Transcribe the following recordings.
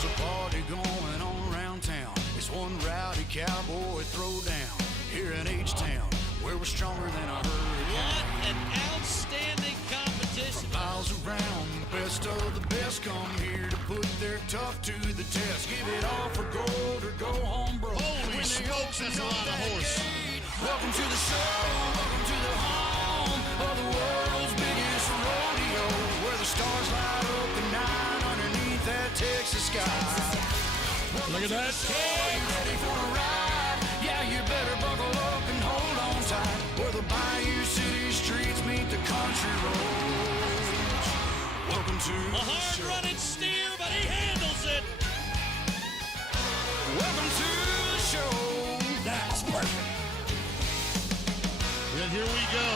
There's a party going on around town. It's one rowdy cowboy throwdown here in H-Town, where we're stronger than a hurricane. What an outstanding competition. From miles around, the best of the best come here to put their tough to the test. Give it all for gold or go home broke. Holy smokes, that's a lot of horse. Gate. Welcome to the show, welcome to the home of the world's biggest rodeo, where the stars light up the night underneath that Texas sky. Look at that. Are you ready for a ride? Yeah, you better buckle up and hold on tight, where the Bayou City streets meet the country roads. Welcome to A hard-running steer, but he handles it. Welcome to the show. That's perfect. And here we go.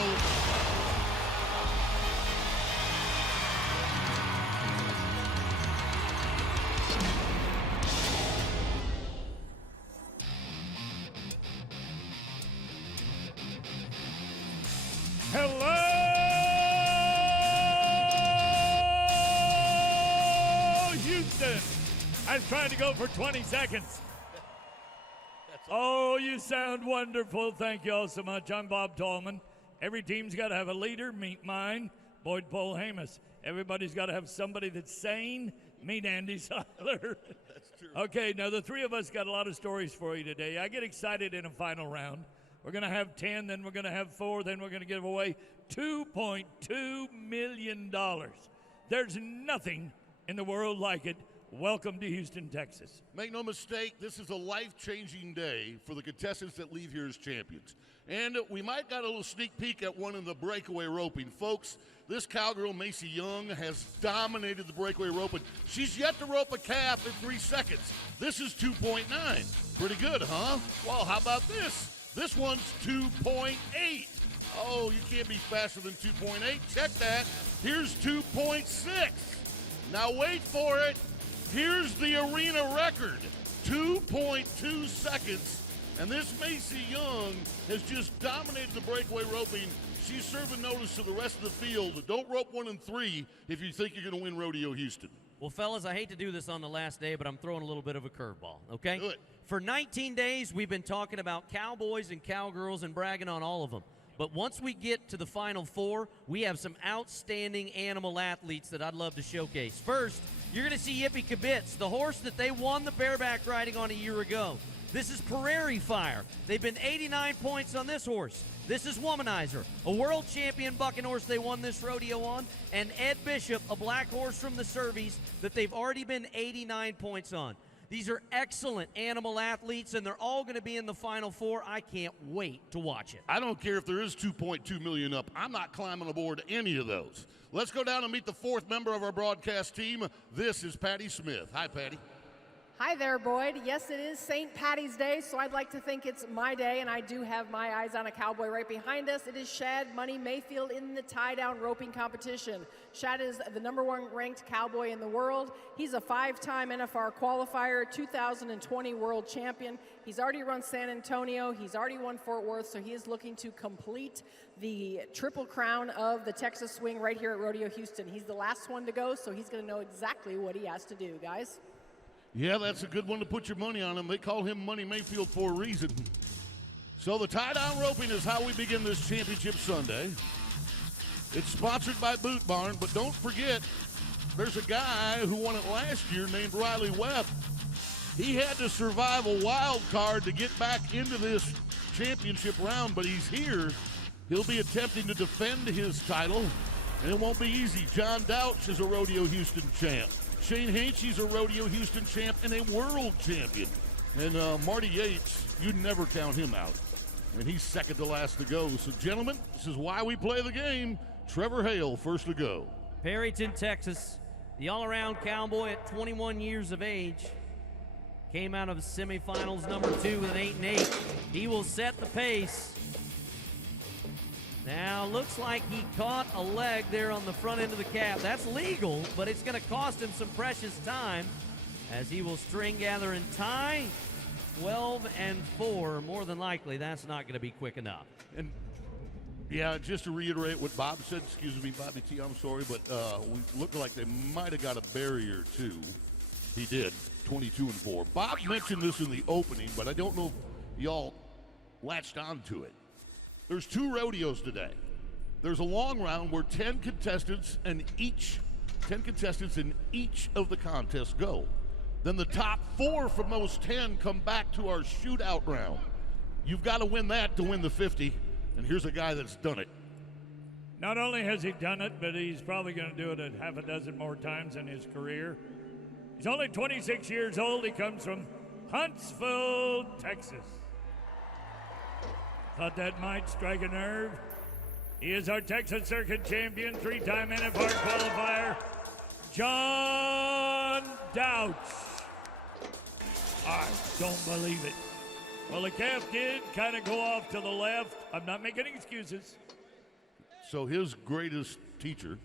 Hello, Houston. I was trying to go for 20 seconds. Oh, you sound wonderful. Thank you all so much. I'm Bob Tallman. Every team's got to have a leader. Meet mine, Boyd Polhamus. Everybody's got to have somebody that's sane. Meet Andy Seiler. That's true. Okay, now the three of us got a lot of stories for you today. I get excited in a final round. We're going to have 10, then we're going to have 4, then we're going to give away $2.2 million. There's nothing in the world like it. Welcome to Houston, Texas. Make no mistake, this is a life-changing day for the contestants that leave here as champions. And we might got a little sneak peek at one in the breakaway roping. Folks, this cowgirl, Macy Young, has dominated the breakaway roping. She's yet to rope a calf in 3 seconds. This is 2.9. Pretty good, huh? Well, how about this? This one's 2.8. Oh, you can't be faster than 2.8. Check that. Here's 2.6. Now wait for it. Here's the arena record, 2.2 seconds. And this Macy Young has just dominated the breakaway roping. She's serving notice to the rest of the field. Don't rope 1 and 3 if you think you're going to win Rodeo Houston. Well, fellas, I hate to do this on the last day, but I'm throwing a little bit of a curveball, okay? Do it. For 19 days, we've been talking about cowboys and cowgirls and bragging on all of them. But once we get to the Final Four, we have some outstanding animal athletes that I'd love to showcase. First, you're going to see Yippee Kibitz, the horse that they won the bareback riding on a year ago. This is Prairie Fire. They've been 89 points on this horse. This is Womanizer, a world champion bucking horse they won this rodeo on. And Ed Bishop, a black horse from the Cervies that they've already been 89 points on. These are excellent animal athletes, and they're all going to be in the Final Four. I can't wait to watch it. I don't care if there is 2.2 million up. I'm not climbing aboard any of those. Let's go down and meet the fourth member of our broadcast team. This is Patty Smith. Hi, Patty. Hi there, Boyd. Yes, it is St. Patty's Day, so I'd like to think it's my day, and I do have my eyes on a cowboy right behind us. It is Shad Money Mayfield in the tie-down roping competition. Shad is the #1 ranked cowboy in the world. He's a 5-time NFR qualifier, 2020 world champion. He's already run San Antonio. He's already won Fort Worth, so he is looking to complete the triple crown of the Texas swing right here at Rodeo Houston. He's the last one to go, so he's going to know exactly what he has to do, guys. Yeah, that's a good one to put your money on him. They call him Money Mayfield for a reason. So the tie-down roping is how we begin this championship Sunday. It's sponsored by Boot Barn, but don't forget, there's a guy who won it last year named Riley Webb. He had to survive a wild card to get back into this championship round, but he's here. He'll be attempting to defend his title, and it won't be easy. John Douch is a Rodeo Houston champ. Shane Hainchey's a Rodeo Houston champ and a world champion. And Marty Yates, you'd never count him out. And he's second to last to go. So, gentlemen, this is why we play the game. Trevor Hale, first to go. Perryton, Texas, the all-around cowboy at 21 years of age. Came out of semifinals #2 with an 8-8. He will set the pace. Now, looks like he caught a leg there on the front end of the calf. That's legal, but it's going to cost him some precious time as he will string gather and tie 12-4. More than likely, that's not going to be quick enough. And, yeah, just to reiterate what Bob said, excuse me, Bobby T, I'm sorry, but we looked like they might have got a barrier, too. He did, 22-4. Bob mentioned this in the opening, but I don't know if y'all latched onto it. There's 2 rodeos today. There's a long round where 10 contestants in each of the contests go. Then the top 4 from those 10 come back to our shootout round. You've got to win that to win the 50, and here's a guy that's done it. Not only has he done it, but he's probably going to do it a half a dozen more times in his career. He's only 26 years old. He comes from Huntsville, Texas. Thought that might strike a nerve. He is our Texas Circuit champion, 3-time NFR qualifier, John Douch. I don't believe it. Well, the calf did kind of go off to the left. I'm not making excuses. So his greatest teacher,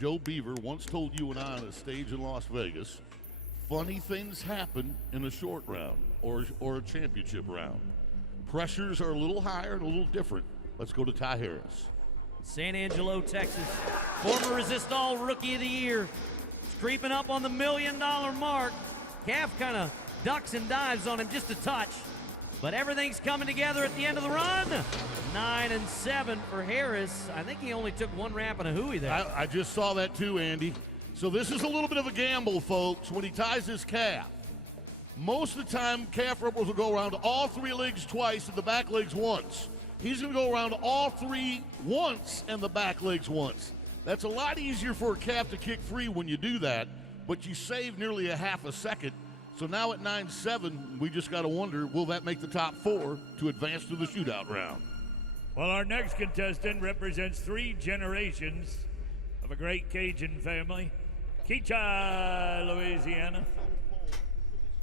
Joe Beaver, once told you and I on a stage in Las Vegas, funny things happen in a short round or a championship round. Pressures are a little higher and a little different. Let's go to Ty Harris. San Angelo, Texas. Former Resist All Rookie of the Year. He's creeping up on the $1 million mark. Calf kind of ducks and dives on him just a touch. But everything's coming together at the end of the run. 9-7 for Harris. I think he only took 1 wrap and a hooey there. I just saw that too, Andy. So this is a little bit of a gamble, folks, when he ties his calf. Most of the time, calf ropers will go around all 3 legs twice and the back legs once. He's going to go around all 3 once and the back legs once. That's a lot easier for a calf to kick free when you do that, but you save nearly a half a second. So now at 9-7, we just got to wonder, will that make the top 4 to advance to the shootout round? Well, our next contestant represents 3 generations of a great Cajun family. Keachai, Louisiana.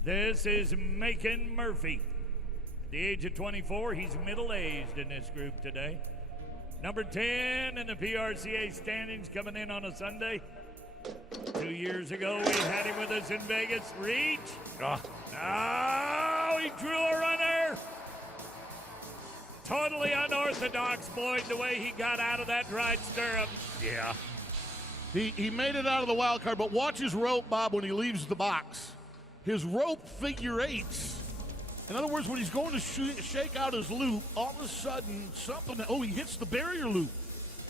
This is Macon Murphy. At the age of 24, he's middle-aged in this group today. Number 10 in the PRCA standings coming in on a Sunday. 2 years ago, we had him with us in Vegas. Reach. Oh, he drew a runner. Totally unorthodox, Boyd, the way he got out of that right stirrup. Yeah. He made it out of the wild card, but watch his rope, Bob, when he leaves the box. His rope figure 8s. In other words, when he's going to shake out his loop, all of a sudden he hits the barrier loop.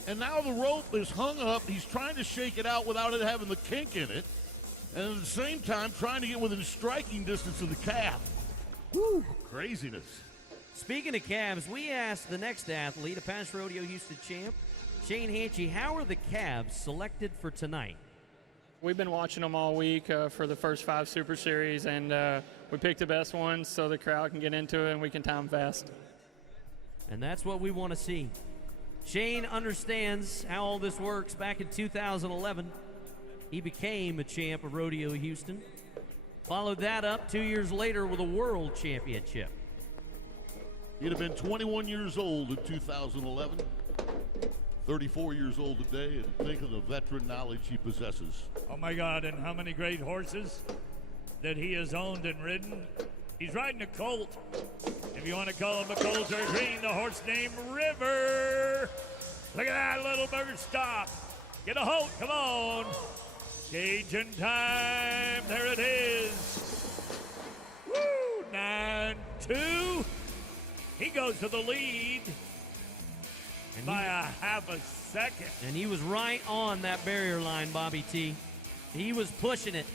And now the rope is hung up. He's trying to shake it out without it having the kink in it. And at the same time, trying to get within striking distance of the calf. Whew, craziness. Speaking of calves, we asked the next athlete, a past Rodeohouston champ, Shane Hanchy, how are the calves selected for tonight? We've been watching them all week for the first 5 Super Series, and we picked the best ones so the crowd can get into it and we can time fast. And that's what we want to see. Shane understands how all this works. Back in 2011, he became a champ of Rodeohouston. Followed that up 2 years later with a world championship. He'd have been 21 years old in 2011. 34 years old today, and think of the veteran knowledge he possesses. Oh, my God, and how many great horses that he has owned and ridden. He's riding a colt. If you want to call him a colt or a green, the horse named River. Look at that little bird stop. Get a halt, come on. Cajun time, there it is. Woo, 9-2. He goes to the lead by a half a second. And he was right on that barrier line, Bobby T. He was pushing it.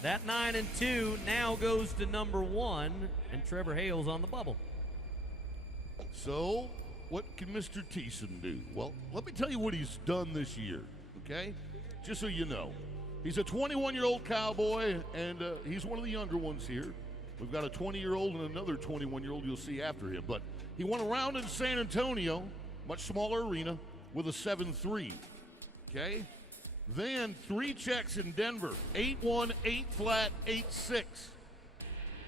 That 9-2 now goes to number 1, and Trevor Hale's on the bubble. So, what can Mr. Thiessen do? Well, let me tell you what he's done this year, okay? Just so you know. He's a 21-year-old cowboy, and he's one of the younger ones here. We've got a 20-year-old and another 21-year-old you'll see after him. But he won a round in San Antonio, much smaller arena, with a 7-3, okay? Then 3 checks in Denver, 8-1, 8-flat, 8-6.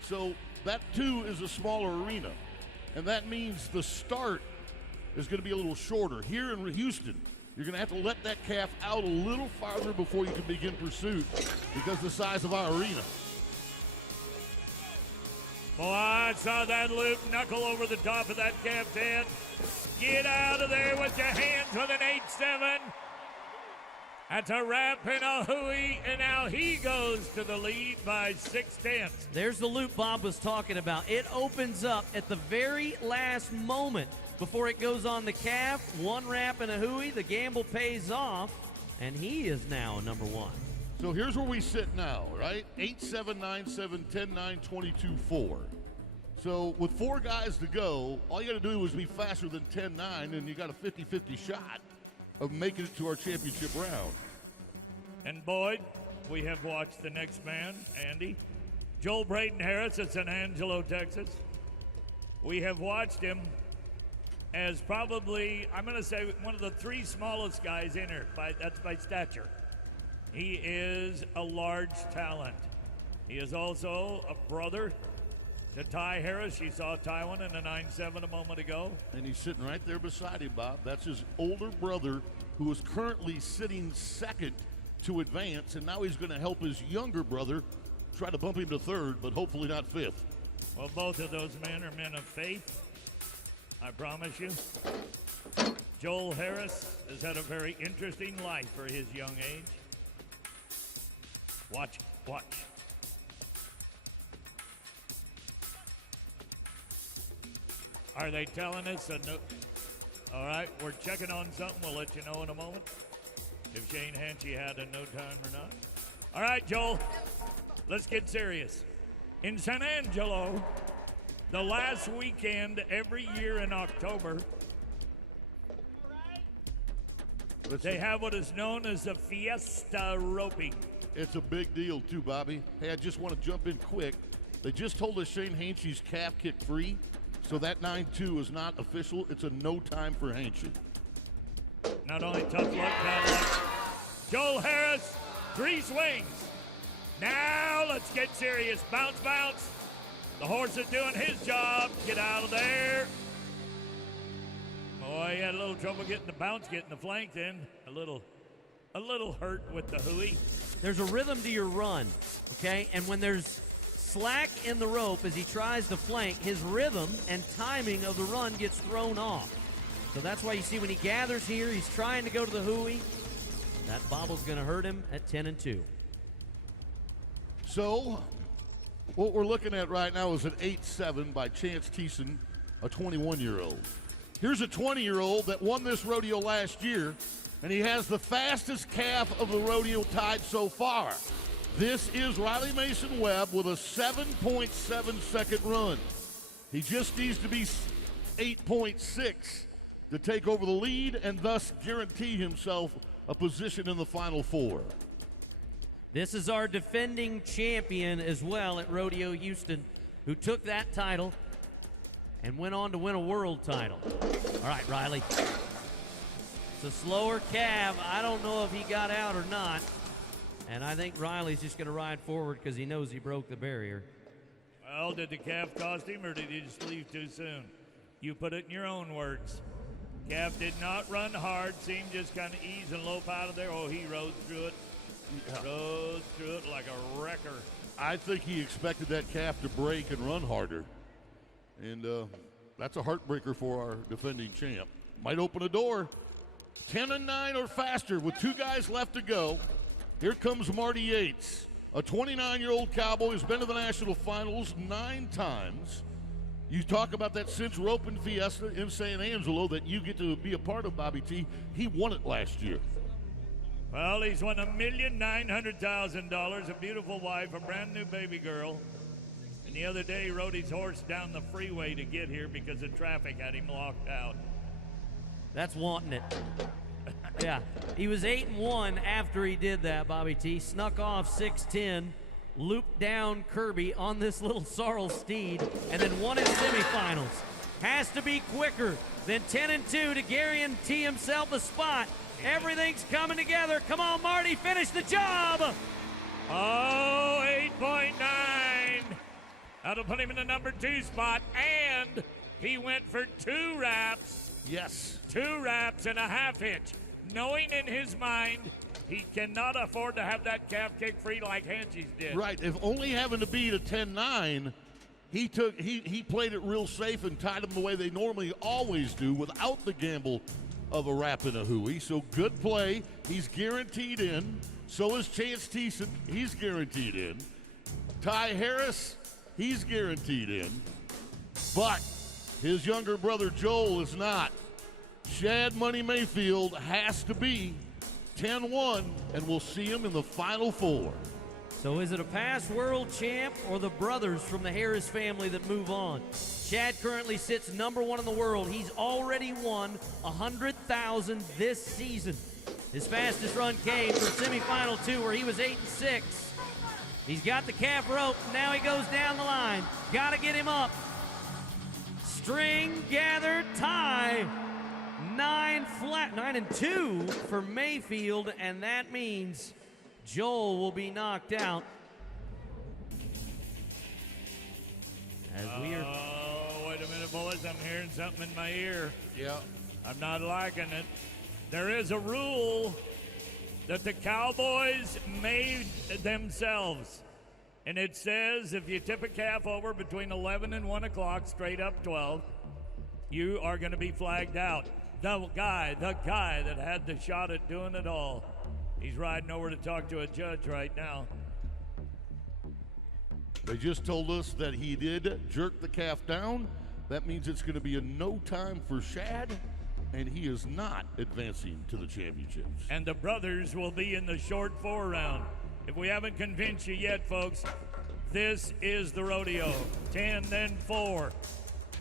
So that, too, is a smaller arena. And that means the start is going to be a little shorter. Here in Houston, you're going to have to let that calf out a little farther before you can begin pursuit because of the size of our arena. Boy, I saw that loop knuckle over the top of that calf's head. Get out of there with your hands with an 8-7. That's a wrap and a hooey, and now he goes to the lead by 6/10. There's the loop Bob was talking about. It opens up at the very last moment before it goes on the calf. One wrap and a hooey. The gamble pays off, and he is now number one. So here's where we sit now, right? 8-7, 9-7, 10-9, 22-4. So with 4 guys to go, all you got to do is be faster than 10-9, and you got a 50-50 shot of making it to our championship round. And Boyd, we have watched the next man, Andy. Joel Braden Harris at San Angelo, Texas. We have watched him as probably, I'm going to say, one of the 3 smallest guys in here. That's by stature. He is a large talent. He is also a brother to Ty Harris. You saw Tywin in the 9-7 a moment ago. And he's sitting right there beside him, Bob. That's his older brother, who is currently sitting second to advance, and now he's going to help his younger brother try to bump him to third, but hopefully not fifth. Well, both of those men are men of faith, I promise you. Joel Harris has had a very interesting life for his young age. Watch. Are they telling us a no? All right, we're checking on something. We'll let you know in a moment if Shane Hanchy had a no time or not. All right, Joel, let's get serious. In San Angelo, the last weekend every year in October, they have what is known as a Fiesta Roping. It's a big deal, too, Bobby. Hey, I just want to jump in quick. They just told us Shane Hanchy's calf kicked free, so that 9-2 is not official. It's a no time for Hanchy. Not only tough luck, bad luck. Joel Harris, 3 swings. Now let's get serious. Bounce, bounce. The horse is doing his job. Get out of there. Boy, he had a little trouble getting the bounce, getting the flank in. A little hurt with the hooey. There's a rhythm to your run, okay? And when there's slack in the rope as he tries to flank, his rhythm and timing of the run gets thrown off. So that's why you see when he gathers here, he's trying to go to the hooey. That bobble's going to hurt him at 10-2. So what we're looking at right now is an 8-7 by Chance Thiessen, a 21-year-old. Here's a 20-year-old that won this rodeo last year, and he has the fastest calf of the rodeo tied so far. This is Riley Mason Webb with a 7.7 second run. He just needs to be 8.6 to take over the lead and thus guarantee himself a position in the Final Four. This is our defending champion as well at Rodeohouston, who took that title and went on to win a world title. All right, Riley. It's a slower calf. I don't know if he got out or not. And I think Riley's just going to ride forward because he knows he broke the barrier. Well, did the calf cost him, or did he just leave too soon? You put it in your own words. Calf did not run hard, seemed just kind of ease and lope out of there. Oh, he rode through it. Rode through it like a wrecker. I think he expected that calf to break and run harder. And that's a heartbreaker for our defending champ. Might open a door. 10-9 or faster with 2 guys left to go. Here comes Marty Yates, a 29-year-old cowboy who's been to the national finals 9 times. You talk about that cinch roping fiesta in San Angelo that you get to be a part of, Bobby T. He won it last year. Well, he's won $1,900,000, a beautiful wife, a brand new baby girl. And the other day, he rode his horse down the freeway to get here because the traffic had him locked out. That's wanting it. Yeah, he was 8-1 after he did that, Bobby T. Snuck off 6-10, looped down Kirby on this little sorrel steed, and then won his semifinals. Has to be quicker than 10-2 to guarantee himself a spot. Everything's coming together. Come on, Marty, finish the job. Oh, 8.9. That'll put him in the number 2 spot, and he went for 2 wraps. Yes. 2 wraps and a half hitch, knowing in his mind he cannot afford to have that calf kick free like Hanchy's did. Right. If only having to beat a 10-9, he played it real safe and tied them the way they normally always do without the gamble of a Rappahannock. So good play. He's guaranteed in. So is Chance Thiessen. He's guaranteed in. Ty Harris, he's guaranteed in. But his younger brother Joel is not. Shad Money Mayfield has to be 10-1, and we'll see him in the Final Four. So is it a past world champ or the brothers from the Harris family that move on? Shad currently sits number 1 in the world. He's already won $100,000 this season. His fastest run came from semifinal 2 where he was 8-6. He's got the calf rope. Now he goes down the line. Got to get him up. String gather tie. 9-2 for Mayfield, and that means Joel will be knocked out. As we are. Oh, wait a minute, boys. I'm hearing something in my ear. Yeah. I'm not liking it. There is a rule that the Cowboys made themselves. And it says if you tip a calf over between 11 and 1 o'clock, straight up 12, you are going to be flagged out. The guy that had the shot at doing it all, he's riding over to talk to a judge right now. They just told us that he did jerk the calf down. That means it's going to be a no time for Shad, and he is not advancing to the championships. And the brothers will be in the short 4 round. If we haven't convinced you yet, folks, this is the rodeo. 10, then 4.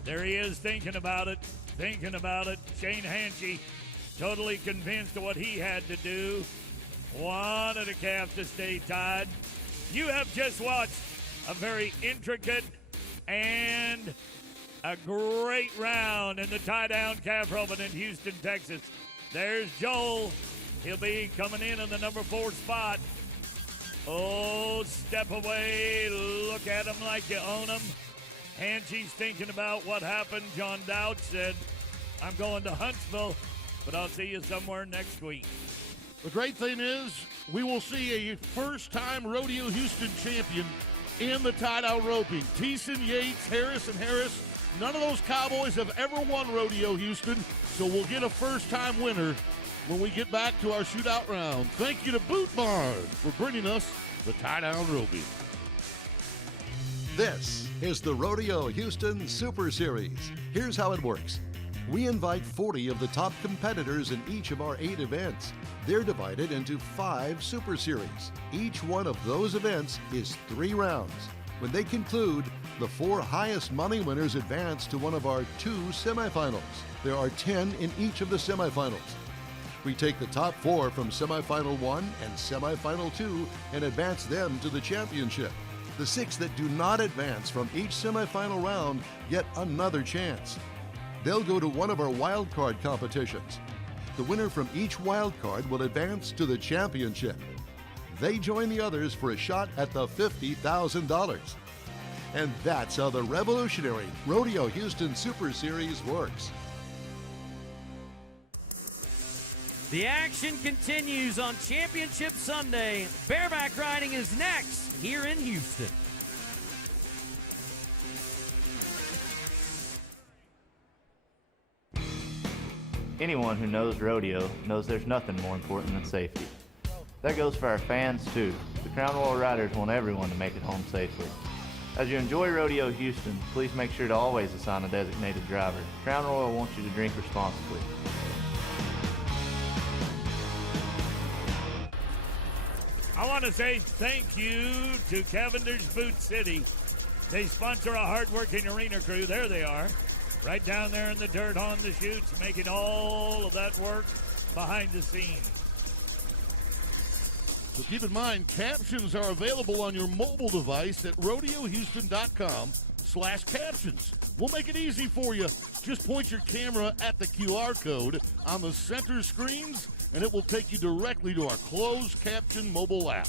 There he is thinking about it. Shane Hanchy, totally convinced of what he had to do. Wanted a calf to stay tied. You have just watched a very intricate and a great round in the tie-down calf roping in Houston, Texas. There's Joel. He'll be coming in on the number 4 spot. Oh, step away. Look at him like you own him. Hanchy's thinking about what happened. John Dowd said, I'm going to Huntsville, but I'll see you somewhere next week. The great thing is we will see a first-time Rodeo Houston champion in the tie-down roping. Thiessen, Yates, Harris, and Harris. None of those Cowboys have ever won Rodeo Houston, so we'll get a first-time winner when we get back to our shootout round. Thank you to Boot Barn for bringing us the tie-down roping. This is the Rodeo Houston Super Series. Here's how it works. We invite 40 of the top competitors in each of our 8 events. They're divided into 5 Super Series. Each one of those events is 3 rounds. When they conclude, the 4 highest money winners advance to one of our 2 semifinals. There are 10 in each of the semifinals. We take the top 4 from semifinal 1 and semifinal 2 and advance them to the championship. The 6 that do not advance from each semifinal round get another chance. They'll go to one of our wild card competitions. The winner from each wild card will advance to the championship. They join the others for a shot at the $50,000. And that's how the revolutionary Rodeo Houston Super Series works. The action continues on Championship Sunday. Bareback riding is next here in Houston. Anyone who knows rodeo knows there's nothing more important than safety. That goes for our fans too. The Crown Royal Riders want everyone to make it home safely. As you enjoy Rodeo Houston, please make sure to always assign a designated driver. Crown Royal wants you to drink responsibly. I want to say thank you to Cavender's Boot City. They sponsor a hard-working arena crew. There they are, right down there in the dirt on the chutes, making all of that work behind the scenes. So keep in mind, captions are available on your mobile device at rodeohouston.com/captions. We'll make it easy for you. Just point your camera at the QR code on the center screens, and it will take you directly to our closed caption mobile app.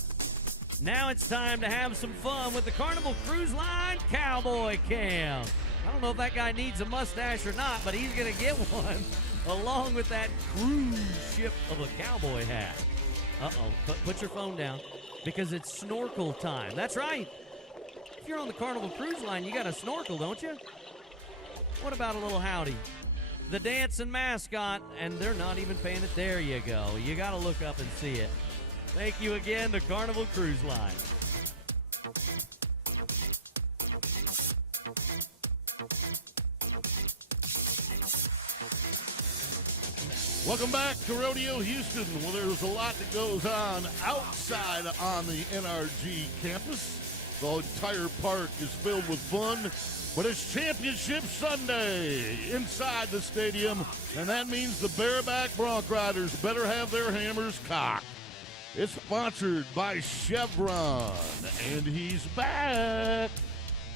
Now it's time to have some fun with the Carnival Cruise Line Cowboy Cam. I don't know if that guy needs a mustache or not, but he's going to get one along with that cruise ship of a cowboy hat. Uh-oh, put your phone down because it's snorkel time. That's right. If you're on the Carnival Cruise Line, you got a snorkel, don't you? What about a little howdy? the dancing mascot, and they're not even paying it. There you go. You got to look up and see it. Thank you again to Carnival Cruise Line. Welcome back to Rodeo Houston. Well, there's a lot that goes on outside on the NRG campus. The entire park is filled with fun, but it's Championship Sunday inside the stadium, and that means the bareback bronc riders better have their hammers cocked. It's sponsored by Chevron, and he's back.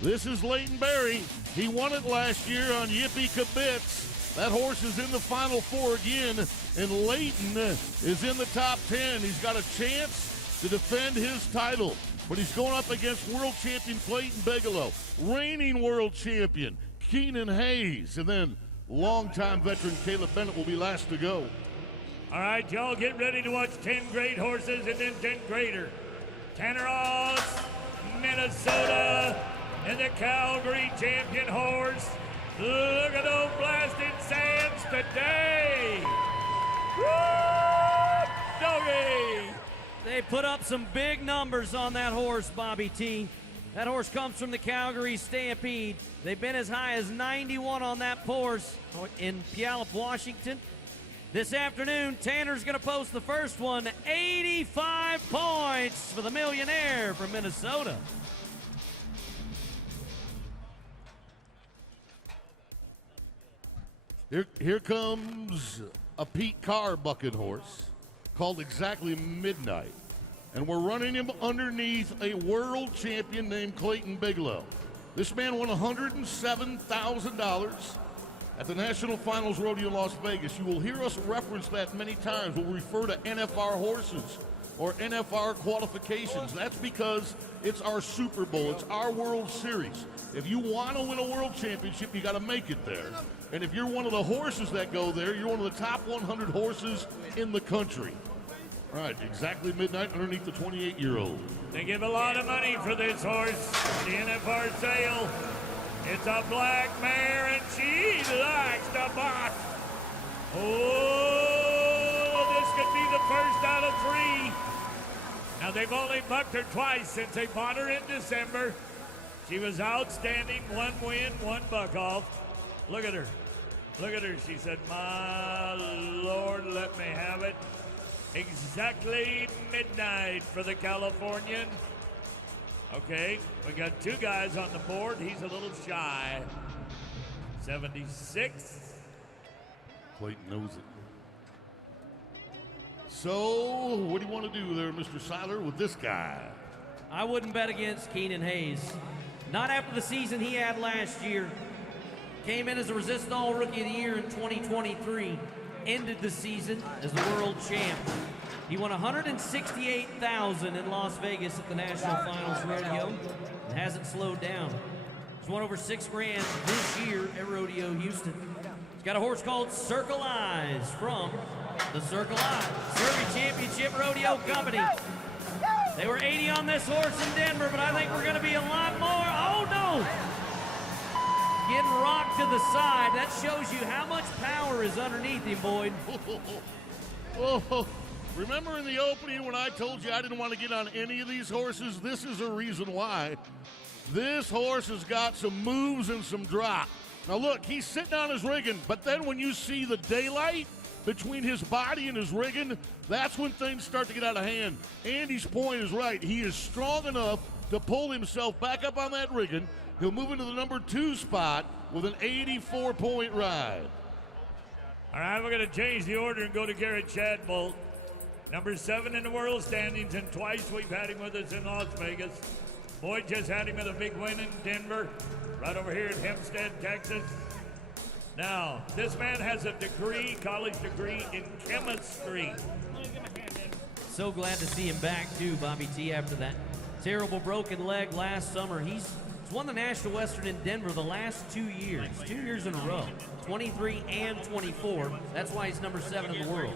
This is Leighton Berry. He won it last year on Yippee Kibitz. That horse is in the Final Four again, and Leighton is in the top 10. He's got a chance to defend his title, but he's going up against world champion Clayton Bigelow, reigning world champion Keenan Hayes, and then longtime veteran Caleb Bennett will be last to go. All right, y'all get ready to watch 10 great horses and then 10 greater. Tanner Oz, Minnesota, and the Calgary champion horse. Look at those blasted sands today. Woo! Doggy! They put up some big numbers on that horse, Bobby T. That horse comes from the Calgary Stampede. They've been as high as 91 on that horse in Puyallup, Washington. This afternoon, Tanner's going to post the first one, 85 points for the millionaire from Minnesota. Here comes a Pete Carr bucket horse called Exactly Midnight. And we're running him underneath a world champion named Clayton Bigelow. This man won $107,000 at the National Finals Rodeo in Las Vegas. You will hear us reference that many times. We'll refer to NFR horses or NFR qualifications. That's because it's our Super Bowl. It's our World Series. If you want to win a world championship, you got to make it there. And if you're one of the horses that go there, you're one of the top 100 horses in the country. All right, Exactly Midnight underneath the 28-year-old. They give a lot of money for this horse. The NFR sale. It's a black mare, and she likes to buck. Oh, this could be the first out of 3. Now, they've only bucked her twice since they bought her in December. She was outstanding. 1 win, 1 buck off. Look at her. Look at her. She said, my Lord, let me have it. Exactly Midnight for the Californian. Okay, we got 2 guys on the board. He's a little shy. 76. Clayton knows it. So, what do you want to do there, Mr. Seiler, with this guy? I wouldn't bet against Keenan Hayes. Not after the season he had last year. Came in as a Resistol Rookie of the Year in 2023. Ended the season as the world champ. He won $168,000 in Las Vegas at the National Finals Rodeo and hasn't slowed down. He's won over $6 grand this year at Rodeo Houston. He's got a horse called Circle Eyes from the Circle Eyes Surrey Championship Rodeo Company. They were 80 on this horse in Denver, but I think we're going to be a lot more. Oh, no! Getting rocked to the side. That shows you how much power is underneath him, Boyd. Oh, remember in the opening when I told you I didn't want to get on any of these horses? This is a reason why. This horse has got some moves and some drop. Now look, he's sitting on his rigging, but then when you see the daylight between his body and his rigging, that's when things start to get out of hand. Andy's point is right. He is strong enough to pull himself back up on that rigging. He'll move into the number 2 spot with an 84-point ride. All right, we're going to change the order and go to Garrett Shadbolt. Number 7 in the world standings, and twice we've had him with us in Las Vegas. Boyd just had him with a big win in Denver, right over here in Hempstead, Texas. Now, this man has a degree, college degree in chemistry. So glad to see him back, too, Bobby T, after that terrible broken leg last summer. He's won the National Western in Denver the last 2 years, 2 years in a row, 23 and 24. That's why he's number 7 in the world.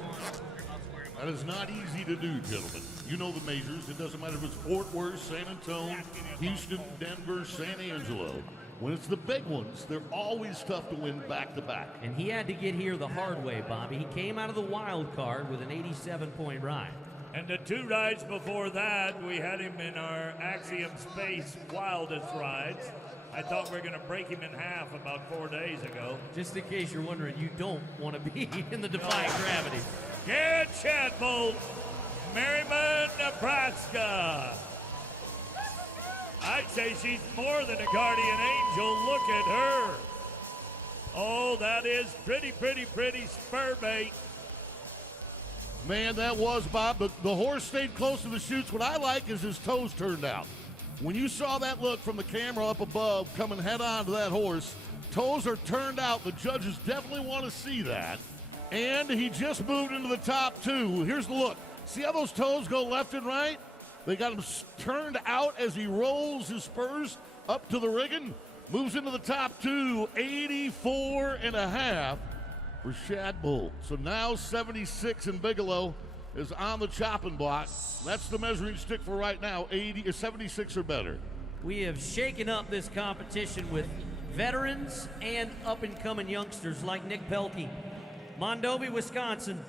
That is not easy to do, gentlemen. You know the majors. It doesn't matter if it's Fort Worth, San Antonio, Houston, Denver, San Angelo. When it's the big ones, they're always tough to win back-to-back. And he had to get here the hard way, Bobby. He came out of the wild card with an 87-point ride. And the 2 rides before that, we had him in our Axiom Space wildest rides. I thought we were going to break him in half about 4 days ago. Just in case you're wondering, you don't want to be in the Defying Gravity. Garrett Shadbolt, Merriman, Nebraska. I'd say she's more than a guardian angel. Look at her. Oh, that is pretty spur bait. Man, that was, Bob. But the horse stayed close to the chutes. What I like is his toes turned out. When you saw that look from the camera up above coming head on to that horse, toes are turned out. The judges definitely want to see that. And he just moved into the top 2. Here's the look. See how those toes go left and right? They got him turned out as he rolls his spurs up to the rigging. Moves into the top 2, 84.5 for Shadbolt. So now 76 in Bigelow is on the chopping block. That's the measuring stick for right now, 80 or 76 or better. We have shaken up this competition with veterans and up-and-coming youngsters like Nick Pelkey. Mondovi, Wisconsin.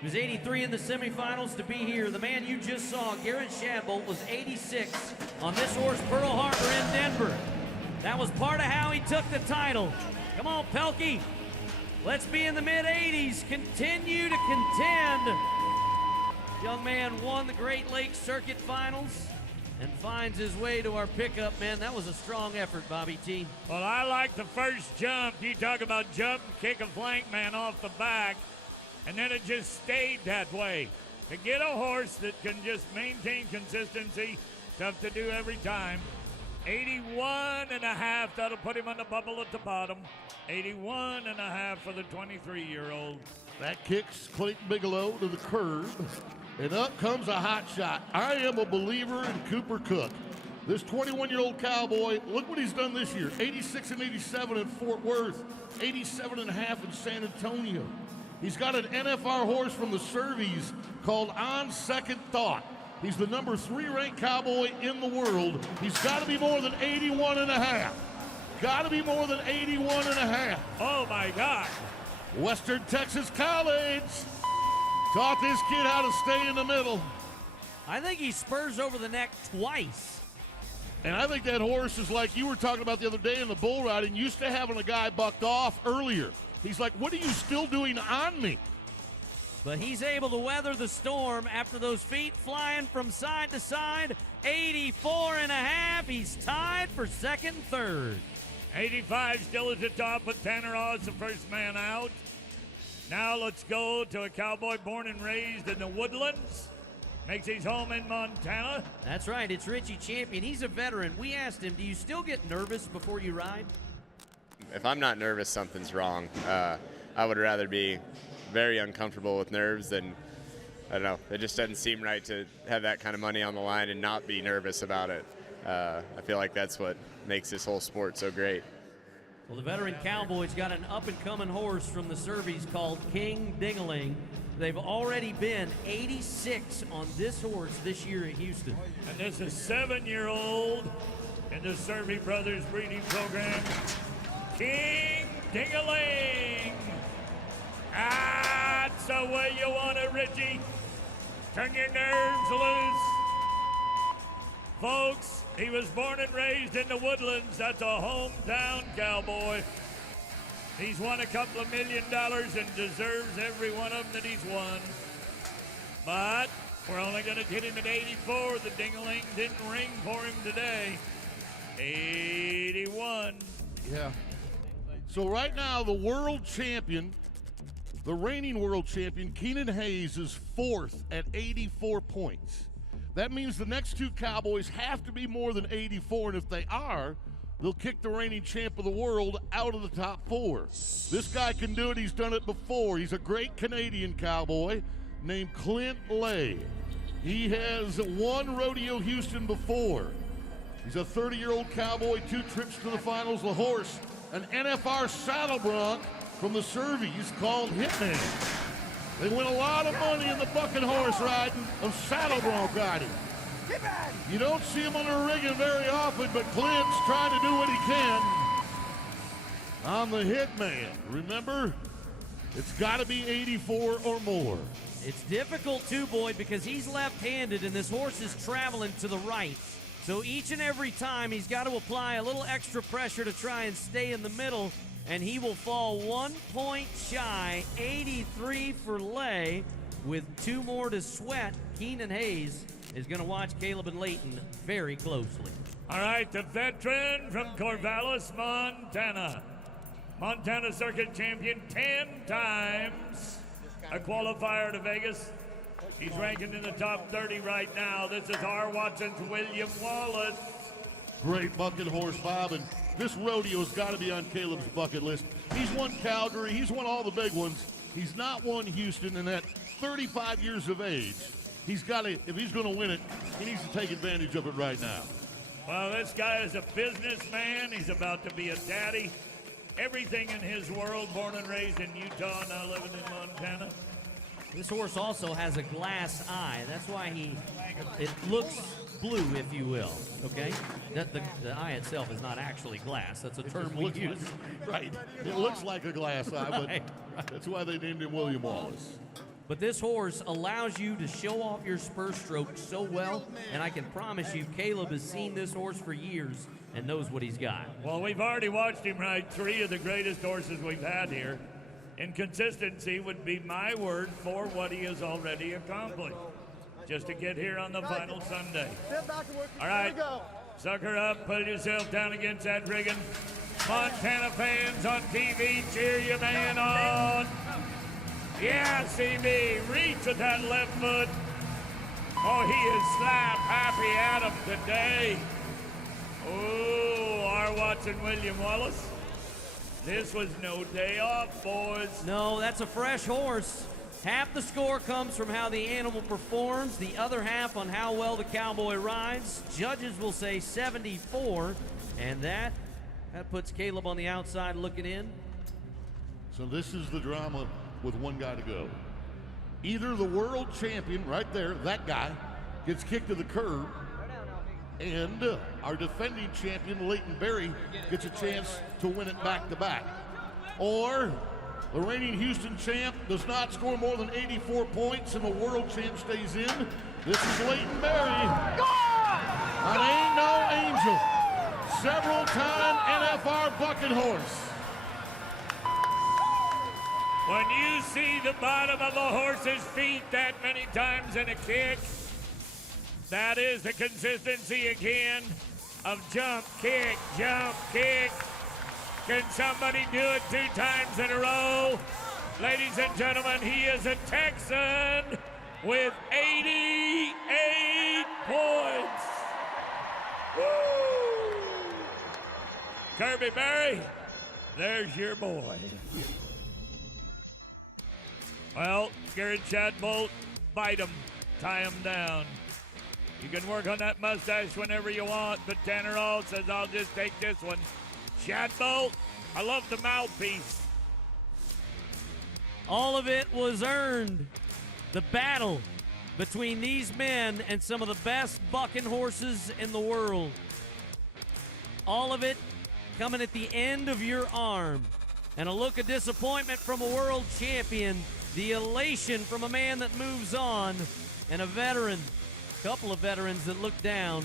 He was 83 in the semifinals to be here. The man you just saw, Garrett Shadbolt, was 86 on this horse, Pearl Harbor in Denver. That was part of how he took the title. Come on, Pelkey. Let's be in the mid-80s. Continue to contend. Young man won the Great Lakes Circuit Finals and finds his way to our pickup, man. That was a strong effort, Bobby T. Well, I like the first jump. You talk about jump, kick a flank man off the back, and then it just stayed that way. To get a horse that can just maintain consistency, tough to do every time. 81.5, that'll put him on the bubble at the bottom. 81.5 for the 23-year-old. That kicks Clayton Bigelow to the curb, and up comes a hot shot. I am a believer in Cooper Cook. This 21-year-old cowboy, look what he's done this year. 86 and 87 in Fort Worth, 87.5 in San Antonio. He's got an NFR horse from the Cervies called On Second Thought. He's the number 3 ranked cowboy in the world. He's got to be more than 81.5. Got to be more than 81.5. Oh, my God. Western Texas College taught this kid how to stay in the middle. I think he spurs over the neck twice. And I think that horse is like you were talking about the other day in the bull riding, used to having a guy bucked off earlier. He's like, what are you still doing on me? But he's able to weather the storm after those feet flying from side to side. 84.5. He's tied for second and third. 85 still at the top with Tanner Oz, the first man out. Now let's go to a cowboy born and raised in the Woodlands. Makes his home in Montana. That's right. It's Richie Champion. He's a veteran. We asked him, do you still get nervous before you ride? If I'm not nervous, something's wrong. I would rather be very uncomfortable with nerves than, I don't know, it just doesn't seem right to have that kind of money on the line and not be nervous about it. I feel like that's what makes this whole sport so great. Well, the veteran cowboy's got an up-and-coming horse from the Cervies called King Dingaling. They've already been 86 on this horse this year at Houston. And this is 7-year-old in the Cervi Brothers breeding program. King Dingaling. That's the way you want it, Richie. Turn your nerves loose. Folks, he was born and raised in the Woodlands. That's a hometown cowboy. He's won a couple of $1 million and deserves every one of them that he's won. But we're only going to get him at 84. The Dingaling didn't ring for him today. 81. Yeah. So right now, the world champion, the reigning world champion, Keenan Hayes, is 4th at 84 points. That means the next 2 cowboys have to be more than 84, and if they are, they'll kick the reigning champ of the world out of the top 4. This guy can do it. He's done it before. He's a great Canadian cowboy named Clint Lay. He has won Rodeo Houston before. He's a 30-year-old cowboy, 2 trips to the finals. The horse, an NFR saddle bronc from the Cervies called Hitman. They win a lot of money in the bucking horse riding of saddle bronc riding. You don't see him on the rigging very often, but Clint's trying to do what he can. On the hit man, remember, it's got to be 84 or more. It's difficult too, Boyd, because he's left-handed and this horse is traveling to the right. So each and every time he's got to apply a little extra pressure to try and stay in the middle, and he will fall 1 point shy, 83 for lay, with 2 more to sweat. Keenan Hayes is going to watch Caleb and Leighton very closely. All right, the veteran from Corvallis, Montana. Montana Circuit champion 10 times. A qualifier to Vegas. He's ranking in the top 30 right now. This is R. Watson's William Wallace. Great bucket horse, Bob, and this rodeo's got to be on Caleb's bucket list. He's won Calgary, he's won all the big ones. He's not won Houston, and at 35 years of age, he's got to, if he's going to win it, he needs to take advantage of it right now. Well, this guy is a businessman. He's about to be a daddy. Everything in his world, born and raised in Utah, now living in Montana. This horse also has a glass eye. That's why it looks blue, if you will, okay? The eye itself is not actually glass. That's a term we use. Right. It looks like a glass eye, but Right. that's why they named him William Wallace. But this horse allows you to show off your spur stroke so well, and I can promise you Caleb has seen this horse for years and knows what he's got. Well, we've already watched him ride 3 of the greatest horses we've had here. Inconsistency would be my word for what he has already accomplished. Just to get here on the final Sunday. All right, sucker up, put yourself down against that rigging. Montana fans on TV, cheer your man on. Yeah, CB, reach with that left foot. Oh, he is slap happy at him today. Oh, R. Watson, William Wallace. This was no day off, boys. No, that's a fresh horse. Half the score comes from how the animal performs, the other half on how well the cowboy rides. Judges will say 74, and that puts Caleb on the outside looking in. So this is the drama with one guy to go. Either the world champion, right there, that guy, gets kicked to the curb, and our defending champion, Leighton Berry, gets a chance to win it back-to-back. Or the reigning Houston champ does not score more than 84 points and the world champ stays in. This is Leighton Berry. An ain't no angel. Several-time NFR bucket horse. When you see the bottom of a horse's feet that many times in a kick, that is the consistency again of jump, kick, jump, kick. Can somebody do it 2 times in a row? Ladies and gentlemen, he is a Texan with 88 points. Woo! Kirby Berry, there's your boy. Well, Garrett Shadbolt, bite him, tie him down. You can work on that mustache whenever you want, but Tanner All says, I'll just take this one. Shadbolt, I love the mouthpiece. All of it was earned. The battle between these men and some of the best bucking horses in the world. All of it coming at the end of your arm. And a look of disappointment from a world champion. The elation from a man that moves on. And a veteran. Couple of veterans that look down.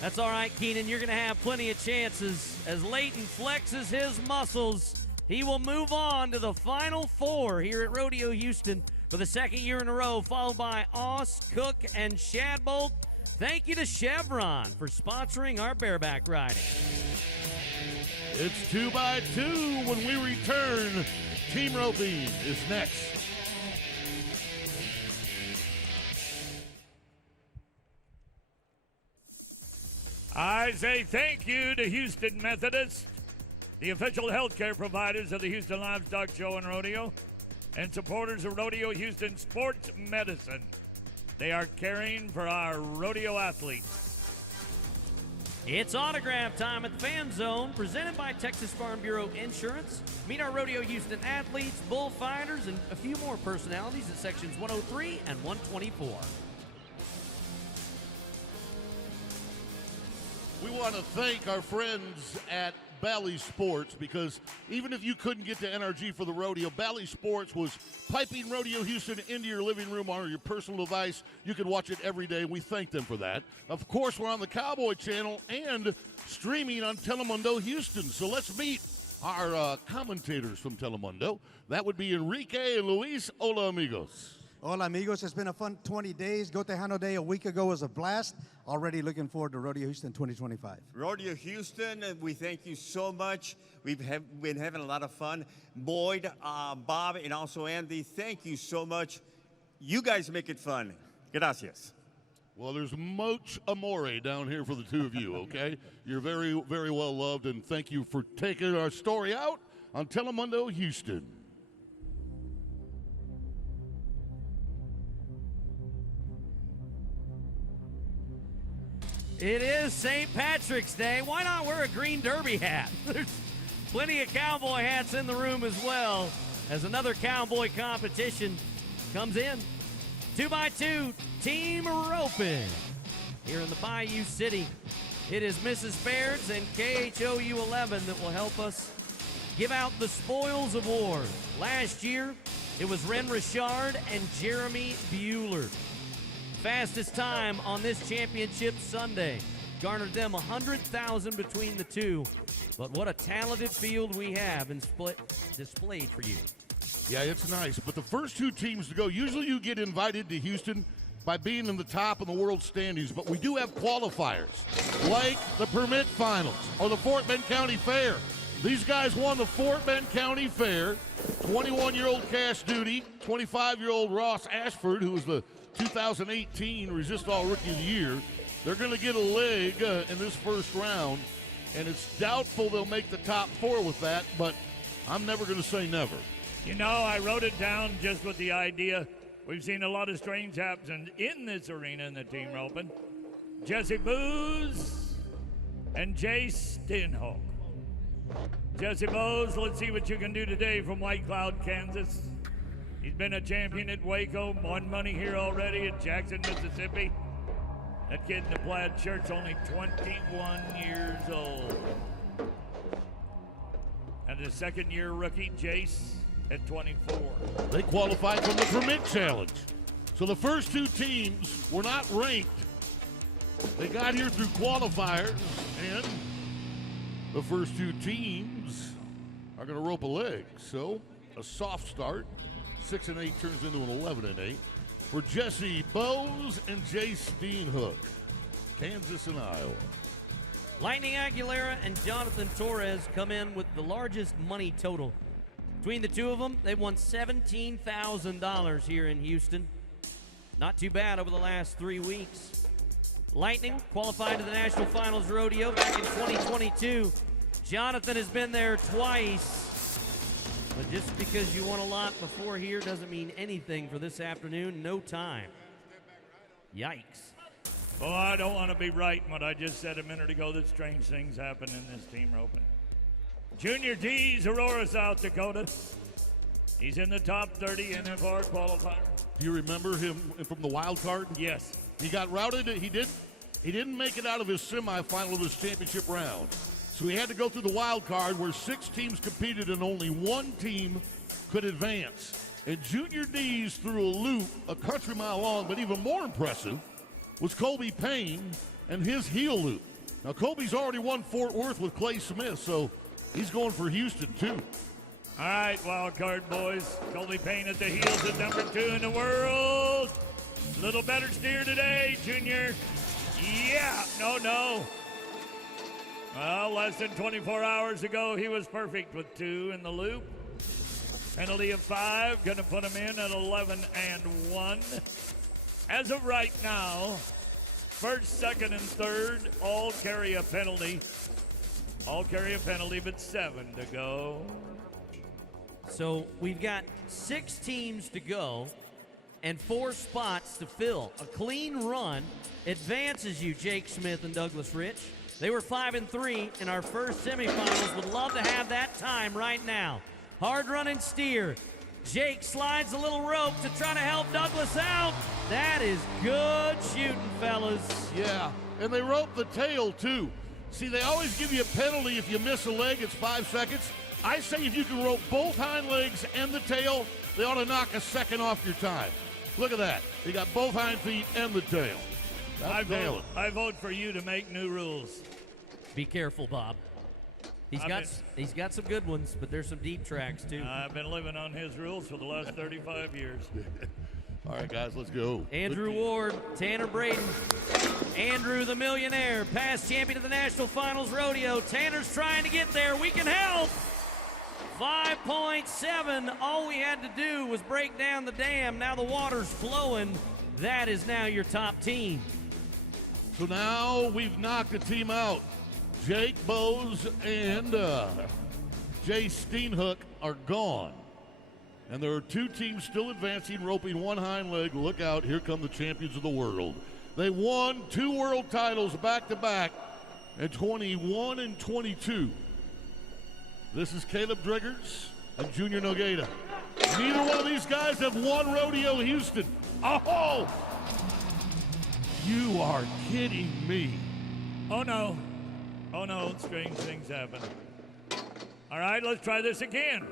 That's all right, Keenan. You're going to have plenty of chances. As Leighton flexes his muscles, he will move on to the Final 4 here at Rodeo Houston for the 2nd year in a row, followed by Oss, Cook, and Shadbolt. Thank you to Chevron for sponsoring our bareback riding. It's 2x2 when we return. Team Roping is next. I say thank you to Houston Methodist, the official healthcare providers of the Houston Livestock Show and Rodeo, and supporters of Rodeo Houston Sports Medicine. They are caring for our rodeo athletes. It's autograph time at the Fan Zone, presented by Texas Farm Bureau Insurance. Meet our Rodeo Houston athletes, bullfighters, and a few more personalities at sections 103 and 124. We want to thank our friends at Bally Sports, because even if you couldn't get to NRG for the rodeo, Bally Sports was piping Rodeo Houston into your living room on your personal device. You can watch it every day. We thank them for that. Of course, we're on the Cowboy Channel and streaming on Telemundo Houston. So let's meet our commentators from Telemundo. That would be Enrique and Luis. Hola, amigos. Hola, amigos. It's been a fun 20 days. Go Tejano Day a week ago was a blast. Already looking forward to Rodeo Houston 2025. Rodeo Houston, we thank you so much. We've been having a lot of fun. Boyd, Bob, and also Andy, thank you so much. You guys make it fun. Gracias. Well, there's much amore down here for the two of you, okay? You're very, very well loved, and thank you for taking our story out on Telemundo Houston. It is St. Patrick's Day. Why not wear a green derby hat? There's plenty of cowboy hats in the room as well as another cowboy competition comes in. 2x2 team roping here in the Bayou City. It is Mrs. Baird's and KHOU 11 that will help us give out the spoils of war. Last year, it was Ren Richard and Jeremy Bueller. Fastest time on this championship Sunday garnered them $100,000 between the two. But what a talented field we have and displayed for you. Yeah, it's nice. But the first two teams to go, usually you get invited to Houston by being in the top of the world standings, but we do have qualifiers, like the Permit Finals or the Fort Bend County Fair. These guys won the Fort Bend County Fair. 21-year-old Cash Duty, 25-year-old Ross Ashford, who was the 2018 Resist All Rookie of the Year. They're going to get a leg in this first round, and it's doubtful they'll make the top four with that, but I'm never going to say never. You know, I wrote it down just with the idea. We've seen a lot of strange happen in this arena in the team roping. Jesse Booz and Jay Stenhoek. Jesse Booz, let's see what you can do today from White Cloud, Kansas. He's been a champion at Waco, won money here already at Jackson, Mississippi. That kid in the plaid shirt's only 21 years old. And the second-year rookie, Jace, at 24. They qualified from the Permit Challenge. So the first two teams were not ranked. They got here through qualifiers, and the first two teams are going to rope a leg. So a soft start. 6-8 turns into an 11-8 for Jesse Bowes and Jay Steenhook, Kansas and Iowa. Lightning Aguilera and Jonathan Torres come in with the largest money total. Between the two of them, they've won $17,000 here in Houston. Not too bad over the last 3 weeks. Lightning qualified to the National Finals Rodeo back in 2022. Jonathan has been there twice. But just because you won a lot before here doesn't mean anything for this afternoon. No time. Yikes. Well, I don't want to be right in what I just said a minute ago that strange things happen in this team roping. Junior D's, Aurora, South Dakota. He's in the top 30 NFR qualifier. Do you remember him from the wild card? Yes. He got routed. He didn't make it out of his semifinal of his championship round. So he had to go through the wild card where 6 teams competed and only one team could advance. And Junior D's threw a loop a country mile long, but even more impressive was Colby Payne and his heel loop. Now, Colby's already won Fort Worth with Clay Smith, so he's going for Houston, too. All right, wild card boys. Colby Payne at the heels at number 2 in the world. Little better steer today, Junior. Yeah, no. Well, less than 24 hours ago, he was perfect with 2 in the loop. Penalty of 5, going to put him in at 11-1. As of right now, first, second, and third all carry a penalty. All carry a penalty, but 7 to go. So we've got 6 teams to go and 4 spots to fill. A clean run advances you, Jake Smith and Douglas Rich. They were 5-3 in our first semifinals. Would love to have that time right now. Hard running steer. Jake slides a little rope to try to help Douglas out. That is good shooting, fellas. Yeah, and they roped the tail, too. See, they always give you a penalty if you miss a leg. It's 5 seconds. I say if you can rope both hind legs and the tail, they ought to knock a second off your time. Look at that. You got both hind feet and the tail. I vote for you to make new rules. Be careful, Bob. He's got some good ones, but there's some deep tracks too. I've been living on his rules for the last 35 years. All right, guys, let's go. Andrew Ward, Tanner Braden. Andrew the millionaire, past champion of the National Finals Rodeo. Tanner's trying to get there. We can help. 5.7. All we had to do was break down the dam. Now the water's flowing. That is now your top team. So now we've knocked a team out. Jake Bowes and Jay Steenhook are gone. And there are 2 teams still advancing, roping one hind leg. Look out, here come the champions of the world. They won 2 world titles back-to-back in 21 and 22. This is Caleb Driggers and Junior Nogueira. Neither one of these guys have won Rodeohouston. Oh! You are kidding me. Oh, no. Oh, no, strange things happen. All right, let's try this again.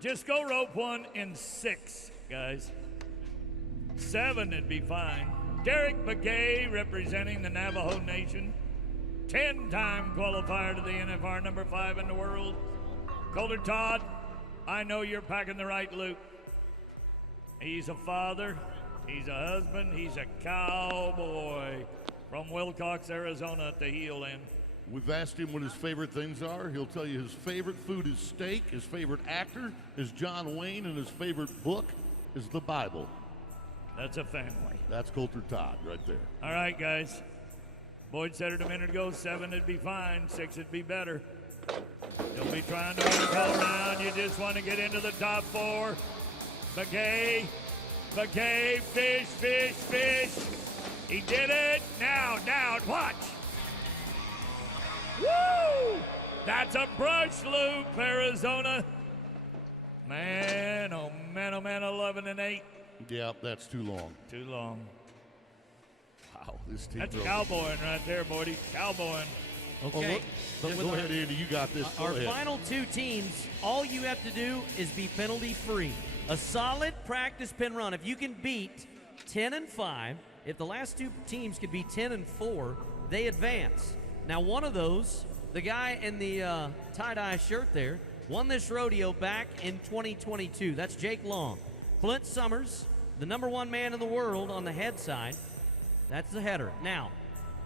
Just go rope 1 in 6, guys. 7 would be fine. Derek Begay, representing the Navajo Nation. 10-time qualifier to the NFR, number 5 in the world. Colter Todd, I know you're packing the right loot. He's a father. He's a husband. He's a cowboy from Wilcox, Arizona at the heel end. We've asked him what his favorite things are. He'll tell you his favorite food is steak, his favorite actor is John Wayne, and his favorite book is the Bible. That's a family. That's Colter Todd right there. All right, guys. Boyd said it a minute ago, 7 would be fine, 6 would be better. You'll be trying to run all around. You just want to get into the top 4. Begay, fish, fish, fish. He did it. Now, down, watch. Woo! That's a brush loop, Arizona. Man, oh man, 11 and 8. Yeah, that's too long. Too long. Wow, this team. That's cowboying right there, Boydie. Cowboying. Okay. But go ahead, Andy. You got this. Our final 2 teams, all you have to do is be penalty free. A solid practice pin run. If you can beat 10 and 5, if the last 2 teams could be 10 and 4, they advance. Now, one of those, the guy in the tie-dye shirt there, won this rodeo back in 2022. That's Jake Long. Clint Summers, the number 1 man in the world on the head side. That's the header. Now,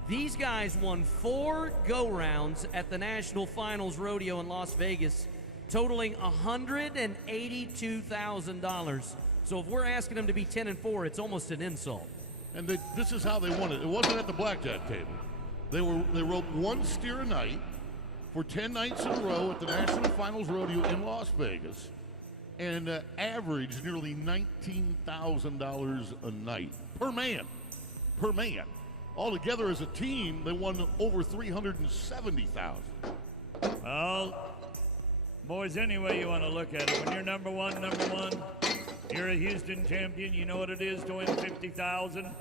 these guys won 4 go-rounds at the National Finals Rodeo in Las Vegas, totaling $182,000. So if we're asking them to be 10 and 4, it's almost an insult. And this is how they won it. It wasn't at the blackjack table. They roped 1 steer a night for 10 nights in a row at the National Finals Rodeo in Las Vegas, and averaged nearly $19,000 a night per man. Per man. Altogether as a team, they won over $370,000. Well, boys, any way you want to look at it, when you're number one, you're a Houston champion. You know what it is to win $50,000.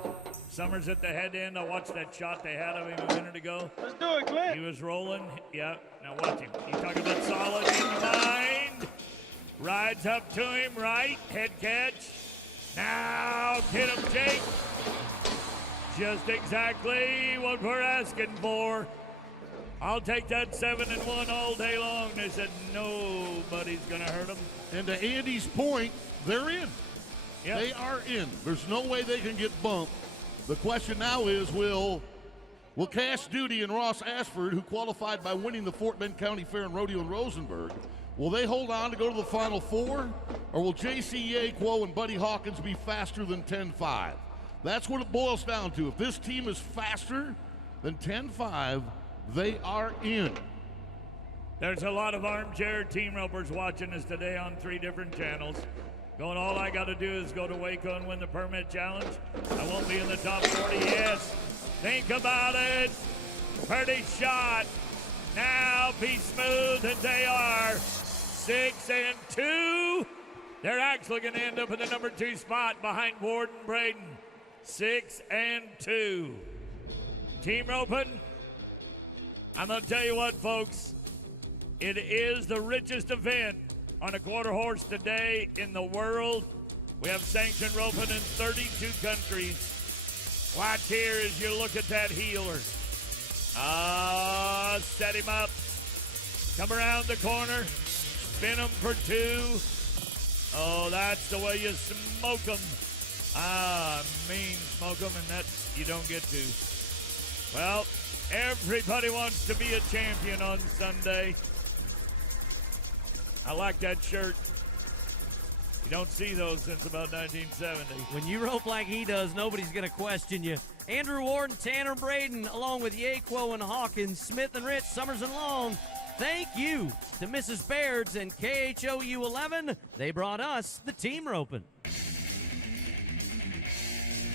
Summers at the head end. I watched that shot they had of him a minute ago. Let's do it, Clint. He was rolling. Yeah, now watch him. You talking about solid in the mind. Rides up to him, right, head catch. Now get him, Jake. Just exactly what we're asking for. I'll take that 7 and 1 all day long. They said nobody's gonna hurt them. And to Andy's point, they're in. Yep. They are in. There's no way they can get bumped. The question now is, will Cash Duty and Ross Ashford, who qualified by winning the Fort Bend County Fair and Rodeo in Rosenberg, will they hold on to go to the Final Four? Or will J.C. Yaquo and Buddy Hawkins be faster than 10-5? That's what it boils down to. If this team is faster than 10-5, they are in. There's a lot of armchair team ropers watching us today on 3 different channels. Going, all I got to do is go to Waco and win the permit challenge. I won't be in the top 40. Yes. Think about it. Pretty shot. Now be smooth, and they are 6 and 2. They're actually going to end up in the number 2 spot behind Ward and Braden. 6 and 2. Team roping. I'm going to tell you what, folks. It is the richest event on a quarter horse today in the world. We have sanctioned roping in 32 countries. Watch here as you look at that heeler. Set him up. Come around the corner. Spin him for 2. Oh, that's the way you smoke them. Mean smoke them, and that you don't get to. Well, everybody wants to be a champion on Sunday. I like that shirt. You don't see those since about 1970. When you rope like he does, nobody's going to question you. Andrew Ward and Tanner Braden, along with Yaquo and Hawkins, Smith and Rich, Summers and Long, thank you to Mrs. Baird's and KHOU 11. They brought us the team roping.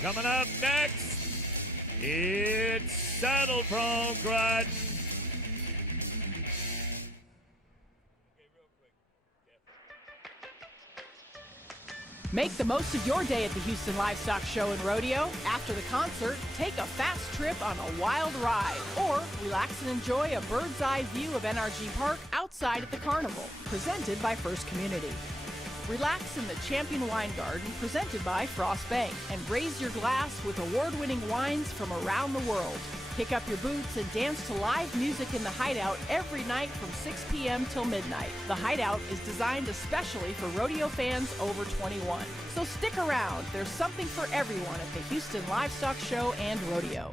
Coming up next, it's saddle bronc riding. Make the most of your day at the Houston Livestock Show and Rodeo. After the concert, take a fast trip on a wild ride, or relax and enjoy a bird's eye view of NRG Park outside at the carnival, presented by First Community. Relax in the Champion Wine Garden, presented by Frost Bank, and raise your glass with award-winning wines from around the world. Pick up your boots and dance to live music in the Hideout every night from 6 p.m. till midnight. The Hideout is designed especially for rodeo fans over 21. So stick around. There's something for everyone at the Houston Livestock Show and Rodeo.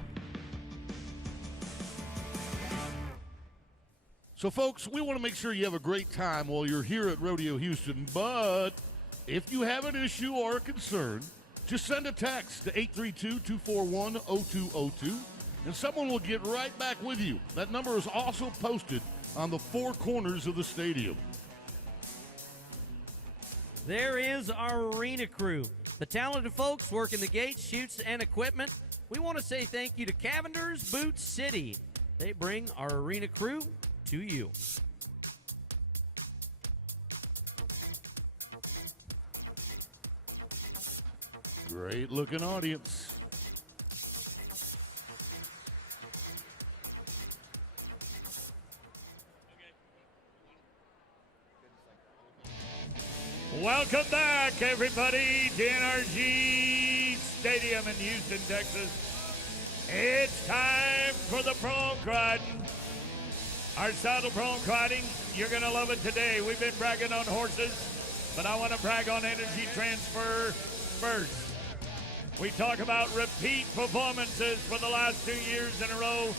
So, folks, we want to make sure you have a great time while you're here at Rodeo Houston. But if you have an issue or a concern, just send a text to 832-241-0202. and someone will get right back with you. That number is also posted on the 4 corners of the stadium. There is our arena crew, the talented folks working the gates, chutes, and equipment. We want to say thank you to Cavender's Boot City. They bring our arena crew to you. Great looking audience. Welcome back, everybody, to NRG Stadium in Houston, Texas. It's time for the bronc riding. Our saddle bronc riding, you're going to love it today. We've been bragging on horses, but I want to brag on energy transfer first. We talk about repeat performances for the last 2 years in a row.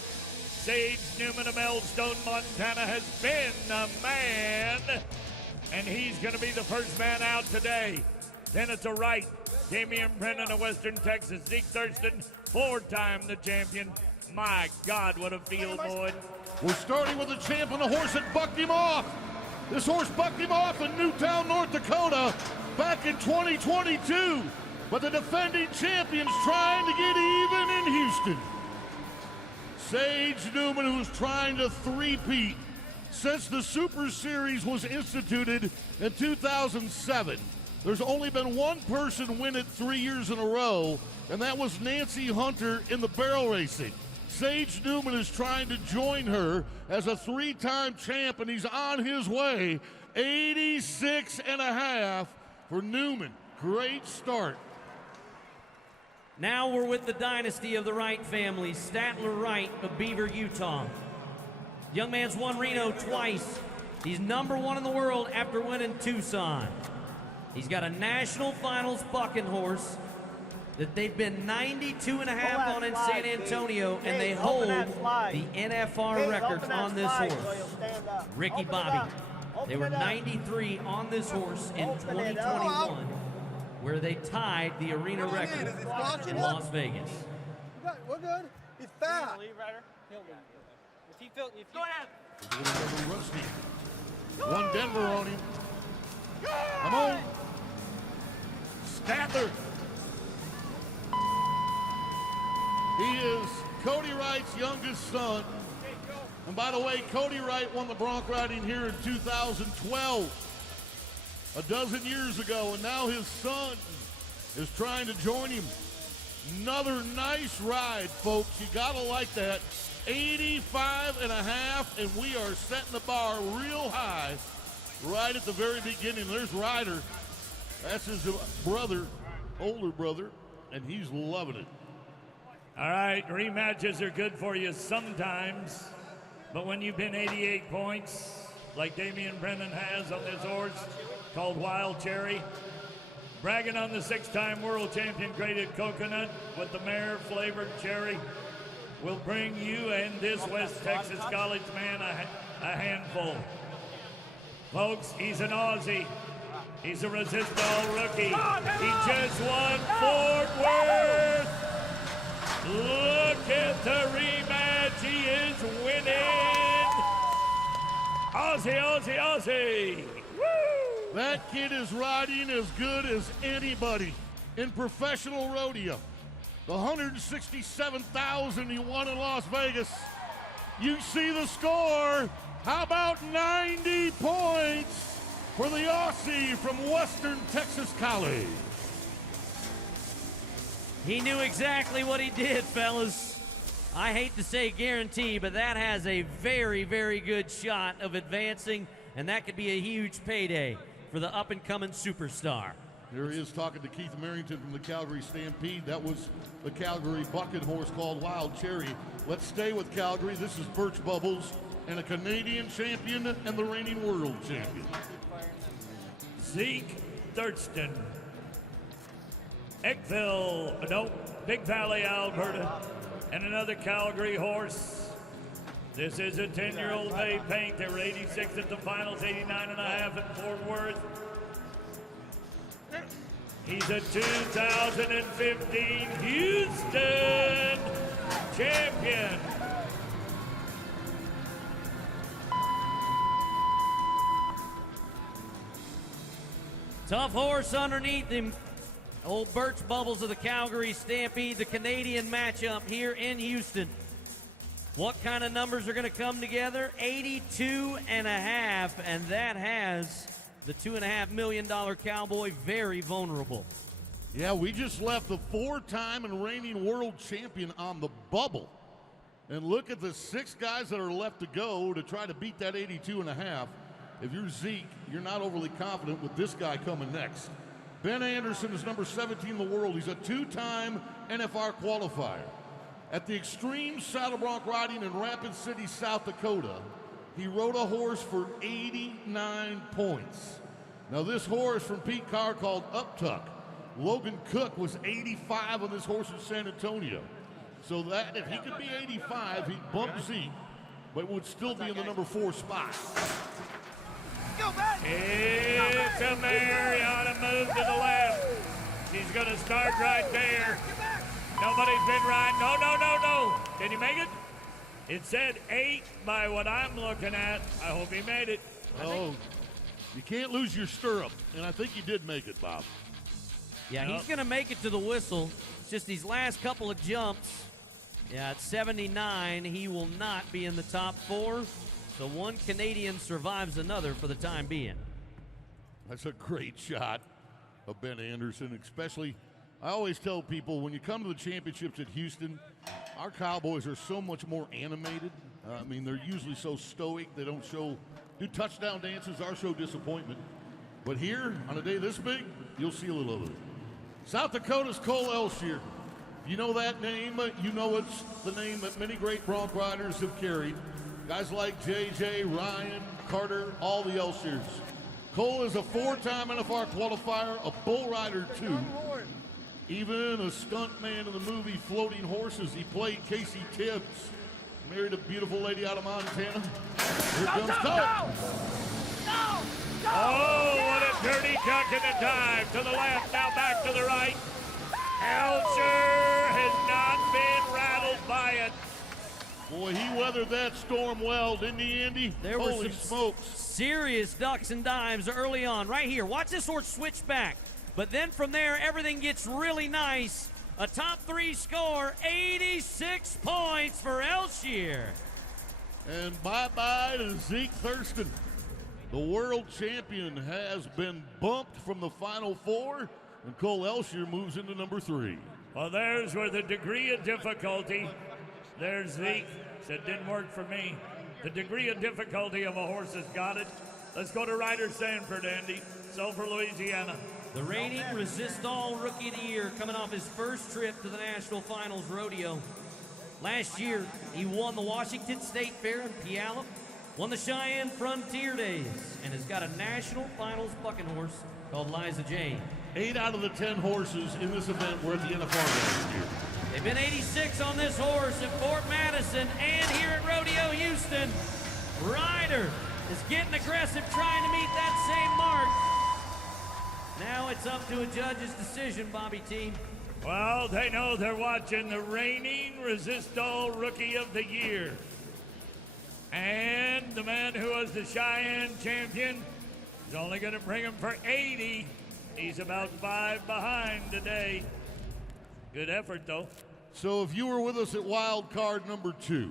Sage Newman of Melstone, Montana, has been the man. And he's going to be the first man out today. Then it's a right. Damian Brennan of Western Texas. Zeke Thurston, 4-time the champion. My God, what a field, Boyd. We're starting with the champion, a horse that bucked him off. This horse bucked him off in Newtown, North Dakota back in 2022. But the defending champion's trying to get even in Houston. Sage Newman, who's trying to three-peat. Since the Super Series was instituted in 2007, there's only been one person win it 3 years in a row, and that was Nancy Hunter in the barrel racing. Sage Newman is trying to join her as a 3-time champ, and he's on his way. 86.5 for Newman. Great start. Now we're with the dynasty of the Wright family, Statler Wright of Beaver, Utah. Young man's won Reno twice. He's #1 in the world after winning Tucson. He's got a national finals bucking horse that they've been 92.5 on in San Antonio, and they hold the NFR records on this horse. Ricky Bobby. They were 93 on this horse in 2021, where they tied the arena record in Las Vegas. We're good. He's fat. Go ahead. Rusty. One Denver on him. Come on. Statler. He is Cody Wright's youngest son. And by the way, Cody Wright won the bronc riding here in 2012, a dozen years ago, and now his son is trying to join him. Another nice ride, folks. You gotta like that. 85 5.5, and we are setting the bar real high right at the very beginning. There's Ryder. That's his brother, older brother, and he's loving it. All right, rematches are good for you sometimes, but when you've been 88 points, like Damian Brennan has on this horse called Wild Cherry, bragging on the 6-time world champion graded coconut with the mare flavored cherry, will bring you and this West Texas College man a handful. Folks, he's an Aussie. He's a Resistol rookie. He just won Fort Worth. Look at the rematch. He is winning. Aussie, Aussie, Aussie. Woo! That kid is riding as good as anybody in professional rodeo. The 167,000 he won in Las Vegas. You see the score. How about 90 points for the Aussie from Western Texas College? He knew exactly what he did, fellas. I hate to say guarantee, but that has a very, very good shot of advancing, and that could be a huge payday for the up-and-coming superstar. Here he is talking to Keith Merrington from the Calgary Stampede. That was the Calgary bucket horse called Wild Cherry. Let's stay with Calgary. This is Birch Bubbles and a Canadian champion and the reigning world champion. Zeke Thurston. Eckville, no, Big Valley, Alberta, and another Calgary horse. This is a 10-year-old Bay Paint. They were 86 at the finals, 89.5 at Fort Worth. He's a 2015 Houston champion. Tough horse underneath him. Old Birch Bubbles of the Calgary Stampede, the Canadian matchup here in Houston. What kind of numbers are going to come together? 82.5, and that has the $2.5 million Cowboy very vulnerable. Yeah, we just left the 4-time and reigning world champion on the bubble. And look at the 6 guys that are left to go to try to beat that 82.5. If you're Zeke, you're not overly confident with this guy coming next. Ben Anderson is number 17 in the world. He's a 2-time NFR qualifier. At the Extreme Saddle Bronc riding in Rapid City, South Dakota, he rode a horse for 89 points. Now this horse from Pete Carr called Uptuck. Logan Cook was 85 on this horse in San Antonio. So that if he could be 85, he'd bump Zeke, but would still be in the number 4 spot. It's a mare. He ought to move to the left. She's going to start right there. Nobody's been riding. No. Can he make it? It said 8 by what I'm looking at. I hope he made it. Oh, you can't lose your stirrup, and I think he did make it, Bob. Yeah, he's going to make it to the whistle. It's just these last couple of jumps. Yeah, at 79, he will not be in the top 4. So one Canadian survives another for the time being. That's a great shot of Ben Anderson, especially. I always tell people when you come to the championships at Houston, our Cowboys are so much more animated. I mean, they're usually so stoic. They don't do touchdown dances or show disappointment. But here, on a day this big, you'll see a little of it. South Dakota's Cole Elshier. You know that name. You know it's the name that many great bronc riders have carried. Guys like J.J., Ryan, Carter, all the Elshiers. Cole is a 4-time NFR qualifier, a bull rider too. Even a stunt man in the movie Floating Horses. He played Casey Tibbs. Married a beautiful lady out of Montana. Here comes Cole. Oh, what a dirty duck in the dive. To the left, now back to the right. Elshier has not been rattled by it. Boy, he weathered that storm well, didn't he, Andy? There Holy were some smokes. Serious ducks and dives early on. Right here, watch this horse switch back. But then from there, everything gets really nice. A top 3 score, 86 points for Elshier. And bye-bye to Zeke Thurston. The world champion has been bumped from the Final 4, and Cole Elshier moves into number 3. Well, there's where the degree of difficulty. There's Zeke works. It didn't work for me. The degree of difficulty of a horse has got it. Let's go to Ryder Sanford, Andy. Sulphur, Louisiana. The reigning Resistol Rookie of the Year coming off his first trip to the National Finals Rodeo. Last year, he won the Washington State Fair in Puyallup, won the Cheyenne Frontier Days, and has got a National Finals bucking horse called Liza Jane. 8 out of the 10 horses in this event were at the NFR last year. They've been 86 on this horse at Fort Madison and here at Rodeo Houston. Ryder is getting aggressive, trying to meet that same mark. Now it's up to a judge's decision, Bobby T. Well, they know they're watching the reigning Resistol Rookie of the Year. And the man who was the Cheyenne champion is only going to bring him for 80. He's about 5 behind today. Good effort, though. So if you were with us at wild card number 2,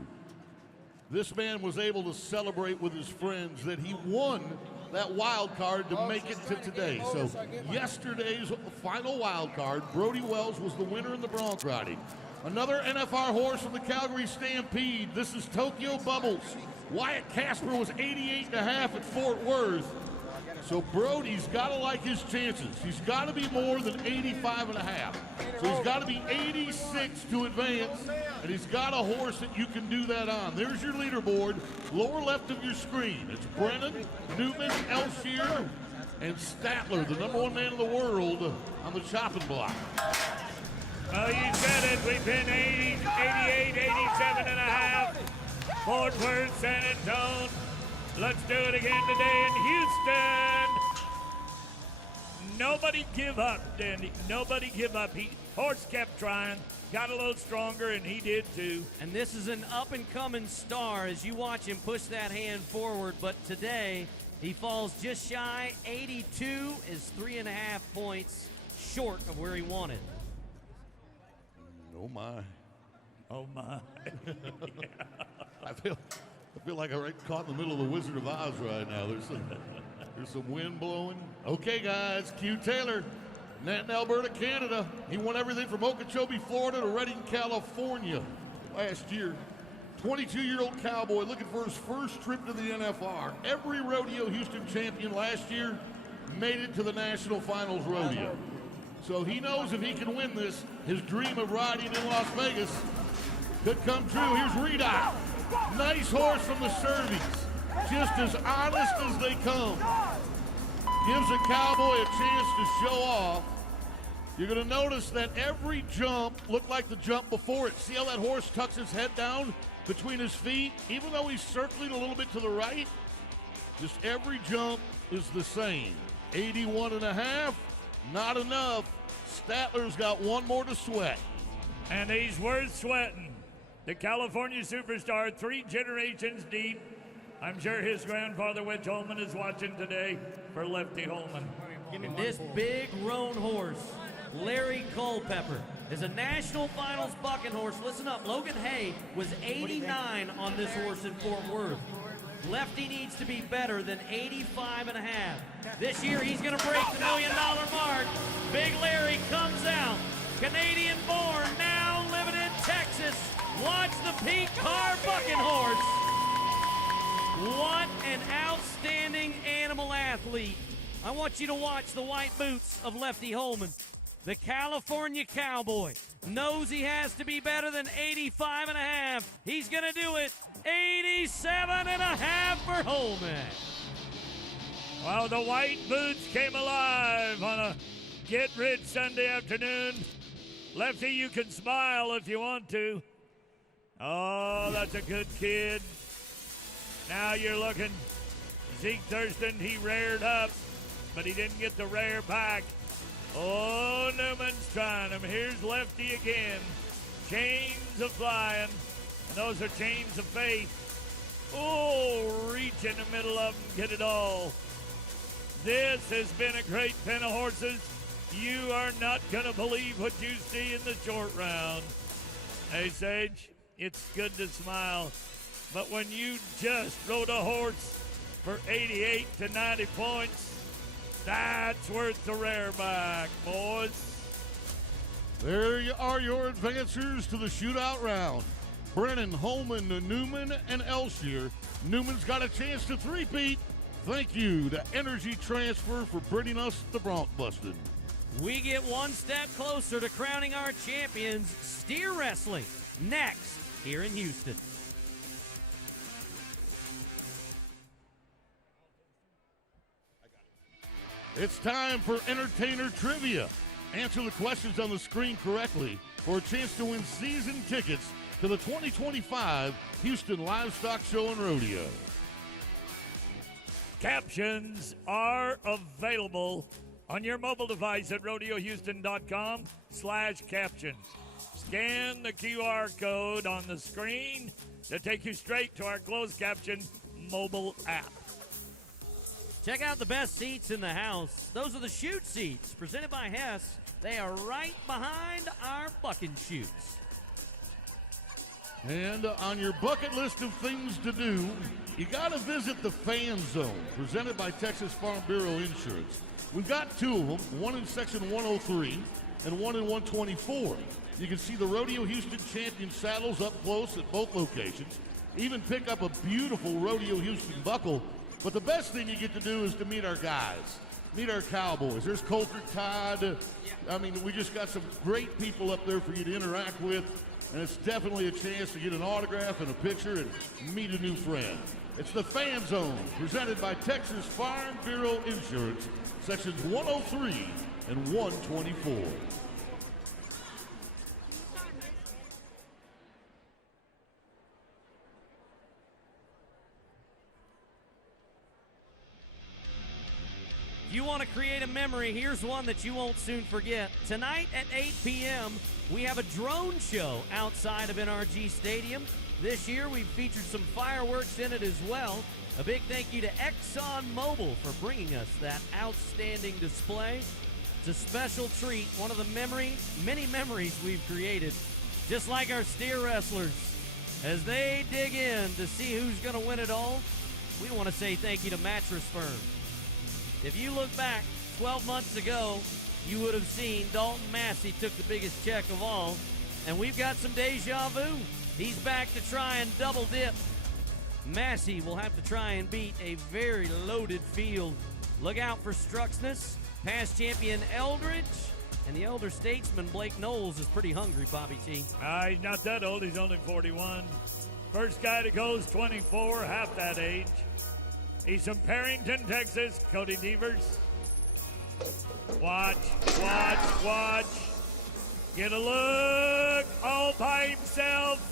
this man was able to celebrate with his friends that he won that wild card to make it to today. So yesterday's final wild card, Brody Wells was the winner in the bronc riding. Another NFR horse from the Calgary Stampede. This is Tokyo Bubbles. Wyatt Casper was 88.5 at Fort Worth. So Brody's got to like his chances. He's got to be more than 85.5. So he's got to be 86 to advance, and he's got a horse that you can do that on. There's your leaderboard, lower left of your screen. It's Brennan, Newman, Elshier, and Statler, the #1 man in the world, on the chopping block. Well, you said it. We've been 80, 88, 87.5. Fort Worth, San Antonio. Let's do it again today in Houston. Nobody give up, Dandy. Nobody give up. Horse kept trying, got a little stronger, and he did too. And this is an up-and-coming star as you watch him push that hand forward. But today, he falls just shy. 82 is 3.5 points short of where he wanted. Oh, my. Oh, my. Yeah. I feel like I'm right caught in the middle of the Wizard of Oz right now. There's some wind blowing. Okay, guys, Q Taylor, Nanton, Alberta, Canada. He won everything from Okeechobee, Florida to Redding, California last year. 22-year-old cowboy looking for his first trip to the NFR. Every Rodeo Houston champion last year made it to the National Finals Rodeo. So he knows if he can win this, his dream of riding in Las Vegas could come true. Here's Redot. Nice horse from the Cervies. Just as honest as they come. Gives a cowboy a chance to show off. You're going to notice that every jump looked like the jump before it. See how that horse tucks his head down between his feet? Even though he's circling a little bit to the right, just every jump is the same. 81.5, not enough. Statler's got one more to sweat. And he's worth sweating. The California superstar, 3 generations deep. I'm sure his grandfather, Wedge Holman, is watching today for Lefty Holman. This big roan horse, Larry Culpepper, is a National Finals bucking horse. Listen up, Logan Hay was 89 on this horse in Fort Worth. Lefty needs to be better than 85.5. This year he's going to break the $1 million mark. Big Larry comes out. Canadian born, now living in Texas. Watch the pink car bucking horse. What an outstanding animal athlete. I want you to watch the white boots of Lefty Holman. The California cowboy knows he has to be better than 85.5. He's going to do it. 87.5 for Holman. Well, the white boots came alive on a get-rich Sunday afternoon. Lefty, you can smile if you want to. Oh, that's a good kid. Now you're looking. Zeke Thurston, he reared up, but he didn't get the rear back. Oh, Newman's trying him. Here's Lefty again. Chains of flying. And those are chains of faith. Oh, reach in the middle of them, get it all. This has been a great pen of horses. You are not going to believe what you see in the short round. Hey, Sage, it's good to smile. But when you just rode a horse for 88 to 90 points, that's worth the rare back, boys. There are your advancers to the shootout round. Brennan, Holman, Newman, and Elshier. Newman's got a chance to three-peat. Thank you to Energy Transfer for bringing us the Bronc Bustin'. We get one step closer to crowning our champions, steer wrestling, next here in Houston. It's time for Entertainer Trivia. Answer the questions on the screen correctly for a chance to win season tickets to the 2025 Houston Livestock Show and Rodeo. Captions are available on your mobile device at rodeohouston.com/captions. Scan the QR code on the screen to take you straight to our closed caption mobile app. Check out the best seats in the house. Those are the chute seats presented by Hess. They are right behind our bucking chutes. And on your bucket list of things to do, you got to visit the Fan Zone, presented by Texas Farm Bureau Insurance. We've got two of them, one in section 103 and one in 124. You can see the Rodeo Houston champion saddles up close at both locations. Even pick up a beautiful Rodeo Houston buckle. But the best thing you get to do is to meet our guys, meet our cowboys. There's Coulter Todd. I mean, we just got some great people up there for you to interact with. And it's definitely a chance to get an autograph and a picture and meet a new friend. It's the Fan Zone, presented by Texas Farm Bureau Insurance, sections 103 and 124. If you want to create a memory, here's one that you won't soon forget. Tonight at 8 p.m., we have a drone show outside of NRG Stadium. This year, we've featured some fireworks in it as well. A big thank you to ExxonMobil for bringing us that outstanding display. It's a special treat, one of the many memories we've created, just like our steer wrestlers. As they dig in to see who's going to win it all, we want to say thank you to Mattress Firm. If you look back 12 months ago, you would have seen Dalton Massey took the biggest check of all, and we've got some deja vu. He's back to try and double dip. Massey will have to try and beat a very loaded field. Look out for Struxness, past champion Eldridge, and the elder statesman Blake Knowles is pretty hungry, Bobby T. He's not that old. He's only 41. First guy that goes 24, half that age. He's from Perrington, Texas, Cody Devers. Watch. Get a look all by himself.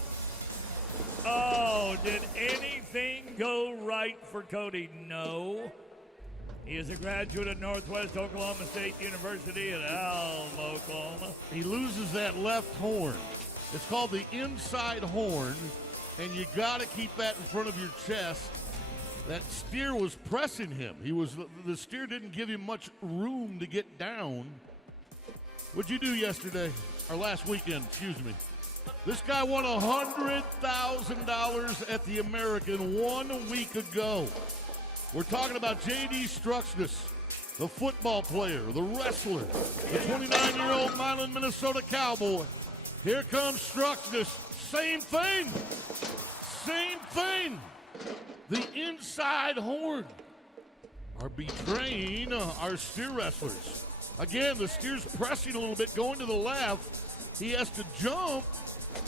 Oh, did anything go right for Cody? No. He is a graduate of Northwest Oklahoma State University at Alma, Oklahoma. He loses that left horn. It's called the inside horn, and you got to keep that in front of your chest. That steer was pressing him. The steer didn't give him much room to get down. What'd you do yesterday, or last weekend, excuse me? This guy won $100,000 at the American 1 week ago. We're talking about J.D. Struxness, the football player, the wrestler, the 29-year-old Milan, Minnesota Cowboy. Here comes Struxness. Same thing. The inside horn are betraying our steer wrestlers. Again, the steer's pressing a little bit, going to the left. He has to jump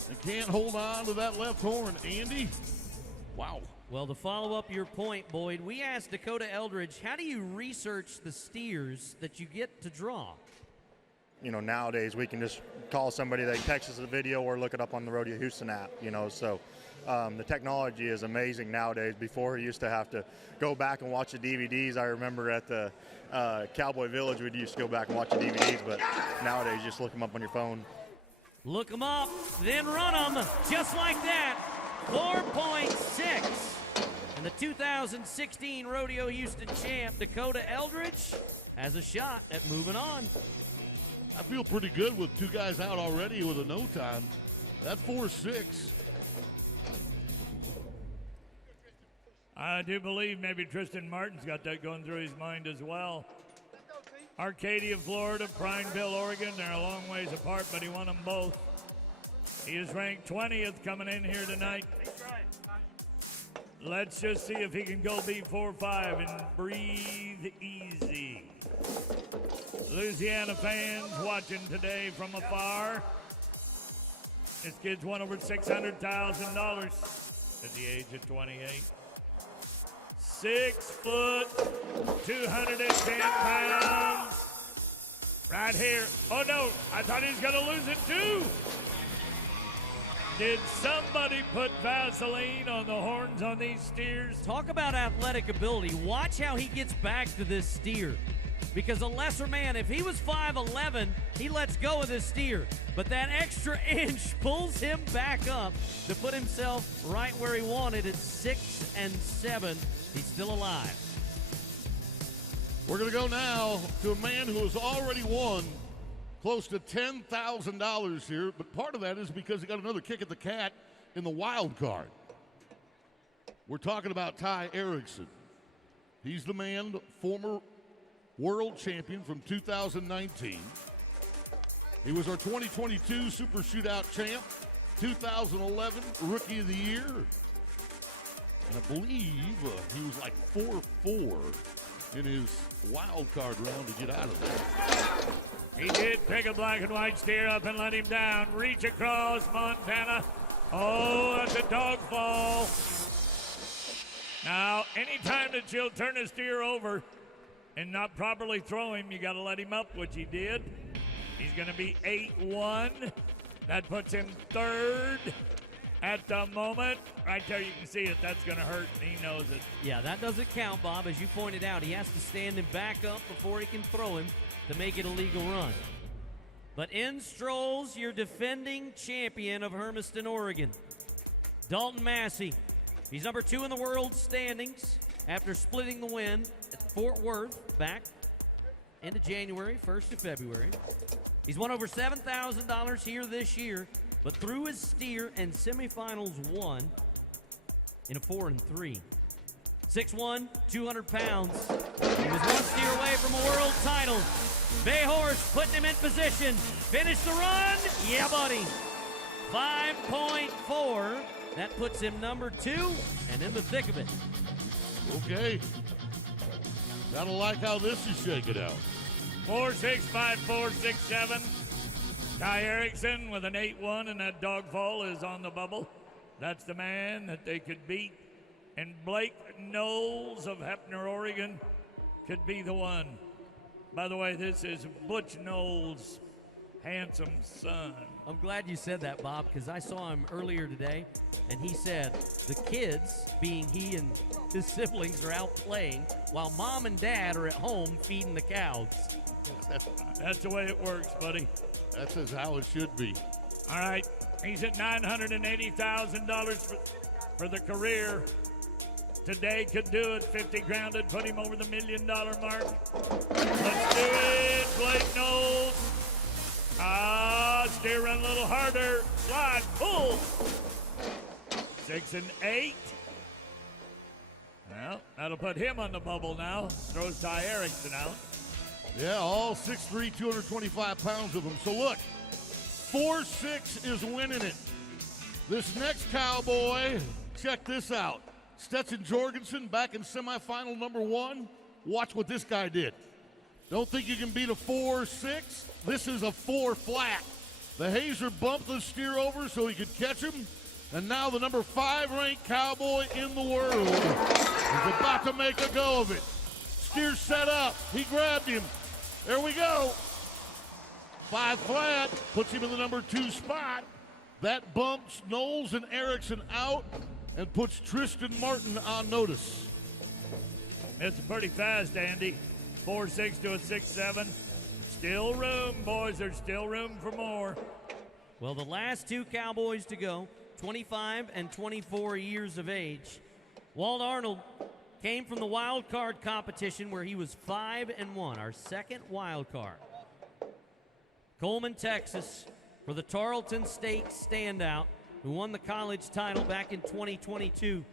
and can't hold on to that left horn. Andy, wow. Well, to follow up your point, Boyd, we asked Dakota Eldridge, how do you research the steers that you get to draw? You know, nowadays we can just call somebody, they text us a video or look it up on the Rodeo Houston app, so the technology is amazing nowadays. Before, you used to have to go back and watch the DVDs. I remember at the Cowboy Village, we used to go back and watch the DVDs, but nowadays you just look them up on your phone. Look them up, then run them, just like that. 4.6. And the 2016 Rodeo Houston champ, Dakota Eldridge, has a shot at moving on. I feel pretty good with two guys out already with a no time. That 4.6. I do believe maybe Tristan Martin's got that going through his mind as well. Arcadia, Florida, Prineville, Oregon, they're a long ways apart, but he won them both. He is ranked 20th coming in here tonight. Let's just see if he can go B4-5 and breathe easy. Louisiana fans watching today from afar. This kid's won over $600,000 at the age of 28. 6 foot, 210 pounds. Right here. Oh no, I thought he was gonna lose it too. Did somebody put Vaseline on the horns on these steers? Talk about athletic ability. Watch how he gets back to this steer. Because a lesser man, if he was 5'11", he lets go of this steer. But that extra inch pulls him back up to put himself right where he wanted at 6 and 7. He's still alive. We're going to go now to a man who has already won close to $10,000 here, but part of that is because he got another kick at the cat in the wild card. We're talking about Ty Erickson. He's the man, former world champion from 2019. He was our 2022 Super Shootout champ, 2011 Rookie of the Year. And I believe he was like 4-4 in his wild card round to get out of there. He did pick a black and white steer up and let him down. Reach across Montana. Oh, that's a dog fall. Now, anytime that you'll turn a steer over and not properly throw him, you got to let him up, which he did. He's going to be 8-1. That puts him third at the moment. Right there, you can see it. That's going to hurt, and he knows it. Yeah, that doesn't count, Bob. As you pointed out, he has to stand him back up before he can throw him to make it a legal run. But in strolls your defending champion of Hermiston, Oregon, Dalton Massey. He's number 2 in the world standings after splitting the win at Fort Worth back into January, 1st of February. He's won over $7,000 here this year, but threw his steer and semifinals won in a 4-3. 6'1", 200 pounds. He was one steer away from a world title. Bay Horse putting him in position. Finish the run. Yeah, buddy. 5.4. That puts him number 2 and in the thick of it. Okay. Gotta like how this is shaking out. 4-6, 5-4, 6-7. Ty Erickson with an 8-1, and that dog fall is on the bubble. That's the man that they could beat. And Blake Knowles of Heppner, Oregon, could be the one. By the way, this is Butch Knowles' handsome son. I'm glad you said that, Bob, because I saw him earlier today, and he said the kids, being he and his siblings, are out playing while mom and dad are at home feeding the cows. That's the way it works, buddy. That's as how it should be. All right, he's at $980,000 for the career. Today could do it. 50 grounded, put him over the $1 million mark. Let's do it, Blake Knowles. Steer run a little harder. Slide, pull. 6 and 8. Well, that'll put him on the bubble now. Throws Ty Erickson out. Yeah, all 6'3", 225 pounds of them. So look, 4-6 is winning it. This next cowboy, check this out. Stetson Jorgensen back in semifinal number 1. Watch what this guy did. Don't think you can beat a 4-6. This is a 4 flat. The Hazer bumped the steer over so he could catch him. And now the number 5 ranked cowboy in the world is about to make a go of it. Steer set up. He grabbed him. There we go. 5 flat puts him in the number 2 spot. That bumps Knowles and Erickson out and puts Tristan Martin on notice. It's pretty fast, Andy. 4-6 to a 6-7. Still room, boys. There's still room for more. Well, the last 2 cowboys to go, 25 and 24 years of age. Walt Arnold came from the wild card competition where he was 5-1, our second wild card. Coleman, Texas, for the Tarleton State standout, who won the college title back in 2022.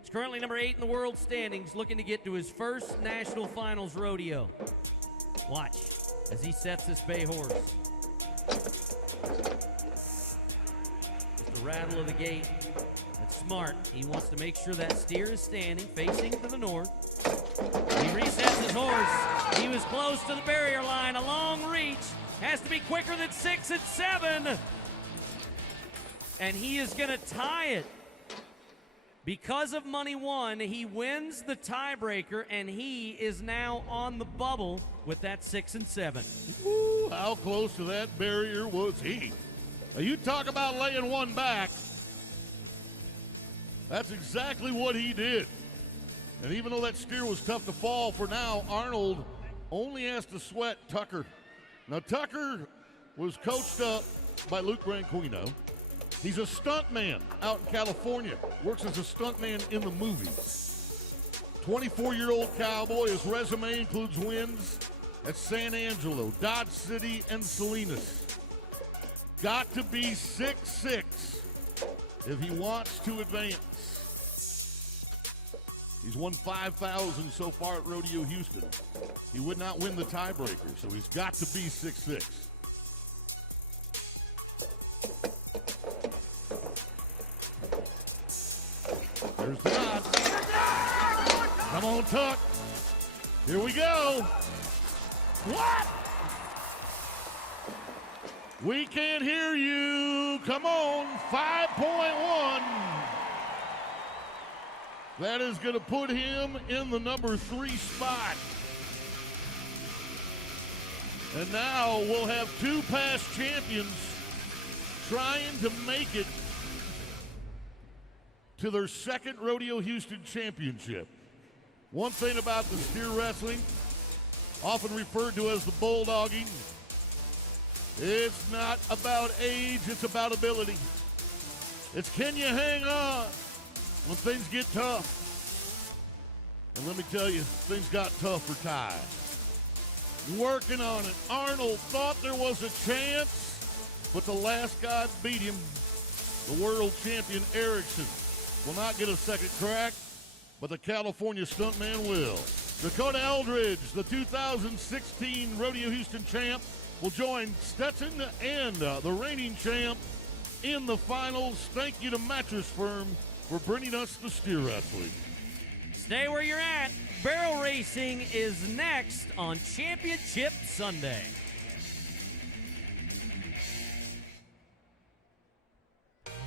He's currently number 8 in the world standings, looking to get to his first national finals rodeo. Watch as he sets this bay horse. the rattle of the gate. That's smart. He wants to make sure that steer is standing, facing to the north. He resets his horse. He was close to the barrier line. A long reach. Has to be quicker than 6 and 7. And he is going to tie it. Because of money won, he wins the tiebreaker, and he is now on the bubble with that 6 and 7. Ooh, how close to that barrier was he? Now you talk about laying one back. That's exactly what he did. And even though that steer was tough to fall, for now, Arnold only has to sweat Tucker. Now, Tucker was coached up by Luke Branquino. He's a stuntman out in California, works as a stuntman in the movies. 24-year-old cowboy. His resume includes wins at San Angelo, Dodge City, and Salinas. Got to be 6'6" if he wants to advance. He's won 5,000 so far at Rodeo Houston. He would not win the tiebreaker, so he's got to be 6'6". There's the knot. Come on, Tuck. Here we go. What? We can't hear you. Come on, 5.1. That is going to put him in the number 3 spot. And now we'll have 2 past champions trying to make it to their second Rodeo Houston championship. One thing about the steer wrestling, often referred to as the bulldogging, it's not about age, it's about ability. It's can you hang on when things get tough? And let me tell you, things got tough for Ty. Working on it. Arnold thought there was a chance, but the last guy beat him, the world champion Erickson, will not get a second crack, but the California stuntman will. Dakota Eldridge, the 2016 Rodeo Houston champ, will join Stetson and the reigning champ in the finals. Thank you to Mattress Firm for bringing us the steer wrestling. Stay where you're at. Barrel racing is next on Championship Sunday.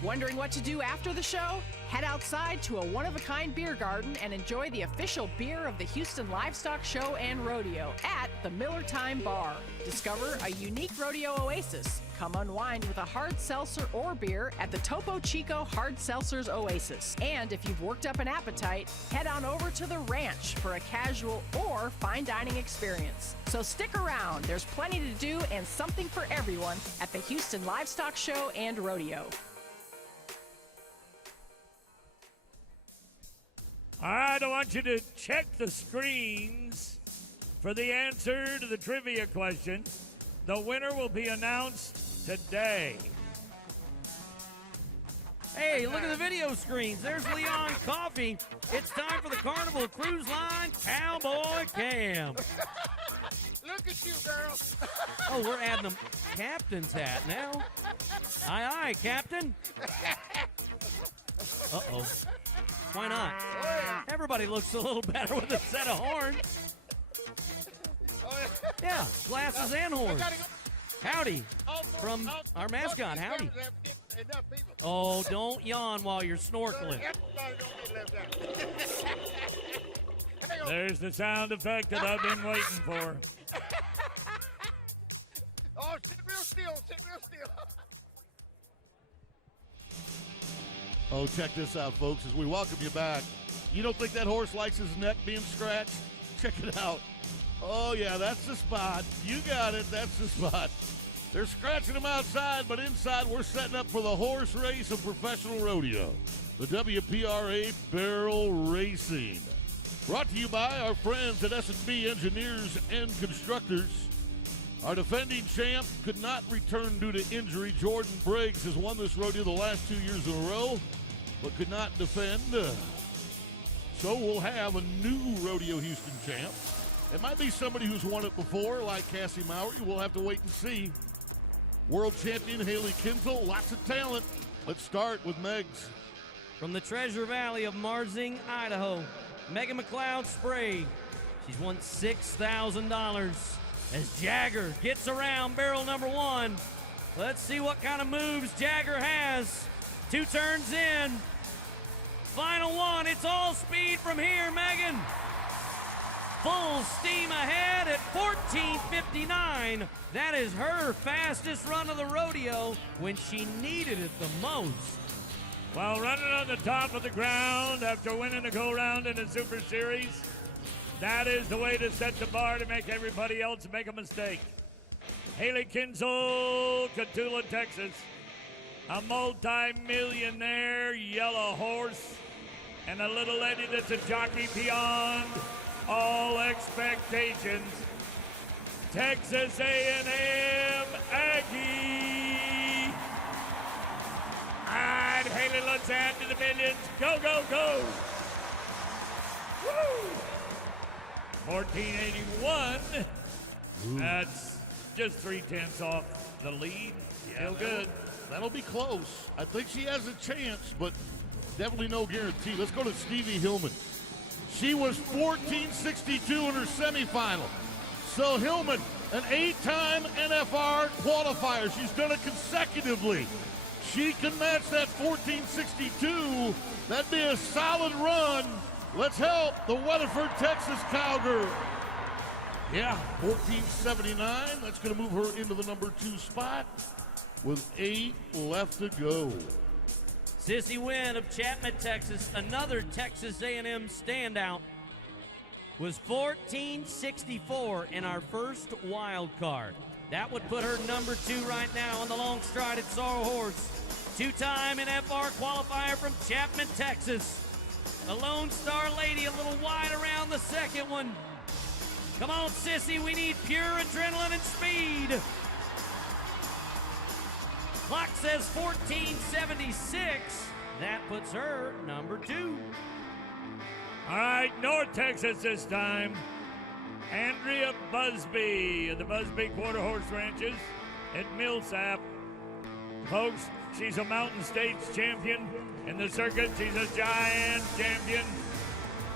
Wondering what to do after the show? Head outside to a one-of-a-kind beer garden and enjoy the official beer of the Houston Livestock Show and Rodeo at the Miller Time Bar. Discover a unique rodeo oasis. Come unwind with a hard seltzer or beer at the Topo Chico Hard Seltzers Oasis. And if you've worked up an appetite, head on over to the ranch for a casual or fine dining experience. So stick around. There's plenty to do and something for everyone at the Houston Livestock Show and Rodeo. All right, I want you to check the screens for the answer to the trivia question. The winner will be announced today. Hey, look at the video screens. There's Leon Coffee. It's time for the Carnival Cruise Line Cowboy Cam. Look at you, girl. Oh, we're adding a captain's hat now. Aye, aye, Captain. Uh-oh. Why not? Everybody looks a little better with a set of horns. Yeah, glasses and horns. Howdy from our mascot, Howdy. Oh, don't yawn while you're snorkeling. There's the sound effect that I've been waiting for. Oh, sit real still, sit real still. Oh, check this out, folks, as we welcome you back. You don't think that horse likes his neck being scratched? Check it out. Oh, yeah, that's the spot. You got it. That's the spot. They're scratching him outside, but inside we're setting up for the horse race of professional rodeo, the WPRA Barrel Racing. Brought to you by our friends at S&B Engineers and Constructors. Our defending champ could not return due to injury. Jordan Briggs has won this rodeo the last 2 years in a row, but could not defend. So we'll have a new Rodeo Houston champ. It might be somebody who's won it before, like Cassie Mowry. We'll have to wait and see. World champion Haley Kinsel, lots of talent. Let's start with Megs. From the Treasure Valley of Marzing, Idaho, Megan McLeod Sprague. She's won $6,000 as Jagger gets around barrel number 1. Let's see what kind of moves Jagger has. 2 turns in. Final one. It's all speed from here, Megan. Full steam ahead at 14:59. That is her fastest run of the rodeo when she needed it the most. While running on the top of the ground after winning a go-round in the Super Series, that is the way to set the bar to make everybody else make a mistake. Haley Kinzel, Cotulla, Texas, a multi-millionaire yellow horse, and a little lady that's a jockey beyond all expectations. Texas A&M Aggie. And Haley looks add to the millions. Go, go, go. Woo! 1481. That's just 3/10 off the lead. Feel good. That'll be close. I think she has a chance, but definitely no guarantee. Let's go to Stevie Hillman. She was 1462 in her semifinal. So Hillman, an 8-time NFR qualifier. She's done it consecutively. She can match that 1462. That'd be a solid run. Let's help the Weatherford, Texas cowgirl. Yeah, 1479. That's going to move her into the number 2 spot with 8 left to go. Sissy Wynn of Chapman, Texas, another Texas A&M standout, was 1464 in our first wild card. That would put her number 2 right now on the long strided sorrel horse. 2-time NFR qualifier from Chapman, Texas. A Lone Star Lady a little wide around the second one. Come on, Sissy, we need pure adrenaline and speed. Clock says 1476. That puts her number 2. All right, North Texas this time. Andrea Busby of the Busby Quarter Horse Ranches at Millsap. Folks, she's a Mountain States champion. In the circuit, she's a giant champion.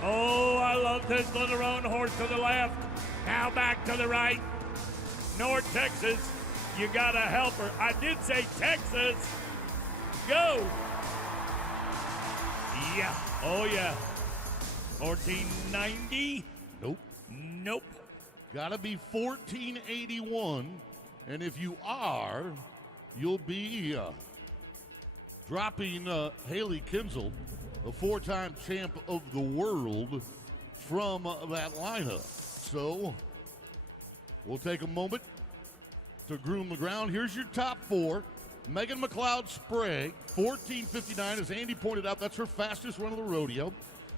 Oh, I love this little roan horse to the left. Now back to the right. North Texas, you gotta help her. I did say Texas. Go. Yeah. Oh, yeah. 1490. Nope. Nope. Gotta be 1481. And if you are, you'll be dropping Haley Kinzel, a 4-time champ of the world, from that lineup. So we'll take a moment to groom the ground. Here's your top 4. Megan McLeod Sprague, 14:59, as Andy pointed out, that's her fastest run of the rodeo.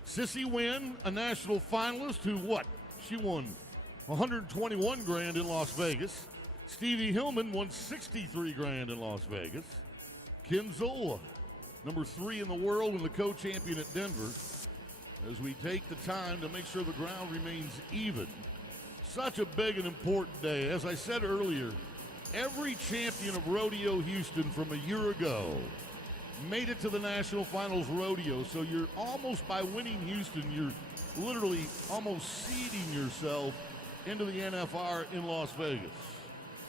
Sissy Wynn, a national finalist who she won 121 grand in Las Vegas. Stevie Hillman won 63 grand in Las Vegas. Kinzel, number 3 in the world and the co-champion at Denver. As we take the time to make sure the ground remains even. Such a big and important day. As I said earlier, every champion of Rodeo Houston from a year ago made it to the National Finals Rodeo. So you're almost, by winning Houston, you're literally almost seeding yourself into the NFR in Las Vegas.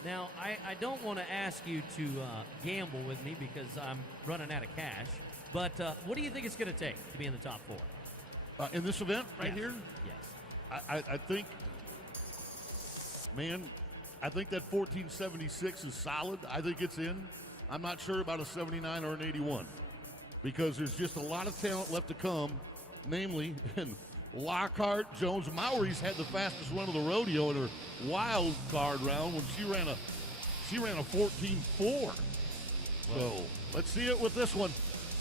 Now, I don't want to ask you to gamble with me because I'm running out of cash, but what do you think it's going to take to be in the top 4? In this event right here? Yes. I think, man, I think that 1476 is solid. I think it's in. I'm not sure about a 79 or an 81 because there's just a lot of talent left to come, namely in Lockhart, Jones. Mowry's had the fastest run of the rodeo in her wild card round when she ran a 14.4. So let's see it with this one.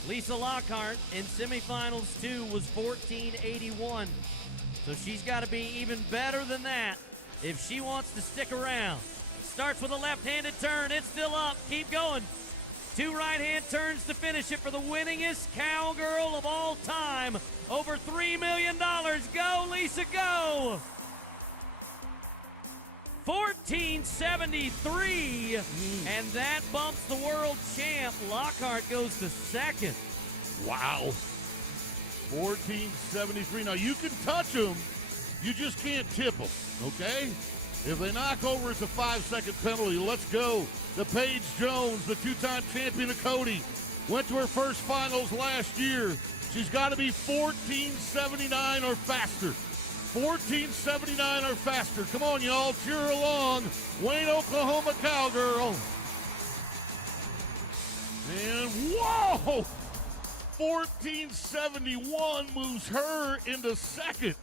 Lisa Lockhart in semifinals 2 was 1481. So she's got to be even better than that if she wants to stick around. Starts with a left-handed turn. It's still up. Keep going. 2 right-hand turns to finish it for the winningest cowgirl of all time. Over $3 million. Go, Lisa, go. 1473, and that bumps the world champ. Lockhart goes to second. Wow. 1473. Now, you can touch them. You just can't tip them, okay? If they knock over, it's a 5-second penalty. Let's go. The Paige Jones, the two-time champion of Cody, went to her first finals last year. She's got to be 1479 or faster. 1479 or faster. Come on, y'all. Cheer her along. Wayne, Oklahoma cowgirl. And whoa! 1471 moves her into second.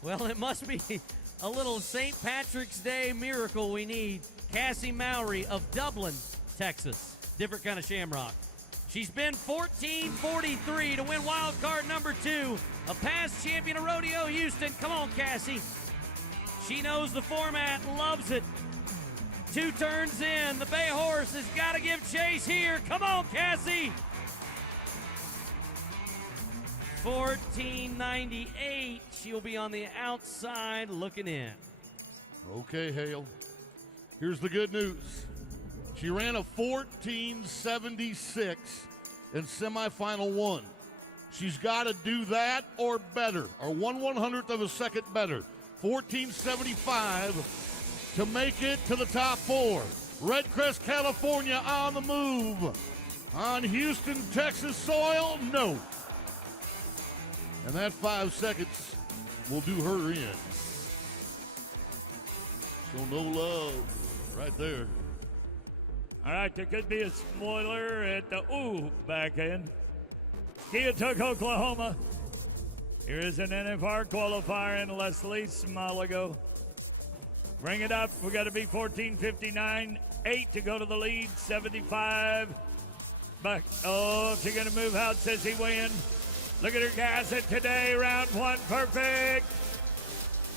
Well, it must be a little St. Patrick's Day miracle we need. Cassie Mowry of Dublin, Texas. Different kind of shamrock. She's been 1443 to win wild card number 2. A past champion of Rodeo Houston. Come on, Cassie. She knows the format, loves it. 2 turns in. The bay horse has got to give chase here. Come on, Cassie. 1498. She'll be on the outside looking in. Okay, Hale. Here's the good news. She ran a 1476 in semifinal 1. She's got to do that or better, or 1/100th of a second better. 1475 to make it to the top 4. Redcrest, California on the move. On Houston, Texas soil, no. And that 5 seconds will do her in. So no love right there. All right, there could be a spoiler at the back end. Keokuk, Oklahoma. Here is an NFR qualifier in Leslie Smalago. Bring it up. We got to be 14:59. 8 to go to the lead. 75. Back. Oh, she's going to move out. Says he win. Look at her gas it today. Round 1 perfect.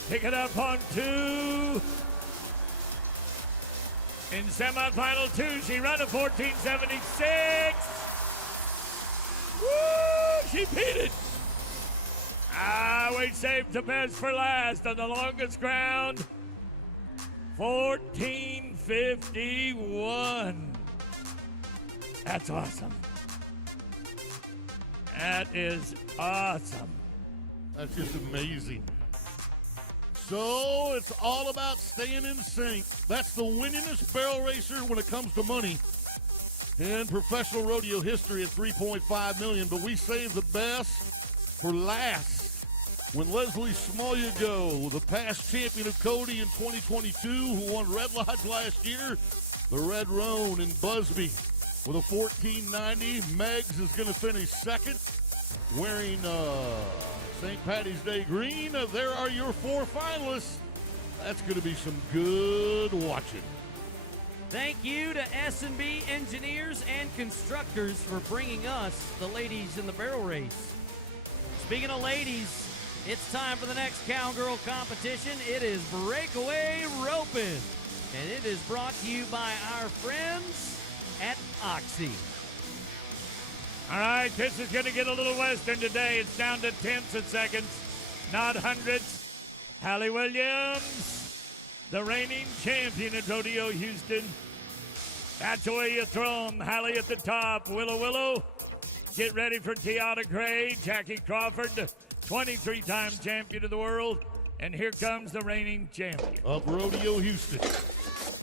Pick it up on 2. In semifinal 2, she ran a 14:76. Woo! She beat it. We saved the best for last on the longest ground. 14:51. That's awesome. That is awesome. That's just amazing. So it's all about staying in sync. That's the winningest barrel racer when it comes to money in professional rodeo history at $3.5 million. But we saved the best for last. When Leslie Smalago, the past champion of Cody in 2022, who won Red Lodge last year, the Red Roan in Busby with a 1490. Meggs is going to finish second, wearing St. Patty's Day green. There are your 4 finalists. That's going to be some good watching. Thank you to S&B Engineers and Constructors for bringing us the ladies in the barrel race. Speaking of ladies, it's time for the next cowgirl competition. It is breakaway roping, and it is brought to you by our friends at Oxy. All right, this is going to get a little western today. It's down to tenths of seconds, not hundredths. Hallie Williams, the reigning champion at Rodeo Houston. That's the way you throw them. Hallie at the top. Willow. Get ready for Tiana Gray. Jackie Crawford, 23-time champion of the world. And here comes the reigning champion of Rodeo Houston,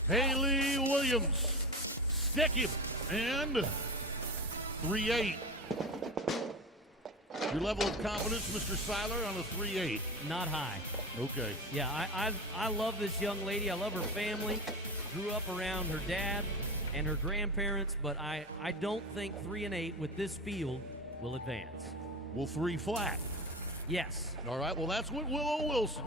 Haley Williams. Stick him. And 3-8. Your level of confidence, Mr. Seiler, on a 3-8? Not high. Okay. Yeah, I love this young lady. I love her family. Grew up around her dad and her grandparents, but I don't think 3-8 with this field will advance. Well, 3 flat. Yes. All right, well, that's what Willow Wilson,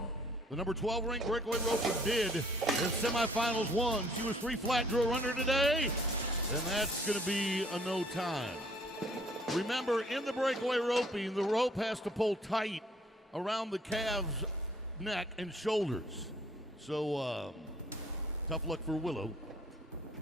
the number 12 ranked breakaway roper, did in semifinals 1. She was 3 flat, drew a runner today, and that's going to be a no time. Remember, in the breakaway roping, the rope has to pull tight around the calf's neck and shoulders. So, tough luck for Willow.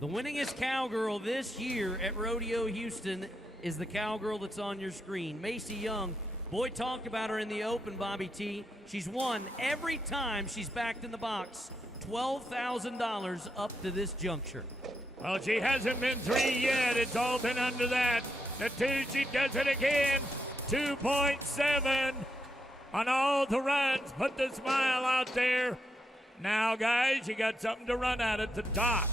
The winningest cowgirl this year at Rodeo Houston is the cowgirl that's on your screen, Macy Young. Boy, talked about her in the open, Bobby T. She's won every time she's backed in the box. $12,000 up to this juncture. Well, she hasn't been 3 yet. It's all been under that. The 2, she does it again. 2.7 on all the runs. Put the smile out there. Now, guys, you got something to run at the top.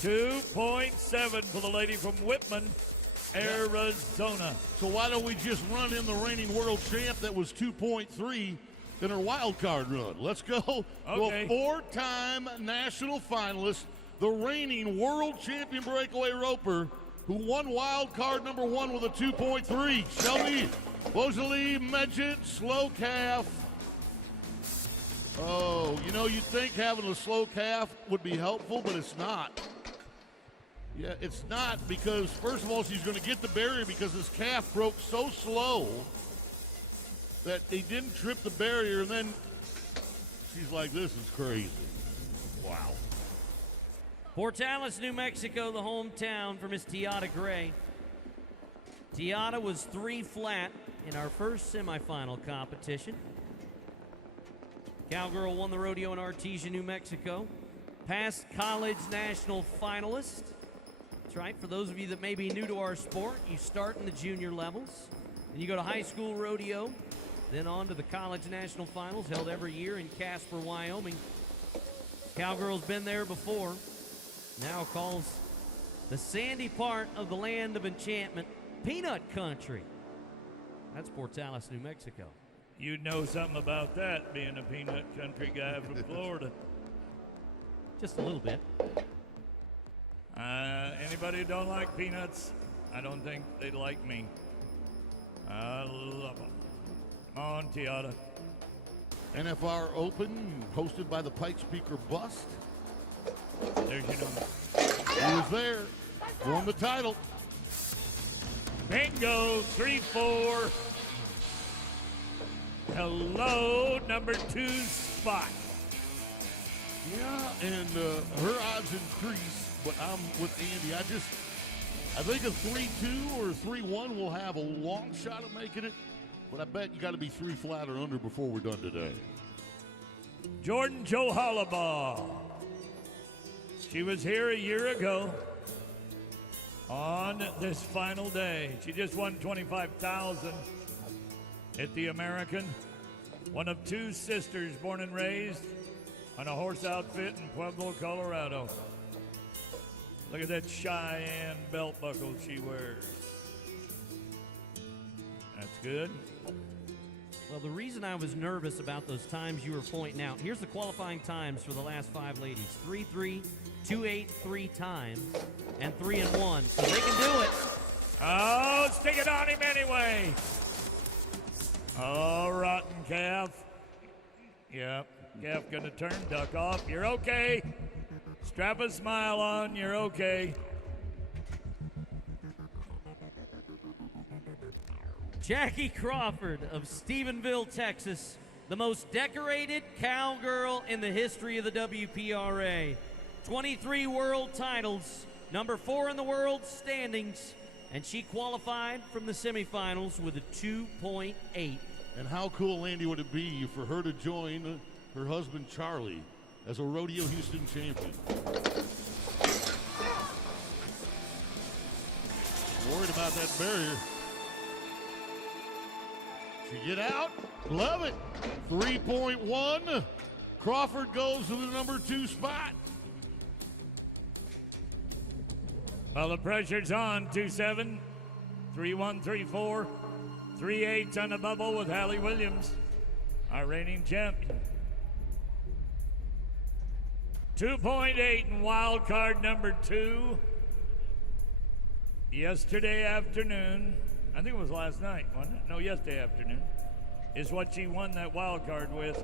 2.7 for the lady from Whitman, Arizona. So why don't we just run in the reigning world champ that was 2.3 in her wild card run? Let's go. Okay. The 4-time national finalist, the reigning world champion breakaway roper, who won wild card number 1 with a 2.3. Shelby Bosley Medjit, slow calf. Oh, you know, you'd think having a slow calf would be helpful, but it's not. Yeah, it's not, because first of all, she's going to get the barrier because this calf broke so slow that he didn't trip the barrier, and then she's like, this is crazy. Wow. Portales, New Mexico, the hometown for Miss Tiata Gray. Tiata was 3 flat in our first semifinal competition. Cowgirl won the rodeo in Artesia, New Mexico. Past college national finalist. That's right, for those of you that may be new to our sport, you start in the junior levels, and you go to high school rodeo, then on to the college national finals held every year in Casper, Wyoming. Cowgirl's been there before. Now calls the sandy part of the land of enchantment Peanut Country. That's Portales, New Mexico. You know something about that, being a peanut country guy from Florida. Just a little bit. Anybody who don't like peanuts, I don't think they like me. I love them. Come on, Tiata. NFR Open, hosted by the Pike Speaker Bust. There's your number. He was there. Won the title. Bingo, 3-4. Hello, number 2 spot. Yeah, and her odds increase, but I'm with Andy. I think a 3-2 or a 3-1 will have a long shot at making it, but I bet you got to be 3 flat or under before we're done today. Jordan Johalabaugh. She was here a year ago on this final day. She just won $25,000 at the American. One of 2 sisters born and raised on a horse outfit in Pueblo, Colorado. Look at that Cheyenne belt buckle she wears. That's good. Well, the reason I was nervous about those times you were pointing out, here's the qualifying times for the last 5 ladies. 3-3, 2-8 3 times, and 3-1. So they can do it. Oh, stick it on him anyway. Oh, rotten calf. Yep, calf gonna turn, duck off. You're okay. Strap a smile on, you're okay. Jackie Crawford of Stephenville, Texas, the most decorated cowgirl in the history of the WPRA. 23 world titles, number 4 in the world standings, and she qualified from the semifinals with a 2.8. And how cool, Andy, would it be for her to join her husband, Charlie, as a Rodeo Houston champion? Worried about that barrier. She get out. Love it. 3.1. Crawford goes to the number 2 spot. Well, the pressure's on. 2-7, 3-1, 3-4, 3-8 on the bubble with Hallie Williams, our reigning champion. 2.8 in wild card number 2. Yesterday afternoon, I think it was last night, wasn't it? No, yesterday afternoon, is what she won that wild card with.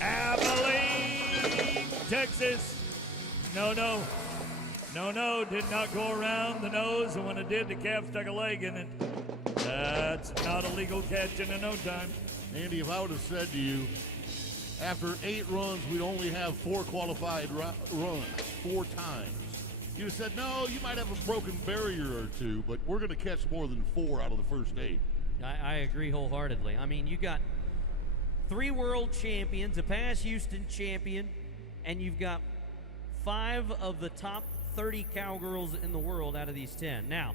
Abilene, Texas. No, did not go around the nose, and when it did, the calf stuck a leg in it. That's not a legal catch in no time. Andy, if I would have said to you, after 8 runs, we'd only have 4 qualified runs, 4 times. You'd have said, no, you might have a broken barrier or 2, but we're going to catch more than 4 out of the first 8. I agree wholeheartedly. I mean, you got 3 world champions, a past Houston champion, and you've got 5 of the top 30 cowgirls in the world out of these 10. Now,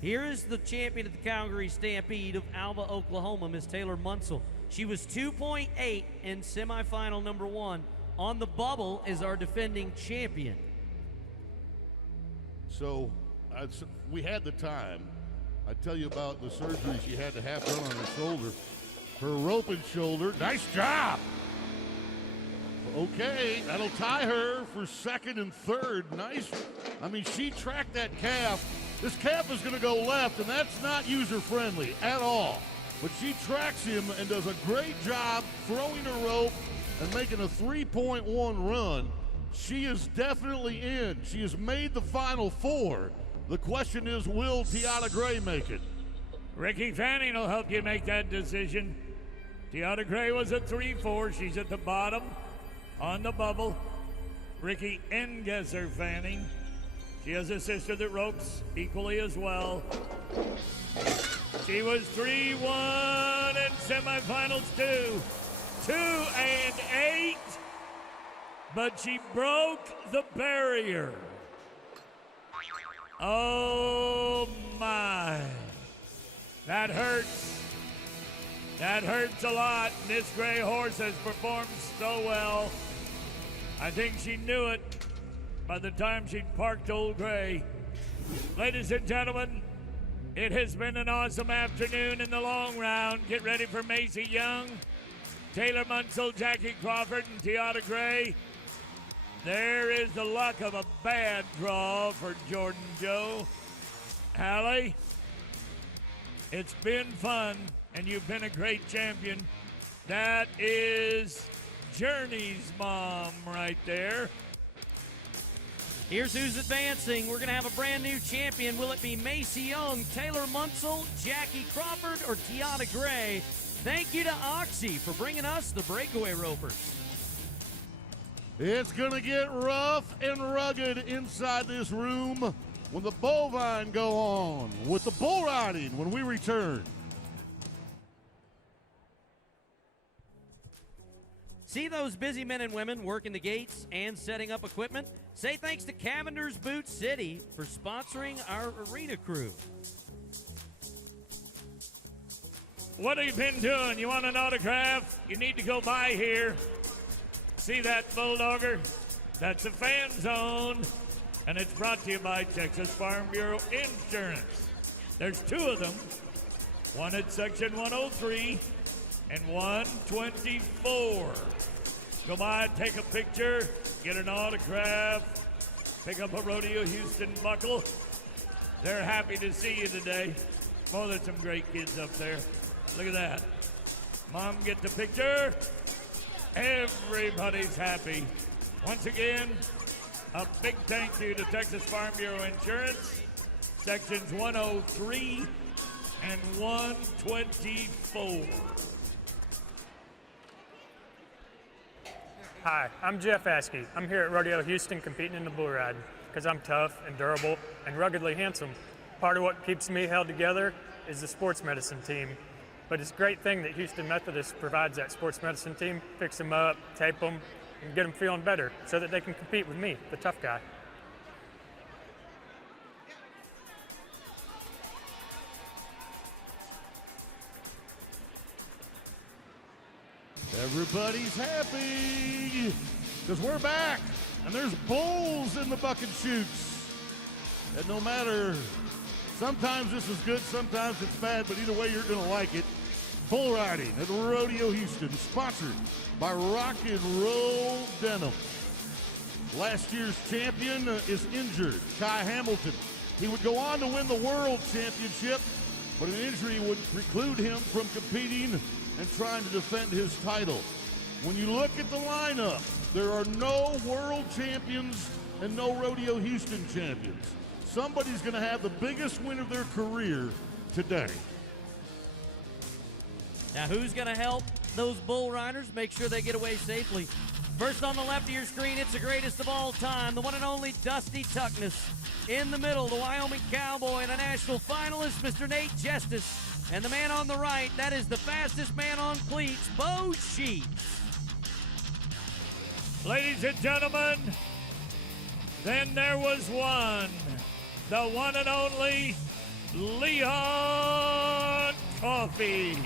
here is the champion of the Calgary Stampede of Alva, Oklahoma, Miss Taylor Munsell. She was 2.8 in semifinal number 1. On the bubble is our defending champion. So we had the time. I tell you about the surgery she had to have done on her shoulder. Her roping shoulder. Nice job. Okay, that'll tie her for second and third. Nice. I mean, she tracked that calf. This calf is going to go left, and that's not user-friendly at all. But she tracks him and does a great job throwing her rope and making a 3.1 run. She is definitely in. She has made the Final Four. The question is, will Tiana Gray make it? Ricky Fanning will help you make that decision. Tiana Gray was at 3-4. She's at the bottom on the bubble. Ricky Engesser Fanning. She has a sister that ropes equally as well. She was 3-1 in semifinals too. 2-8. But she broke the barrier. Oh my. That hurts. That hurts a lot. This gray horse has performed so well. I think she knew it by the time she parked Old Gray. Ladies and gentlemen, it has been an awesome afternoon in the long round. Get ready for Macy Young, Taylor Munsell, Jackie Crawford, and Tiana Gray. There is the luck of a bad draw for Jordan Joe. Hallie, it's been fun, and you've been a great champion. That is Journey's mom right there. Here's who's advancing. We're going to have a brand new champion. Will it be Macy Young, Taylor Munsell, Jackie Crawford, or Tiana Gray? Thank you to Oxy for bringing us the breakaway ropers. It's going to get rough and rugged inside this room when the bovine go on with the bull riding when we return. See those busy men and women working the gates and setting up equipment? Say thanks to Cavender's Boot City for sponsoring our arena crew. What have you been doing? You want an autograph? You need to go by here. See that bulldogger? That's a fan zone. And it's brought to you by Texas Farm Bureau Insurance. There's 2 of them. One at section 103 and 124. Go by, take a picture, get an autograph, pick up a Rodeo Houston buckle. They're happy to see you today. Oh, there's some great kids up there. Look at that. Mom, get the picture. Everybody's happy. Once again, a big thank you to Texas Farm Bureau Insurance, sections 103 and 124. Hi, I'm Jeff Askey. I'm here at Rodeo Houston competing in the bull riding because I'm tough and durable and ruggedly handsome. Part of what keeps me held together is the sports medicine team. But it's a great thing that Houston Methodist provides that sports medicine team, fix them up, tape them, and get them feeling better so that they can compete with me, the tough guy. Everybody's happy because we're back and there's bulls in the bucket chutes. And no matter, sometimes this is good, sometimes it's bad, but either way you're going to like it. Bull riding at Rodeo Houston, sponsored by Rock and Roll Denim. Last year's champion is injured, Kai Hamilton. He would go on to win the world championship, but an injury would preclude him from competing and trying to defend his title. When you look at the lineup, there are no world champions and no Rodeo Houston champions. Somebody's going to have the biggest win of their career today. Now, who's going to help those bull riders make sure they get away safely? First on the left of your screen, it's the greatest of all time, the one and only Dusty Tuckness. In the middle, the Wyoming Cowboy and a national finalist, Mr. Nate Justice. And the man on the right, that is the fastest man on cleats, Bo Sheets. Ladies and gentlemen, then there was one, the one and only Leon Coffey.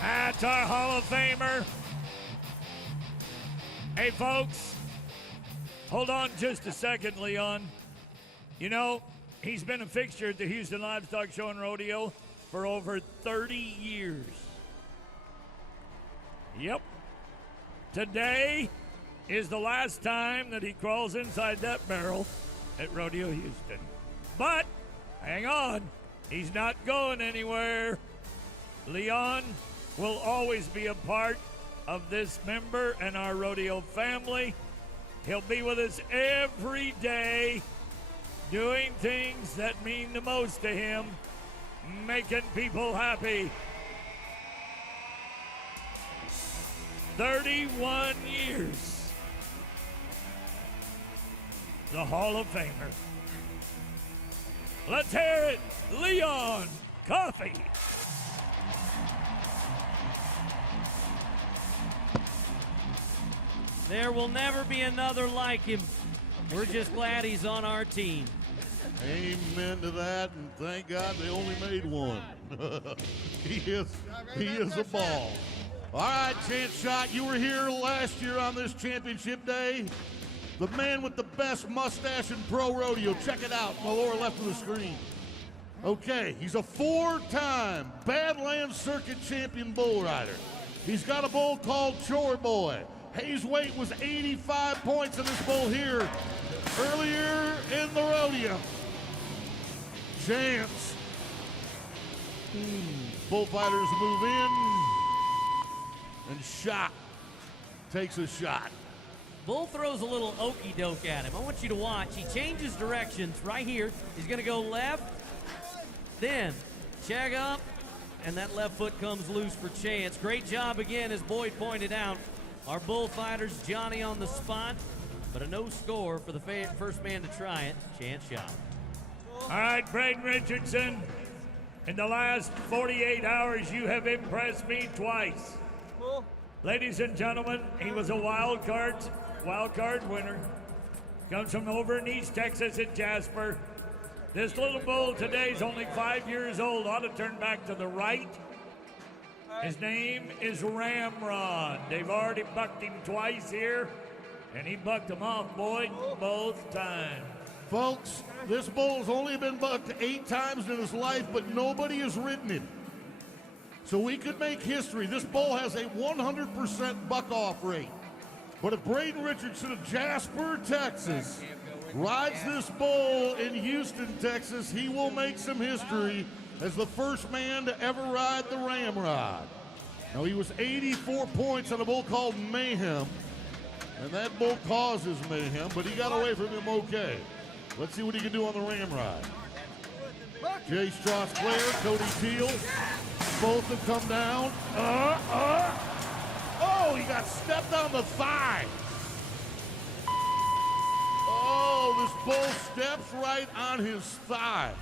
That's our Hall of Famer. Hey, folks, hold on just a second, Leon. You know, he's been a fixture at the Houston Livestock Show and Rodeo for over 30 years. Yep. Today is the last time that he crawls inside that barrel at Rodeo Houston. But, hang on, he's not going anywhere. Leon will always be a part of this member and our rodeo family. He'll be with us every day, doing things that mean the most to him, making people happy. 31 years. The Hall of Famer. Let's hear it, Leon Coffey. There will never be another like him. We're just glad he's on our team. Amen to that, and thank God they only made one. He is a ball. All right, Chance Shot, you were here last year on this championship day. The man with the best mustache in pro rodeo. Check it out, on the lower left of the screen. Okay, he's a 4-time Badlands Circuit champion bull rider. He's got a bull called Chore Boy. His weight was 85 points in this bull here earlier in the rodeo. Chance. Bullfighters move in. And Shot takes a shot. Bull throws a little okey doke at him. I want you to watch. He changes directions right here. He's going to go left, then check up, and that left foot comes loose for Chance. Great job again, as Boyd pointed out. Our bullfighters, Johnny on the spot, but a no score for the first man to try it, Chance Shot. All right, Braden Richardson, in the last 48 hours, you have impressed me twice. Ladies and gentlemen, he was a wild card winner. Comes from over in East Texas at Jasper. This little bull today is only 5 years old. Ought to turn back to the right. His name is Ramrod. They've already bucked him twice here, and he bucked them off, Boyd, both times. Folks, this bull's only been bucked 8 times in his life, but nobody has ridden him. So we could make history. This bull has a 100% buck-off rate. But if Braden Richardson of Jasper, Texas, rides this bull in Houston, Texas, he will make some history as the first man to ever ride the Ramrod. Now, he was 84 points on a bull called Mayhem, and that bull causes mayhem, but he got away from him okay. Let's see what he can do on the Ramrod. Jay Strauss Claire, Cody Teal, both have come down. Oh, he got stepped on the thigh. Oh, this bull steps right on his thigh.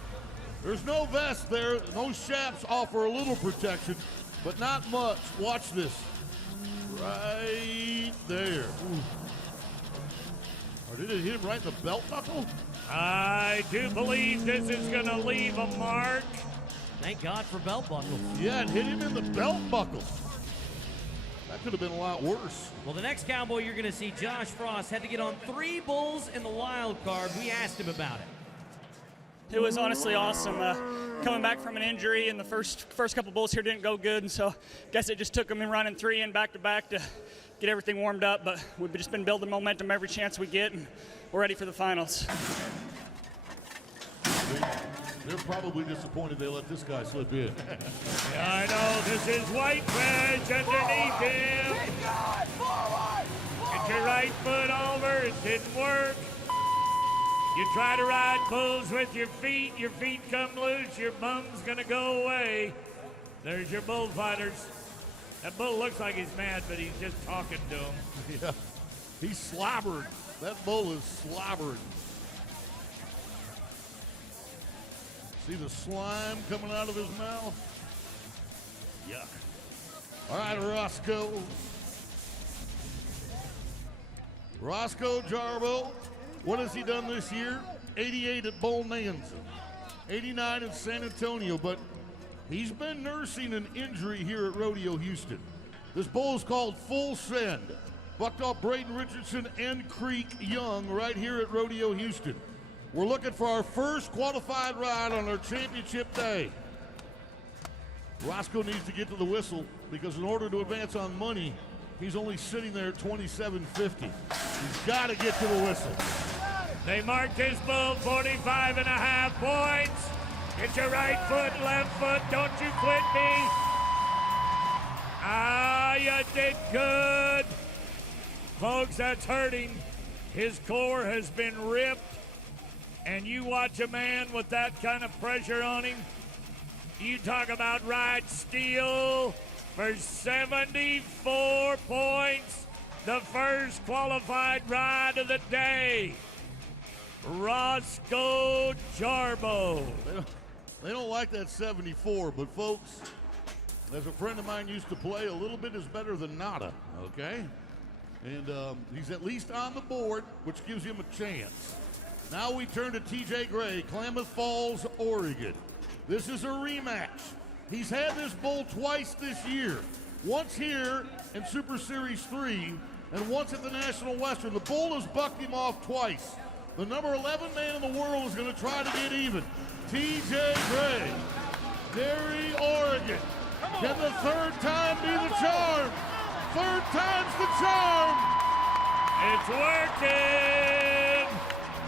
There's no vest there. Those shafts offer a little protection, but not much. Watch this. Right there. Ooh. Or did it hit him right in the belt buckle? I do believe this is going to leave a mark. Thank God for belt buckles. Yeah, it hit him in the belt buckle. That could have been a lot worse. Well, the next cowboy you're going to see, Josh Frost, had to get on 3 bulls in the wild card. We asked him about it. It was honestly awesome. Coming back from an injury, and the first couple bulls here didn't go good, and so I guess it just took them in running 3 in back-to-back to get everything warmed up. But we've just been building momentum every chance we get, and we're ready for the finals. They're probably disappointed they let this guy slip in. Yeah, I know. This is White Wedge underneath him. Get your right foot over. It didn't work. You try to ride bulls with your feet come loose, your bum's gonna go away. There's your bullfighters. That bull looks like he's mad, but he's just talking to him. Yeah, he's slobbered. That bull is slobbering. See the slime coming out of his mouth? Yuck. All right, Roscoe. Roscoe Jarbo, what has he done this year? 88 at Bonanza, 89 at San Antonio, but he's been nursing an injury here at Rodeo Houston. This bull is called Full Send. Bucked off Braden Richardson and Creek Young right here at Rodeo Houston. We're looking for our first qualified ride on our championship day. Roscoe needs to get to the whistle because in order to advance on money, he's only sitting there at $27.50. He's got to get to the whistle. They marked his bull 45.5 points. Get your right foot, left foot. Don't you quit me. Ah, you did good. Folks, that's hurting. His core has been ripped. And you watch a man with that kind of pressure on him. You talk about ride steel for 74 points. The first qualified ride of the day. Roscoe Jarbo. They don't like that 74, but folks, as a friend of mine used to play, a little bit is better than nada, okay? And he's at least on the board, which gives him a chance. Now we turn to TJ Gray, Klamath Falls, Oregon. This is a rematch. He's had this bull twice this year. Once here in Super Series 3 and once at the National Western. The bull has bucked him off twice. The number 11 man in the world is going to try to get even. TJ Gray, Derry, Oregon. Can the third time be the charm? Third time's the charm. It's working.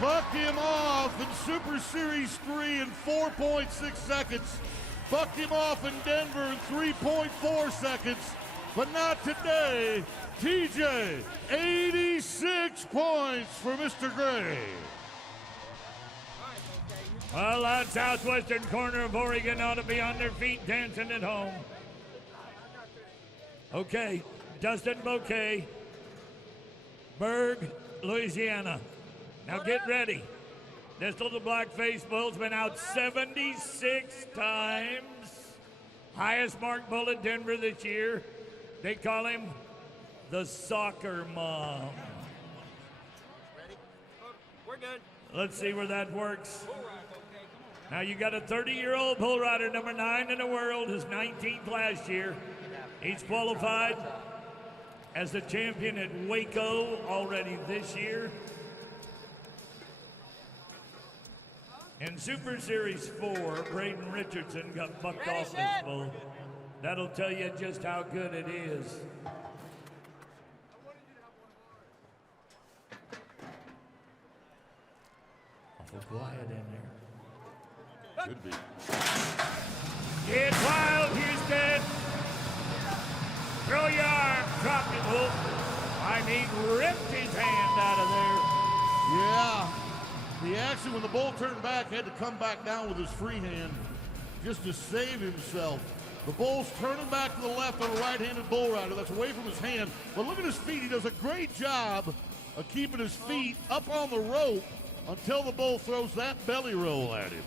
Bucked him off in Super Series 3 in 4.6 seconds. Bucked him off in Denver in 3.4 seconds. But not today. TJ, 86 points for Mr. Gray. Well, that southwestern corner of Oregon ought to be on their feet dancing at home. Okay, Dustin Bouquet, Berg, Louisiana. Now get ready. This little black-faced bull's been out 76 times. Highest marked bull in Denver this year. They call him the Soccer Mom. Ready? We're good. Let's see where that works. Now you got a 30-year-old bull rider, number 9 in the world, who's 19th last year. He's qualified as the champion at Waco already this year. In Super Series 4, Braden Richardson got bucked off this bull. That'll tell you just how good it is. Awful quiet in there. Could be. Get wild, Houston. Throw your arm, drop it, Wolf. I mean, ripped his hand out of there. Yeah. The action when the bull turned back had to come back down with his free hand just to save himself. The bull's turning back to the left on a right-handed bull rider. That's away from his hand. But look at his feet. He does a great job of keeping his feet up on the rope until the bull throws that belly roll at him.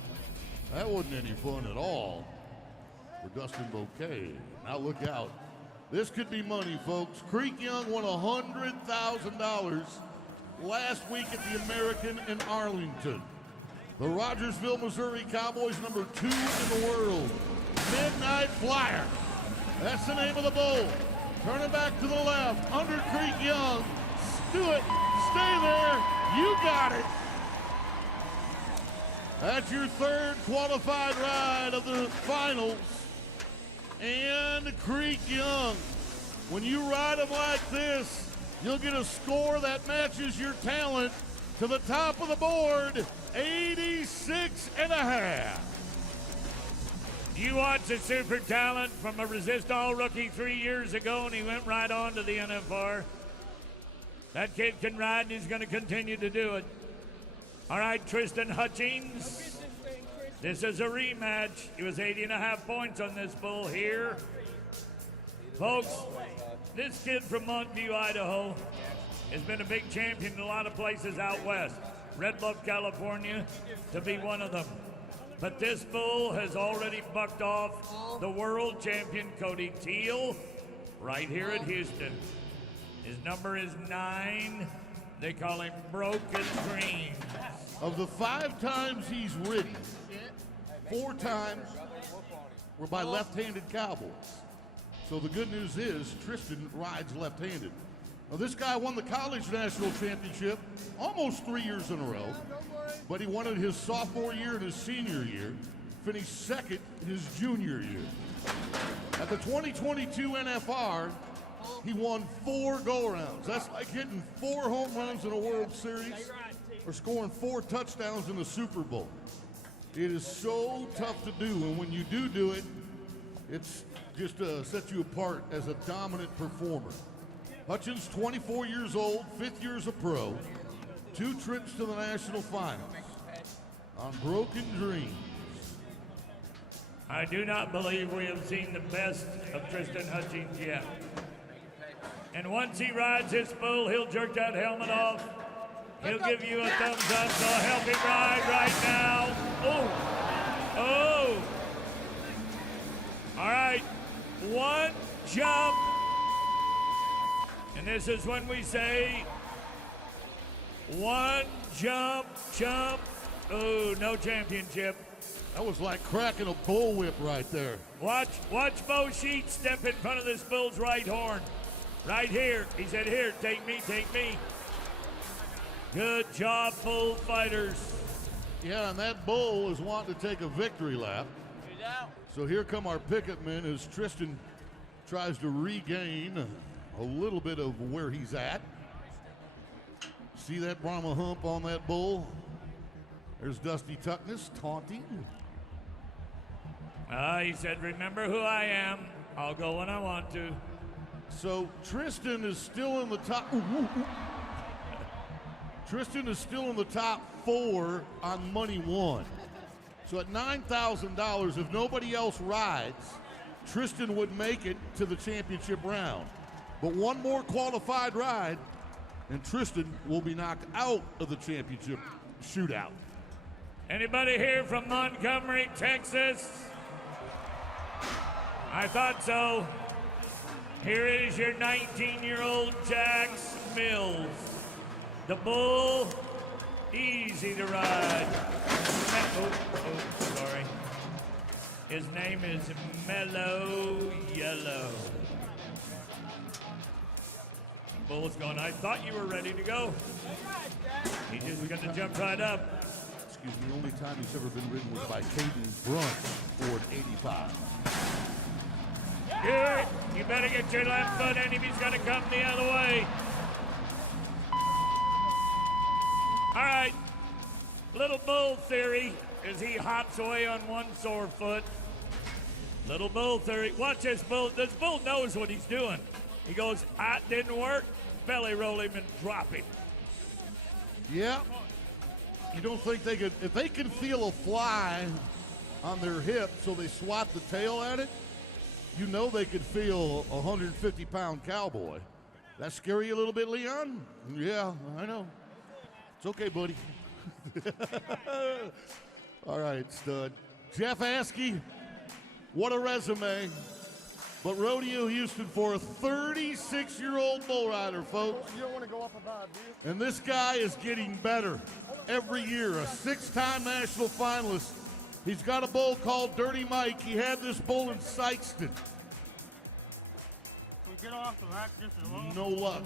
That wasn't any fun at all for Dustin Bouquet. Now look out. This could be money, folks. Creek Young won $100,000 last week at the American in Arlington. The Rogersville, Missouri Cowboys, number 2 in the world. Midnight Flyer. That's the name of the bull. Turn it back to the left. Under Creek Young. Do it. Stay there. You got it. That's your third qualified ride of the finals. And Creek Young. When you ride them like this, you'll get a score that matches your talent to the top of the board, 86.5. You watch a super talent from a Resist All rookie 3 years ago, and he went right on to the NFR. That kid can ride, and he's going to continue to do it. All right, Tristan Hutchings. This is a rematch. He was 80.5 points on this bull here. Folks, this kid from Montview, Idaho, has been a big champion in a lot of places out west. Red Bluff, California, to be one of them. But this bull has already bucked off the world champion, Cody Teal, right here at Houston. His number is 9. They call him Broken Dreams. Of the 5 times he's ridden, 4 times were by left-handed cowboys. So the good news is Tristan rides left-handed. Now this guy won the college national championship almost 3 years in a row, but he won it his sophomore year and his senior year, finished second his junior year. At the 2022 NFR, he won 4 go-arounds. That's like hitting 4 home runs in a World Series or scoring 4 touchdowns in the Super Bowl. It is so tough to do, and when you do it, it's just sets you apart as a dominant performer. Hutchins, 24 years old, 5th year as a pro, 2 trips to the national finals on Broken Dreams. I do not believe we have seen the best of Tristan Hutchins yet. And once he rides his bull, he'll jerk that helmet off. He'll give you a thumbs up, so help him ride right now. Oh! All right, 1 jump. And this is when we say 1 jump. Oh, no championship. That was like cracking a bullwhip right there. Watch Bo Sheets step in front of this bull's right horn. Right here. He said, here, take me. Good job, bullfighters. Yeah, and that bull is wanting to take a victory lap. So here come our picket men as Tristan tries to regain a little bit of where he's at. See that Brahma hump on that bull? There's Dusty Tuckness taunting. He said, remember who I am. I'll go when I want to. So Tristan is still in the top. Tristan is still in the top 4 on money won. So at $9,000, if nobody else rides, Tristan would make it to the championship round. But 1 more qualified ride, and Tristan will be knocked out of the championship shootout. Anybody here from Montgomery, Texas? I thought so. Here is your 19-year-old Jax Mills. The bull, easy to ride. Sorry. His name is Mellow Yellow. Bull's going, I thought you were ready to go. He's just going to jump right up. Excuse me, the only time he's ever been ridden was by Caden Brunt, Ford 85. Good. You better get your left foot in if he's going to come the other way. All right. Little bull theory as he hops away on 1 sore foot. Little bull theory. Watch this bull. This bull knows what he's doing. He goes, didn't work. Belly roll him and drop him. Yeah. You don't think they could, if they can feel a fly on their hip so they swat the tail at it, you know they could feel a 150-pound cowboy. That scare you a little bit, Leon? Yeah, I know. It's okay, buddy. All right, stud. Jeff Askey, what a resume. But Rodeo Houston for a 36-year-old bull rider, folks. You don't want to go up above, do you? And this guy is getting better every year. A 6-time national finalist. He's got a bull called Dirty Mike. He had this bull in Sykeston. Get off the rack just a little. No luck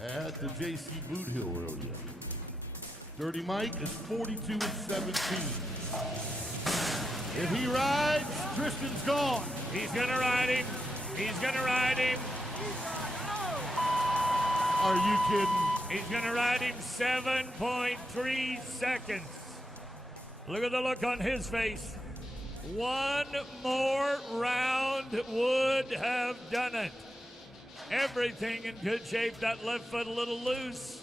at the JC Boot Hill Rodeo. Dirty Mike is 42 and 17. If he rides, Tristan's gone. He's gonna ride him. He's gonna ride him. Are you kidding? He's gonna ride him 7.3 seconds. Look at the look on his face. 1 more round would have done it. Everything in good shape. That left foot a little loose.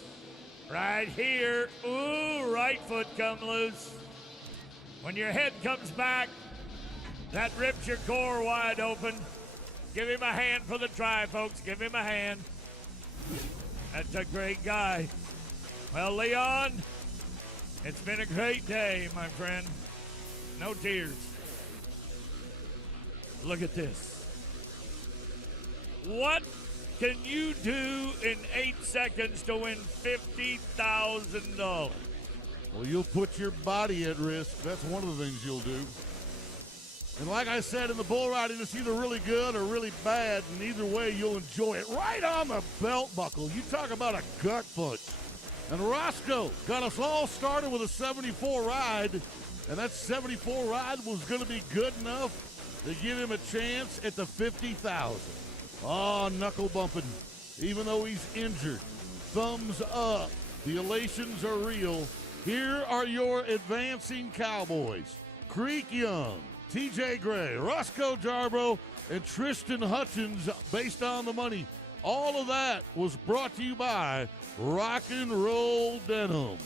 Right here. Ooh, right foot come loose. When your head comes back, that rips your core wide open. Give him a hand for the try, folks. Give him a hand. That's a great guy. Well, Leon, it's been a great day, my friend. No tears. Look at this. What can you do in 8 seconds to win $50,000? Well, you'll put your body at risk. That's one of the things you'll do. And like I said, in the bull riding, it's either really good or really bad, and either way, you'll enjoy it. Right on the belt buckle. You talk about a gut punch. And Roscoe got us all started with a 74 ride, and that 74 ride was going to be good enough to give him a chance at the 50,000. Oh, knuckle bumping. Even though he's injured, thumbs up. The elations are real. Here are your advancing Cowboys. Creek Young, TJ Gray, Roscoe Jarbrough, and Tristan Hutchins based on the money. All of that was brought to you by Rock and Roll Denim.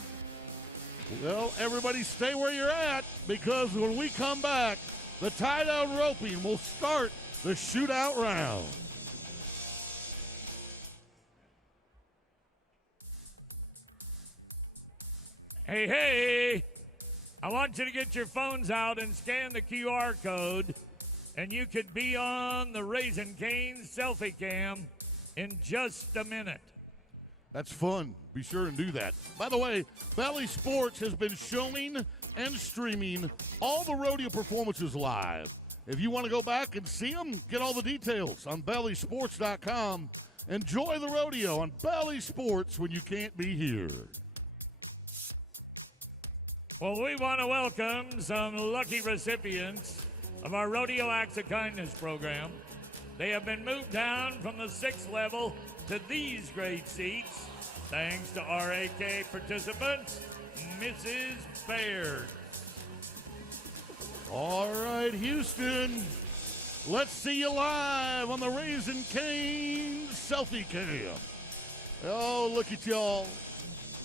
Well, everybody stay where you're at, because when we come back, the tie-down roping will start the shootout round. Hey, hey, I want you to get your phones out and scan the QR code, and you could be on the Raising Cane's selfie cam in just a minute. That's fun. Be sure and do that. By the way, Valley Sports has been showing and streaming all the rodeo performances live. If you want to go back and see them, get all the details on BallySports.com. Enjoy the rodeo on Bally Sports when you can't be here. Well, we want to welcome some lucky recipients of our Rodeo Acts of Kindness program. They have been moved down from the 6th level to these great seats, thanks to RAK participants, Mrs. Baird. All right, Houston, let's see you live on the Raising Cane's selfie cam. Oh, look at y'all.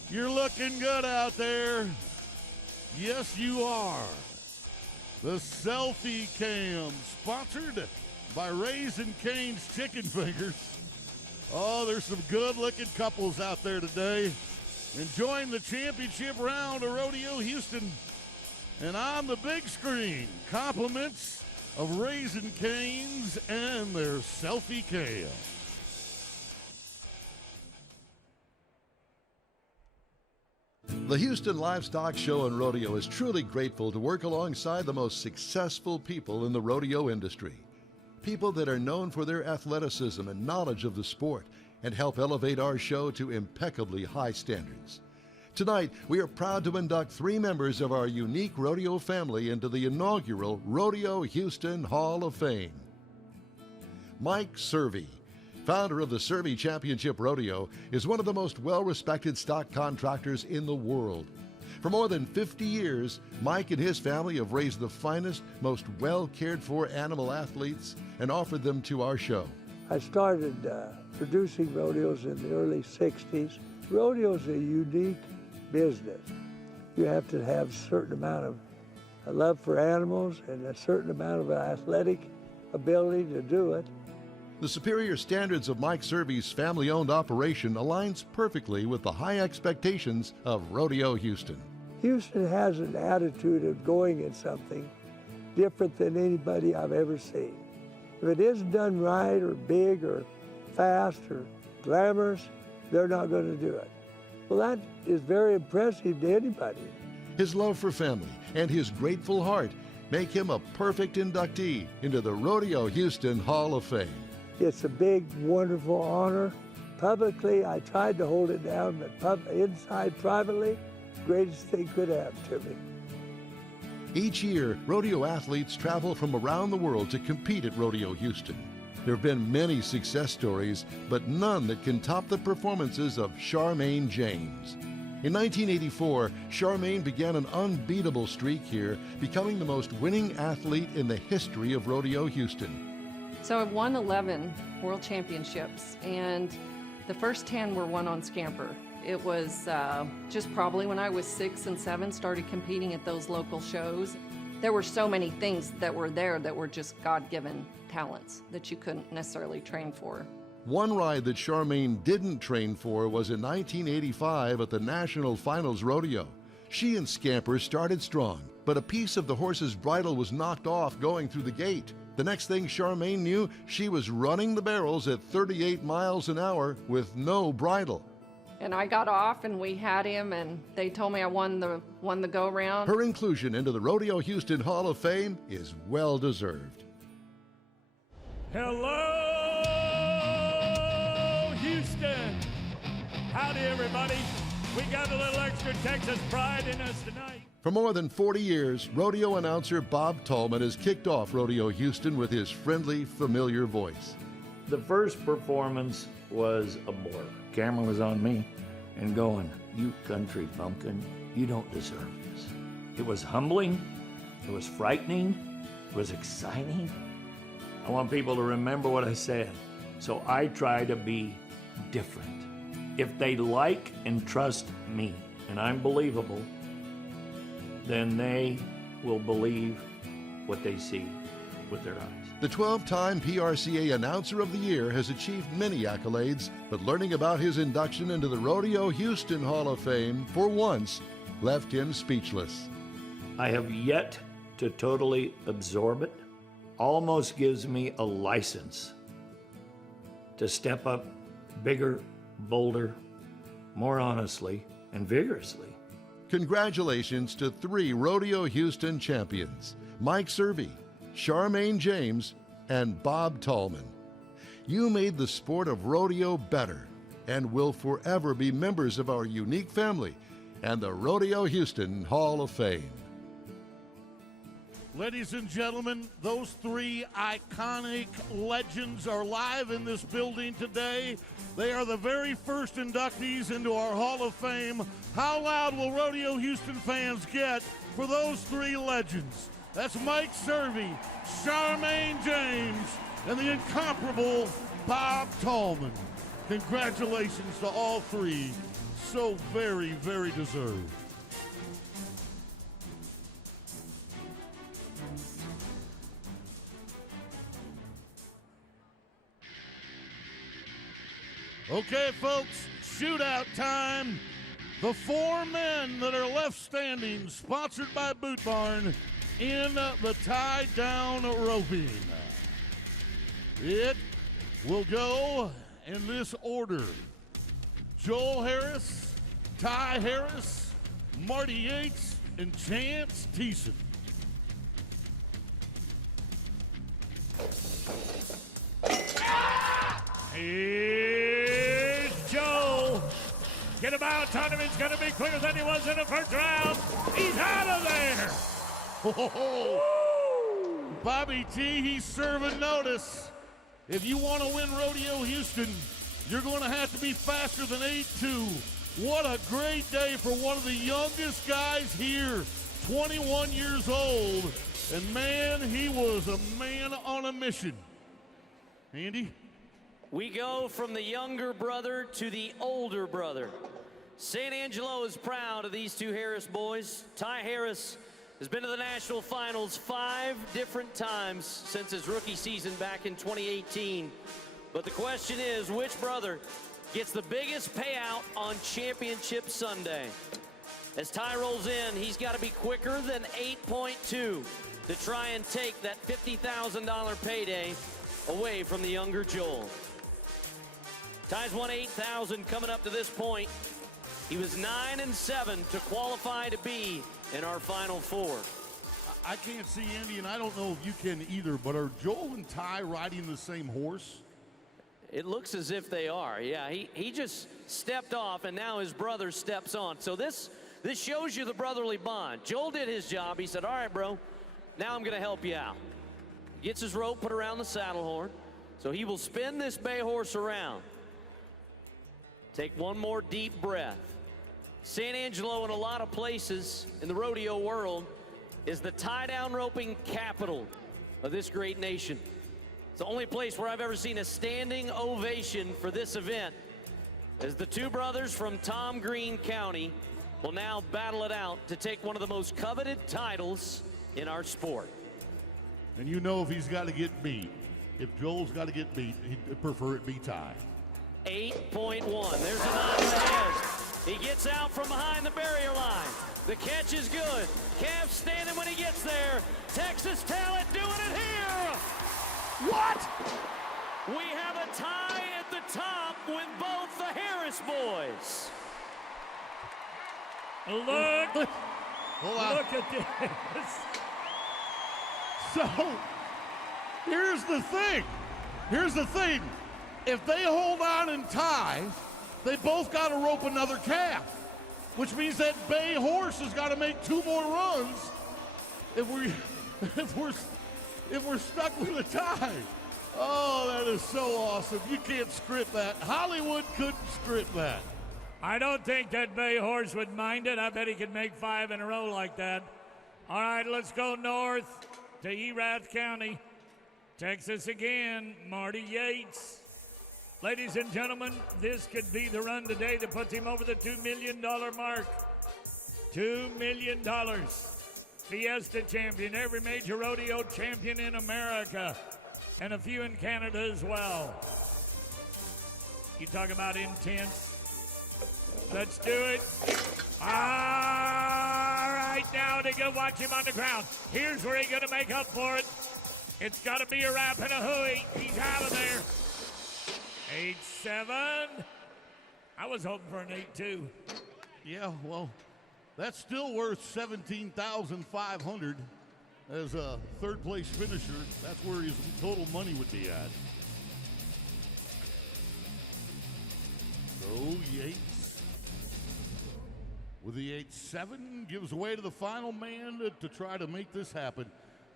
You're looking good out there. Yes, you are. The selfie cam, sponsored by Raising Cane's Chicken Fingers. Oh, there's some good-looking couples out there today enjoying the championship round of Rodeo Houston. And on the big screen, compliments of Raising Cane's and their selfie cam. The Houston Livestock Show and Rodeo is truly grateful to work alongside the most successful people in the rodeo industry. People that are known for their athleticism and knowledge of the sport and help elevate our show to impeccably high standards. Tonight, we are proud to induct 3 members of our unique rodeo family into the inaugural Rodeo Houston Hall of Fame. Mike Servey, founder of the Servey Championship Rodeo, is one of the most well-respected stock contractors in the world. For more than 50 years, Mike and his family have raised the finest, most well-cared-for animal athletes and offered them to our show. I started producing rodeos in the early 60s. Rodeo is a unique business. You have to have a certain amount of love for animals and a certain amount of athletic ability to do it. The superior standards of Mike Servey's family-owned operation aligns perfectly with the high expectations of Rodeo Houston. Houston has an attitude of going at something different than anybody I've ever seen. If it isn't done right or big or fast or glamorous, they're not going to do it. Well, that is very impressive to anybody. His love for family and his grateful heart make him a perfect inductee into the Rodeo Houston Hall of Fame. It's a big, wonderful honor. Publicly, I tried to hold it down, but inside, privately, greatest thing could happen to me. Each year, rodeo athletes travel from around the world to compete at Rodeo Houston. There have been many success stories, but none that can top the performances of Charmaine James. In 1984, Charmaine began an unbeatable streak here, becoming the most winning athlete in the history of Rodeo Houston. So I've won 11 world championships, and the first 10 were won on Scamper. It was just probably when I was 6 and 7, started competing at those local shows. There were so many things that were there that were just God-given talents that you couldn't necessarily train for. One ride that Charmaine didn't train for was in 1985 at the National Finals Rodeo. She and Scamper started strong, but a piece of the horse's bridle was knocked off going through the gate. The next thing Charmaine knew, she was running the barrels at 38 miles an hour with no bridle. And I got off and we had him and they told me I won the go-round. Her inclusion into the Rodeo Houston Hall of Fame is well deserved. Hello, Houston. Howdy, everybody. We got a little extra Texas pride in us tonight. For more than 40 years, rodeo announcer Bob Tallman has kicked off Rodeo Houston with his friendly, familiar voice. The first performance was a bore. Camera was on me and going, "You country bumpkin, you don't deserve this." It was humbling, it was frightening, it was exciting. I want people to remember what I said, so I try to be different. If they like and trust me, and I'm believable, then they will believe what they see with their eyes. The 12-time PRCA Announcer of the Year has achieved many accolades, but learning about his induction into the Rodeo Houston Hall of Fame for once left him speechless. I have yet to totally absorb it. Almost gives me a license to step up bigger, bolder, more honestly, and vigorously. Congratulations to 3 Rodeo Houston champions, Mike Servey, Charmaine James, and Bob Tallman. You made the sport of rodeo better and will forever be members of our unique family and the Rodeo Houston Hall of Fame. Ladies and gentlemen, those 3 iconic legends are live in this building today. They are the very first inductees into our Hall of Fame. How loud will Rodeo Houston fans get for those 3 legends? That's Mike Servey, Charmaine James, and the incomparable Bob Tallman. Congratulations to all 3. So very, very deserved. Okay, folks, shootout time. The 4 men that are left standing, sponsored by Boot Barn, in the tie-down roping. It will go in this order: Joel Harris, Ty Harris, Marty Yates, and Chance Thiessen. Here's Joe. Get him out. Tournament's going to be quicker than he was in the first round. He's out of there. Oh, Bobby T, he's serving notice. If you want to win Rodeo Houston, you're going to have to be faster than 8'2". What a great day for one of the youngest guys here, 21 years old. And man, he was a man on a mission. Andy? We go from the younger brother to the older brother. San Angelo is proud of these 2 Harris boys. Ty Harris has been to the national finals 5 different times since his rookie season back in 2018. But the question is, which brother gets the biggest payout on Championship Sunday? As Ty rolls in, he's got to be quicker than 8.2 to try and take that $50,000 payday away from the younger Joel. Ty's won $8,000 coming up to this point. He was 9-7 to qualify to be in our Final 4. I can't see Andy, and I don't know if you can either, but are Joel and Ty riding the same horse? It looks as if they are. Yeah, he just stepped off, and now his brother steps on. So this shows you the brotherly bond. Joel did his job. He said, all right, bro, now I'm going to help you out. Gets his rope put around the saddle horn. So he will spin this bay horse around. Take one more deep breath. San Angelo, in a lot of places in the rodeo world, is the tie-down roping capital of this great nation. It's the only place where I've ever seen a standing ovation for this event, as the 2 brothers from Tom Green County will now battle it out to take one of the most coveted titles in our sport. And you know, if he's got to get beat, if Joel's got to get beat, he'd prefer it be Ty. 8.1. There's a nod to the head. He gets out from behind the barrier line. The catch is good. Calf standing when he gets there. Texas talent doing it here. What? We have a tie at the top with both the Harris boys. Look. Hold on. Look at this. So, here's the thing. Here's the thing. If they hold on and tie, they both got to rope another calf, which means that bay horse has got to make 2 more runs if we're stuck with a tie. Oh, that is so awesome. You can't script that. Hollywood couldn't script that. I don't think that bay horse would mind it. I bet he could make 5 in a row like that. All right, let's go north to Erath County. Texas again, Marty Yates. Ladies and gentlemen, this could be the run today that puts him over the $2 million mark. $2 million. Fiesta champion, every major rodeo champion in America, and a few in Canada as well. You talk about intense. Let's do it. All right, now to go watch him on the ground. Here's where he's going to make up for it. It's got to be a wrap and a hooey. He's out of there. 8-7. I was hoping for an 8-2. Yeah, well, that's still worth $17,500 as a third-place finisher. That's where his total money would be at. So Yates, with the 8-7, gives away to the final man to try to make this happen.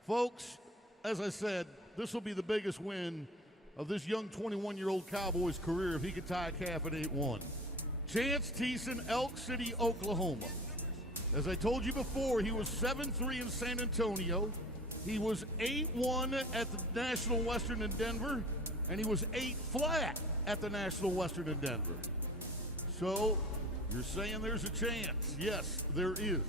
Folks, as I said, this will be the biggest win of this young 21-year-old Cowboy's career if he could tie a calf at 8-1. Chance Thiessen, Elk City, Oklahoma. As I told you before, he was 7-3 in San Antonio. He was 8-1 at the National Western in Denver, and he was 8 flat at the National Western in Denver. So you're saying there's a chance? Yes, there is.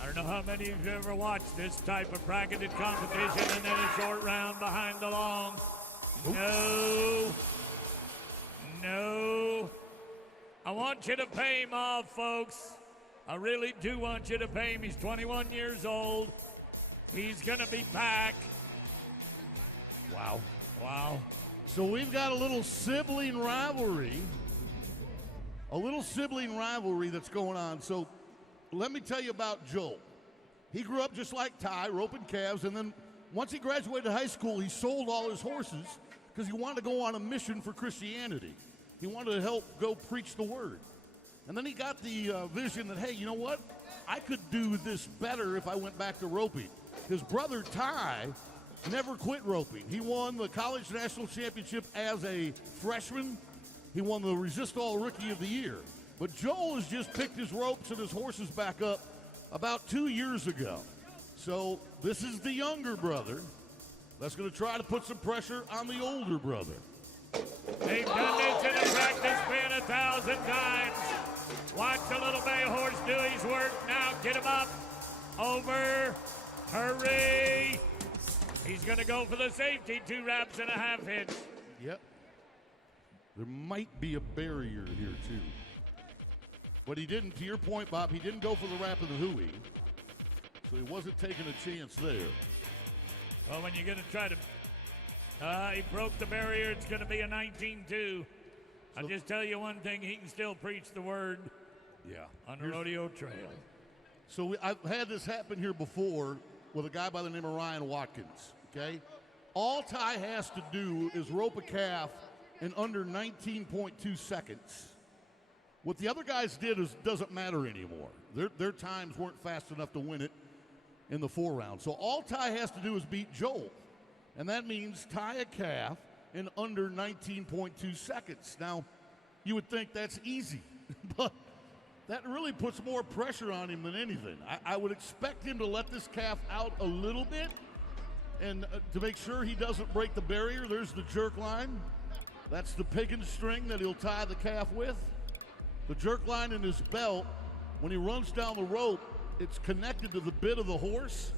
I don't know how many of you have ever watched this type of bracketed competition and then a short round behind the long. No. I want you to pay him off, folks. I really do want you to pay him. He's 21 years old. He's going to be back. Wow. Wow. So we've got a little sibling rivalry. That's going on. So let me tell you about Joel. He grew up just like Ty, roping calves, and then once he graduated high school, he sold all his horses because he wanted to go on a mission for Christianity. He wanted to help go preach the word. And then he got the vision that, hey, you know what? I could do this better if I went back to roping. His brother Ty never quit roping. He won the college national championship as a freshman. He won the Resist All Rookie of the Year. But Joel has just picked his ropes and his horses back up about 2 years ago. So this is the younger brother that's going to try to put some pressure on the older brother. They've done this in a practice pen 1,000 times. Watch the little bay horse do his work. Now get him up. Over. Hurry. He's going to go for the safety. 2 wraps and a half hitch. Yep. There might be a barrier here, too. But he didn't, to your point, Bob, he didn't go for the wrap of the hooey. So he wasn't taking a chance there. Well, when you're going to try to... he broke the barrier. It's going to be a 19-2. I'll just tell you one thing. He can still preach the word on the rodeo trail. So I've had this happen here before with a guy by the name of Ryan Watkins, okay? All Ty has to do is rope a calf in under 19.2 seconds. What the other guys did doesn't matter anymore. Their times weren't fast enough to win it in the 4 rounds. So all Ty has to do is beat Joel. And that means tie a calf in under 19.2 seconds. Now, you would think that's easy, but that really puts more pressure on him than anything. I would expect him to let this calf out a little bit and to make sure he doesn't break the barrier. There's the jerk line. That's the piggin string that he'll tie the calf with. The jerk line in his belt, when he runs down the rope, it's connected to the bit of the horse,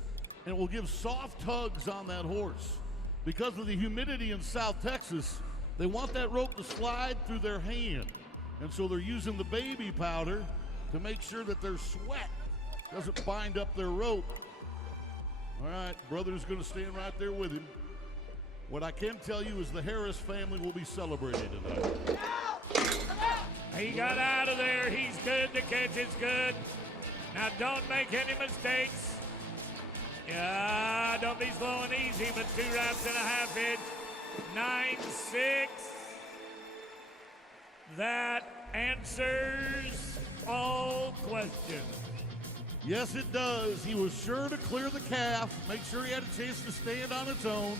and it will give soft tugs on that horse. Because of the humidity in South Texas, They want that rope to slide through their hand. And so they're using the baby powder to make sure that their sweat doesn't bind up their rope. All right, brother's going to stand right there with him. What I can tell you is the Harris family will be celebrating tonight. He got out of there. He's good. The catch is good. Now don't make any mistakes. Yeah, don't be slow and easy, but 2 wraps and a half inch. 9-6. That answers all questions. Yes, it does. He was sure to clear the calf, make sure he had a chance to stand on its own.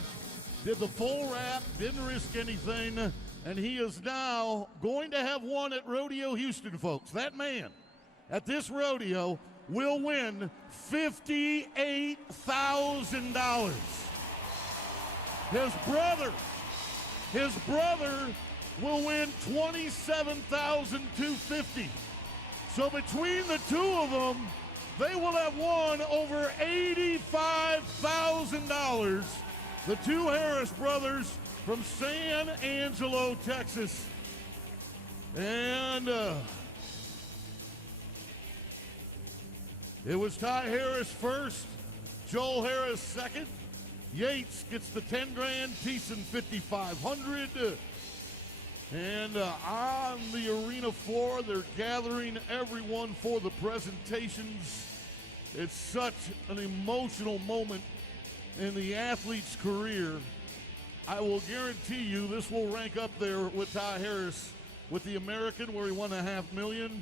Did the full wrap, didn't risk anything, and he is now going to have won at Rodeo Houston, folks. That man at this rodeo will win $58,000. His brother will win $27,250. So between the two of them, they will have won over $85,000. The two Harris brothers from San Angelo, Texas. And it was Ty Harris first, Joel Harris second. Yates gets the 10 grand, Thiessen 5,500. And on the arena floor, they're gathering everyone for the presentations. It's such an emotional moment in the athlete's career. I will guarantee you this will rank up there with Ty Harris with the American, where he won $500,000.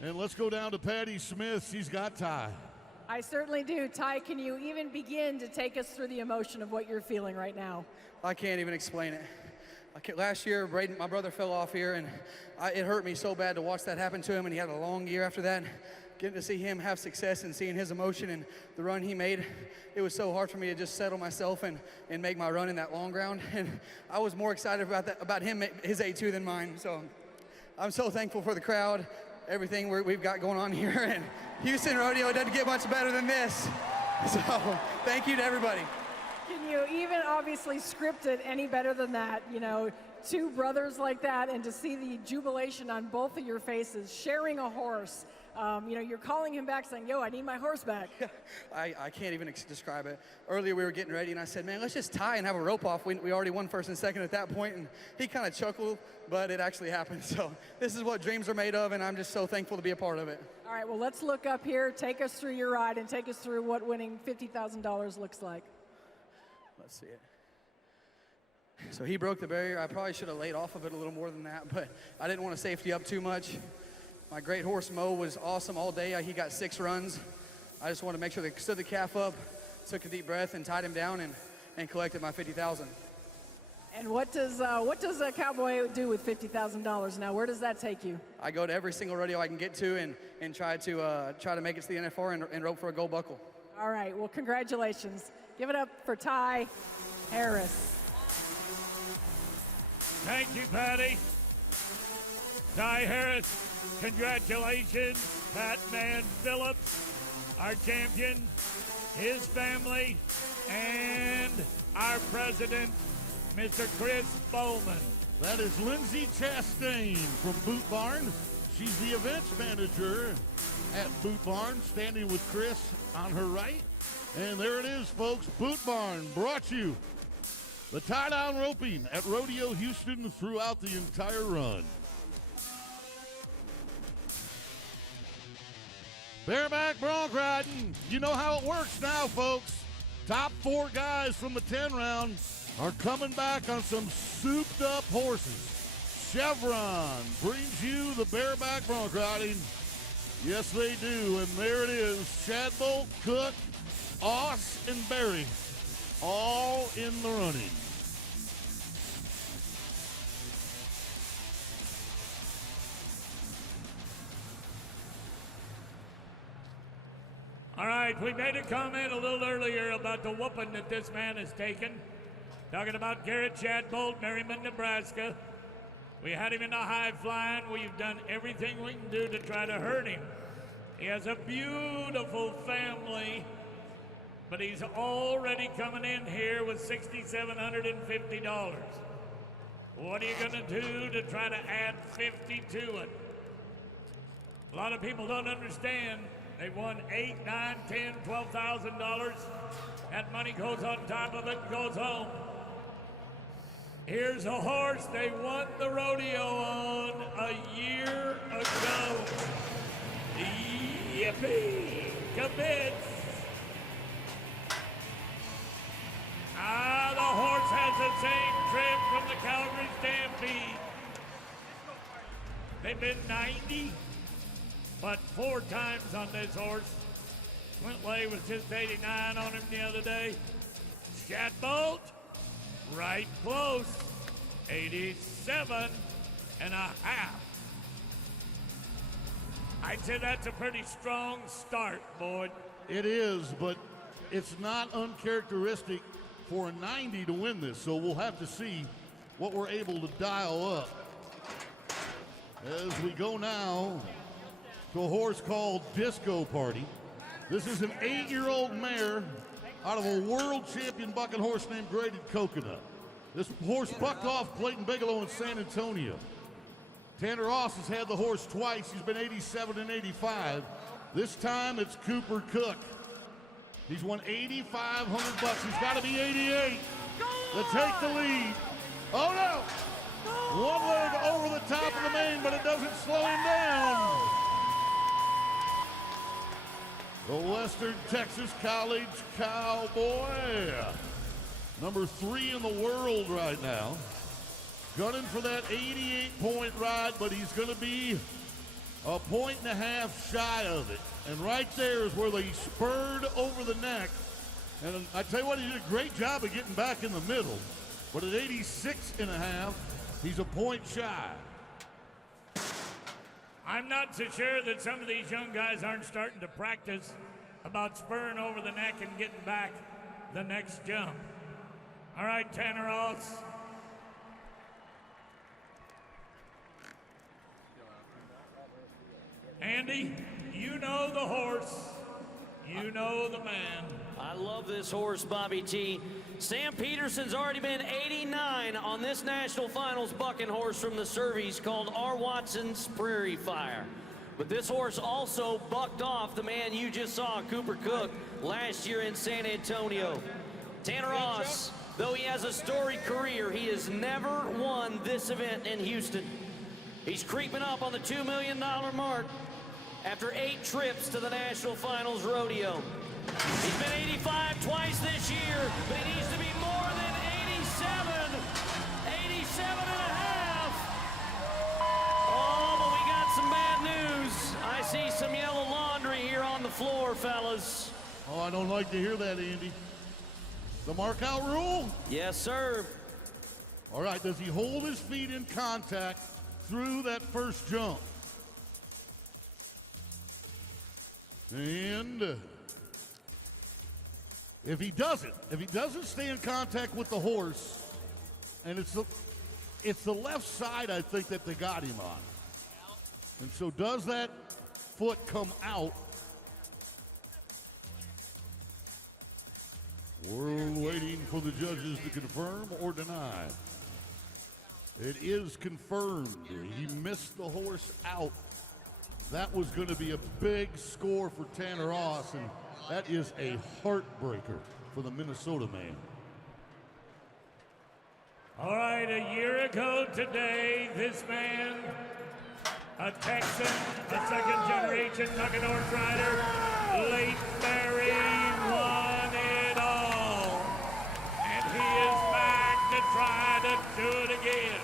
And let's go down to Patty Smith. She's got Ty. I certainly do. Ty, can you even begin to take us through the emotion of what you're feeling right now? I can't even explain it. Last year, Braden, my brother, fell off here, and it hurt me so bad to watch that happen to him, and he had a long year after that. Getting to see him have success and seeing his emotion and the run he made, it was so hard for me to just settle myself and make my run in that long ground. And I was more excited about him, his A2 than mine. So I'm so thankful for the crowd, everything we've got going on here. And Houston Rodeo doesn't get much better than this. So thank you to everybody. Can you even obviously script it any better than that? You know, two brothers like that, and to see the jubilation on both of your faces, sharing a horse. You know, you're calling him back saying, yo, I need my horse back. I can't even describe it. Earlier we were getting ready, and I said, man, let's just tie and have a rope off. We already won first and second at that point, and he kind of chuckled, but it actually happened. So this is what dreams are made of, and I'm just so thankful to be a part of it. All right, well, let's look up here. Take us through your ride and take us through what winning $50,000 looks like. Let's see it. So he broke the barrier. I probably should have laid off of it a little more than that, but I didn't want to safety up too much. My great horse Mo was awesome all day. He got 6 runs. I just wanted to make sure they stood the calf up, took a deep breath, and tied him down and collected my $50,000. And what does a cowboy do with $50,000 now? Where does that take you? I go to every single rodeo I can get to and try to make it to the NFR and rope for a gold buckle. All right, well, congratulations. Give it up for Ty Harris. Thank you, Patty. Ty Harris, congratulations. Pat Man Phillips, our champion, his family, and our president, Mr. Chris Bowman. That is Lindsay Chastain from Boot Barn. She's the events manager at Boot Barn, standing with Chris on her right. And there it is, folks. Boot Barn brought you the tie-down roping at Rodeo Houston throughout the entire run. Bareback bronc riding. You know how it works now, folks. Top 4 guys from the 10 round are coming back on some souped-up horses. Chevron brings you the bareback bronc riding. Yes, they do. And there it is. Shadbolt, Cook, Oss, and Barry all in the running. All right, we made a comment a little earlier about the whooping that this man has taken. Talking about Garrett Shadbolt, Merriman, Nebraska. We had him in the high flying. We've done everything we can do to try to hurt him. He has a beautiful family, but he's already coming in here with $6,750. What are you going to do to try to add 50 to it? A lot of people don't understand. They won $8, $9, $10, $12,000. That money goes on top of it and goes home. Here's a horse they won the rodeo on a year ago. Yippee! Commits! The horse has the same trim from the Calgary Stampede. They've been 90, but 4 times on this horse. Clint Lay was just 89 on him the other day. Shadbolt, right close, 87 and a half. I'd say that's a pretty strong start, Boyd. It is, but it's not uncharacteristic for a 90 to win this, so we'll have to see what we're able to dial up. As we go now to a horse called Disco Party. This is an 8-year-old mare out of a world champion bucking horse named Graded Coconut. This horse bucked off Clayton Bigelow in San Antonio. Tanner Ross has had the horse twice. He's been 87 and 85. This time it's Cooper Cook. He's won $8,500. He's got to be 88 to take the lead. Oh no! One leg over the top of the mane, but it doesn't slow him down. The Western Texas College Cowboy, number 3 in the world right now. Gunning for that 88-point ride, but he's going to be a 1.5 points shy of it. And right there is where they spurred over the neck. And I tell you what, he did a great job of getting back in the middle. But at 86.5, he's a point shy. I'm not so sure that some of these young guys aren't starting to practice about spurring over the neck and getting back the next jump. All right, Tanner Ross. Andy, you know the horse. You know the man. I love this horse, Bobby T. Sam Peterson's already been 89 on this national finals bucking horse from the Cervies called R. Watson's Prairie Fire. But this horse also bucked off the man you just saw, Cooper Cook, last year in San Antonio. Tanner Ross, though he has a storied career, he has never won this event in Houston. He's creeping up on the $2 million mark after 8 trips to the National Finals Rodeo. He's been 85 twice this year, but he needs to be more than 87. 87 and a half. Oh, but we got some bad news. I see some yellow laundry here on the floor, fellas. Oh, I don't like to hear that, Andy. The mark out rule? Yes, sir. All right, does he hold his feet in contact through that first jump? And if he doesn't stay in contact with the horse, and it's the left side, I think, that they got him on. And so does that foot come out? We're waiting for the judges to confirm or deny. It is confirmed. He missed the horse out. That was going to be a big score for Tanner Ross, and that is a heartbreaker for the Minnesota man. All right, a year ago today, this man, a Texan, a second-generation bucking horse rider, Late Barry, won it all. And he is back to try to do it again.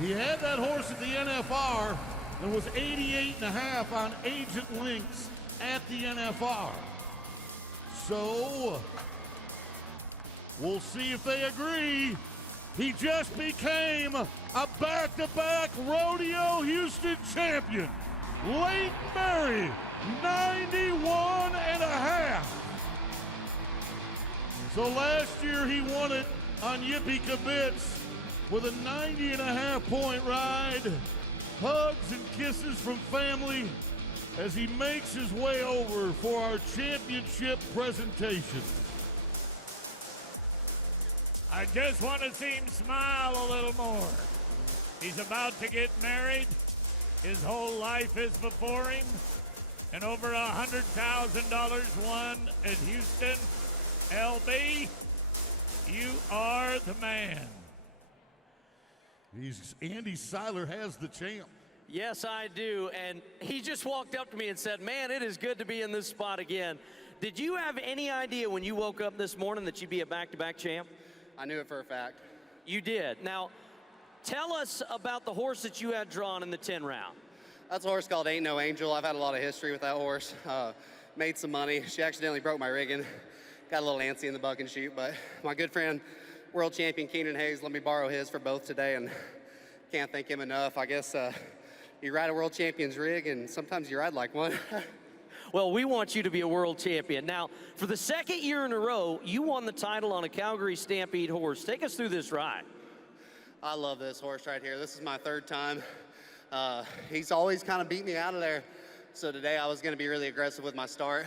He had that horse at the NFR and was 88.5 on Agent Links at the NFR. So, we'll see if they agree. He just became a back-to-back Rodeo Houston champion. Late Barry, 91.5. So last year he won it on Yippee Kibitz with a 90.5 point ride. Hugs and kisses from family as he makes his way over for our championship presentation. I just want to see him smile a little more. He's about to get married. His whole life is before him. And over $100,000 won at Houston. LB, you are the man. Andy Seiler has the champ. Yes, I do. And he just walked up to me and said, man, it is good to be in this spot again. Did you have any idea when you woke up this morning that you'd be a back-to-back champ? I knew it for a fact. You did. Now, tell us about the horse that you had drawn in the 10 round. That's a horse called Ain't No Angel. I've had a lot of history with that horse. Made some money. She accidentally broke my rigging. Got a little antsy in the buck and shoot, but my good friend, world champion Keenan Hayes, let me borrow his for both today, and can't thank him enough. I guess you ride a world champion's rig, and sometimes you ride like one. Well, we want you to be a world champion. Now, for the second year in a row, you won the title on a Calgary Stampede horse. Take us through this ride. I love this horse right here. This is my third time. He's always kind of beat me out of there. So today I was going to be really aggressive with my start.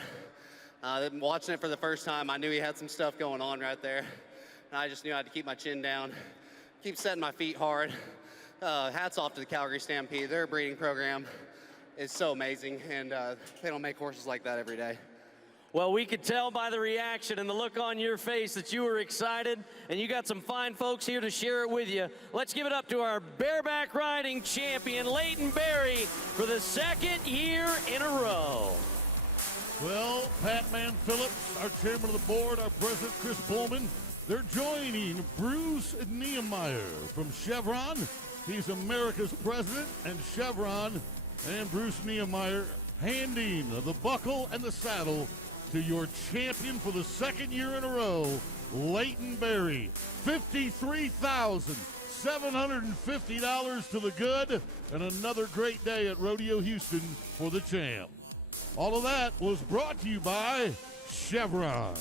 Watching it for the first time, I knew he had some stuff going on right there. And I just knew I had to keep my chin down, keep setting my feet hard. Hats off to the Calgary Stampede. Their breeding program is so amazing, and they don't make horses like that every day. Well, we could tell by the reaction and the look on your face that you were excited, and you got some fine folks here to share it with you. Let's give it up to our bareback riding champion, Leighton Berry, for the second year in a row. Well, Pat Man Phillips, our chairman of the board, our president, Chris Bowman, they're joining Bruce Niemeyer from Chevron. He's America's president, and Chevron and Bruce Niemeyer handing the buckle and the saddle to your champion for the second year in a row, Leighton Berry. $53,750 to the good, and another great day at Rodeo Houston for the champ. All of that was brought to you by Chevron.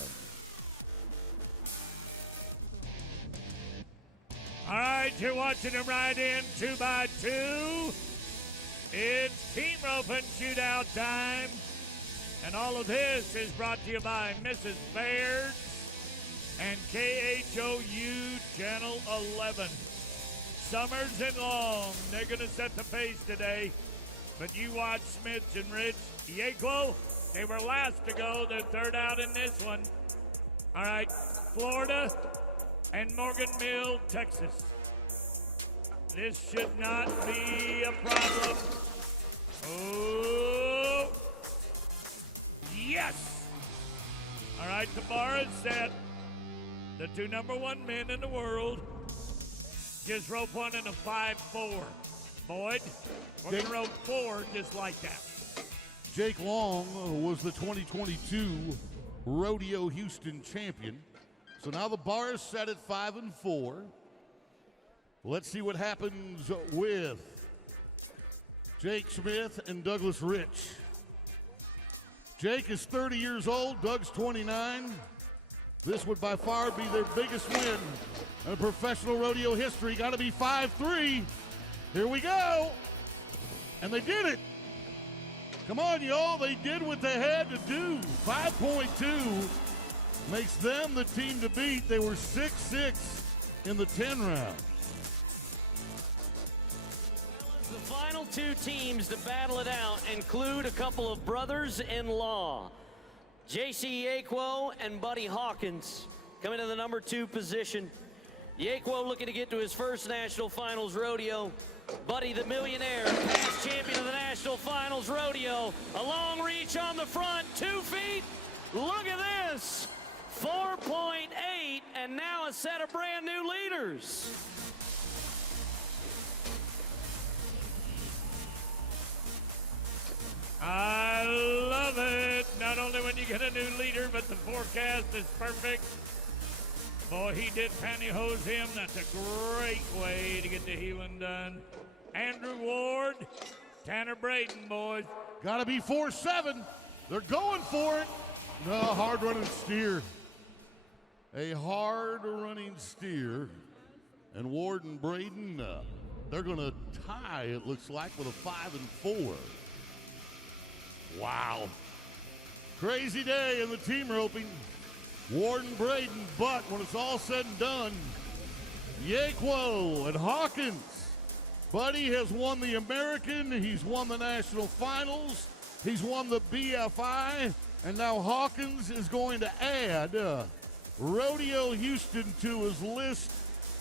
All right, you're watching him ride in 2x2. It's team roping shootout time. And all of this is brought to you by Mrs. Baird and KHOU Channel 11. Summers and Long, they're going to set the pace today. But you watch Smith and Rich. Yakwo, they were last to go. They're third out in this one. All right, Florida and Morgan Mill, Texas. This should not be a problem. Oh, yes. All right, the bar is set. The two #1 men in the world just rope one in a 5-4. Boyd, we're going to rope 4 just like that. Jake Long was the 2022 Rodeo Houston champion. So now the bar is set at 5-4. Let's see what happens with Jake Smith and Douglas Rich. Jake is 30 years old, Doug's 29. This would by far be their biggest win in professional rodeo history. Got to be 5-3. Here we go. And they did it. Come on, y'all. They did what they had to do. 5.2 makes them the team to beat. They were 6-6 in the 10 round. The final two teams to battle it out include a couple of brothers-in-law. J.C. Yakwo and Buddy Hawkins coming to the #2 position. Yakwo looking to get to his first National Finals rodeo. Buddy the millionaire, past champion of the National Finals rodeo. A long reach on the front, 2 feet. Look at this, 4.8, and now a set of brand new leaders. I love it. Not only when you get a new leader, but the forecast is perfect. Boy, he did pantyhose him. That's a great way to get the healing done. Andrew Ward, Tanner Braden, boys. Got to be 4-7. They're going for it. No, hard-running steer. A hard-running steer. And Ward and Braden, they're going to tie, it looks like, with a 5-4. Wow. Crazy day in the team roping. Warden Braden, but when it's all said and done, Yaquo and Hawkins. Buddy has won the American, he's won the national finals, he's won the BFI, and now Hawkins is going to add Rodeo Houston to his list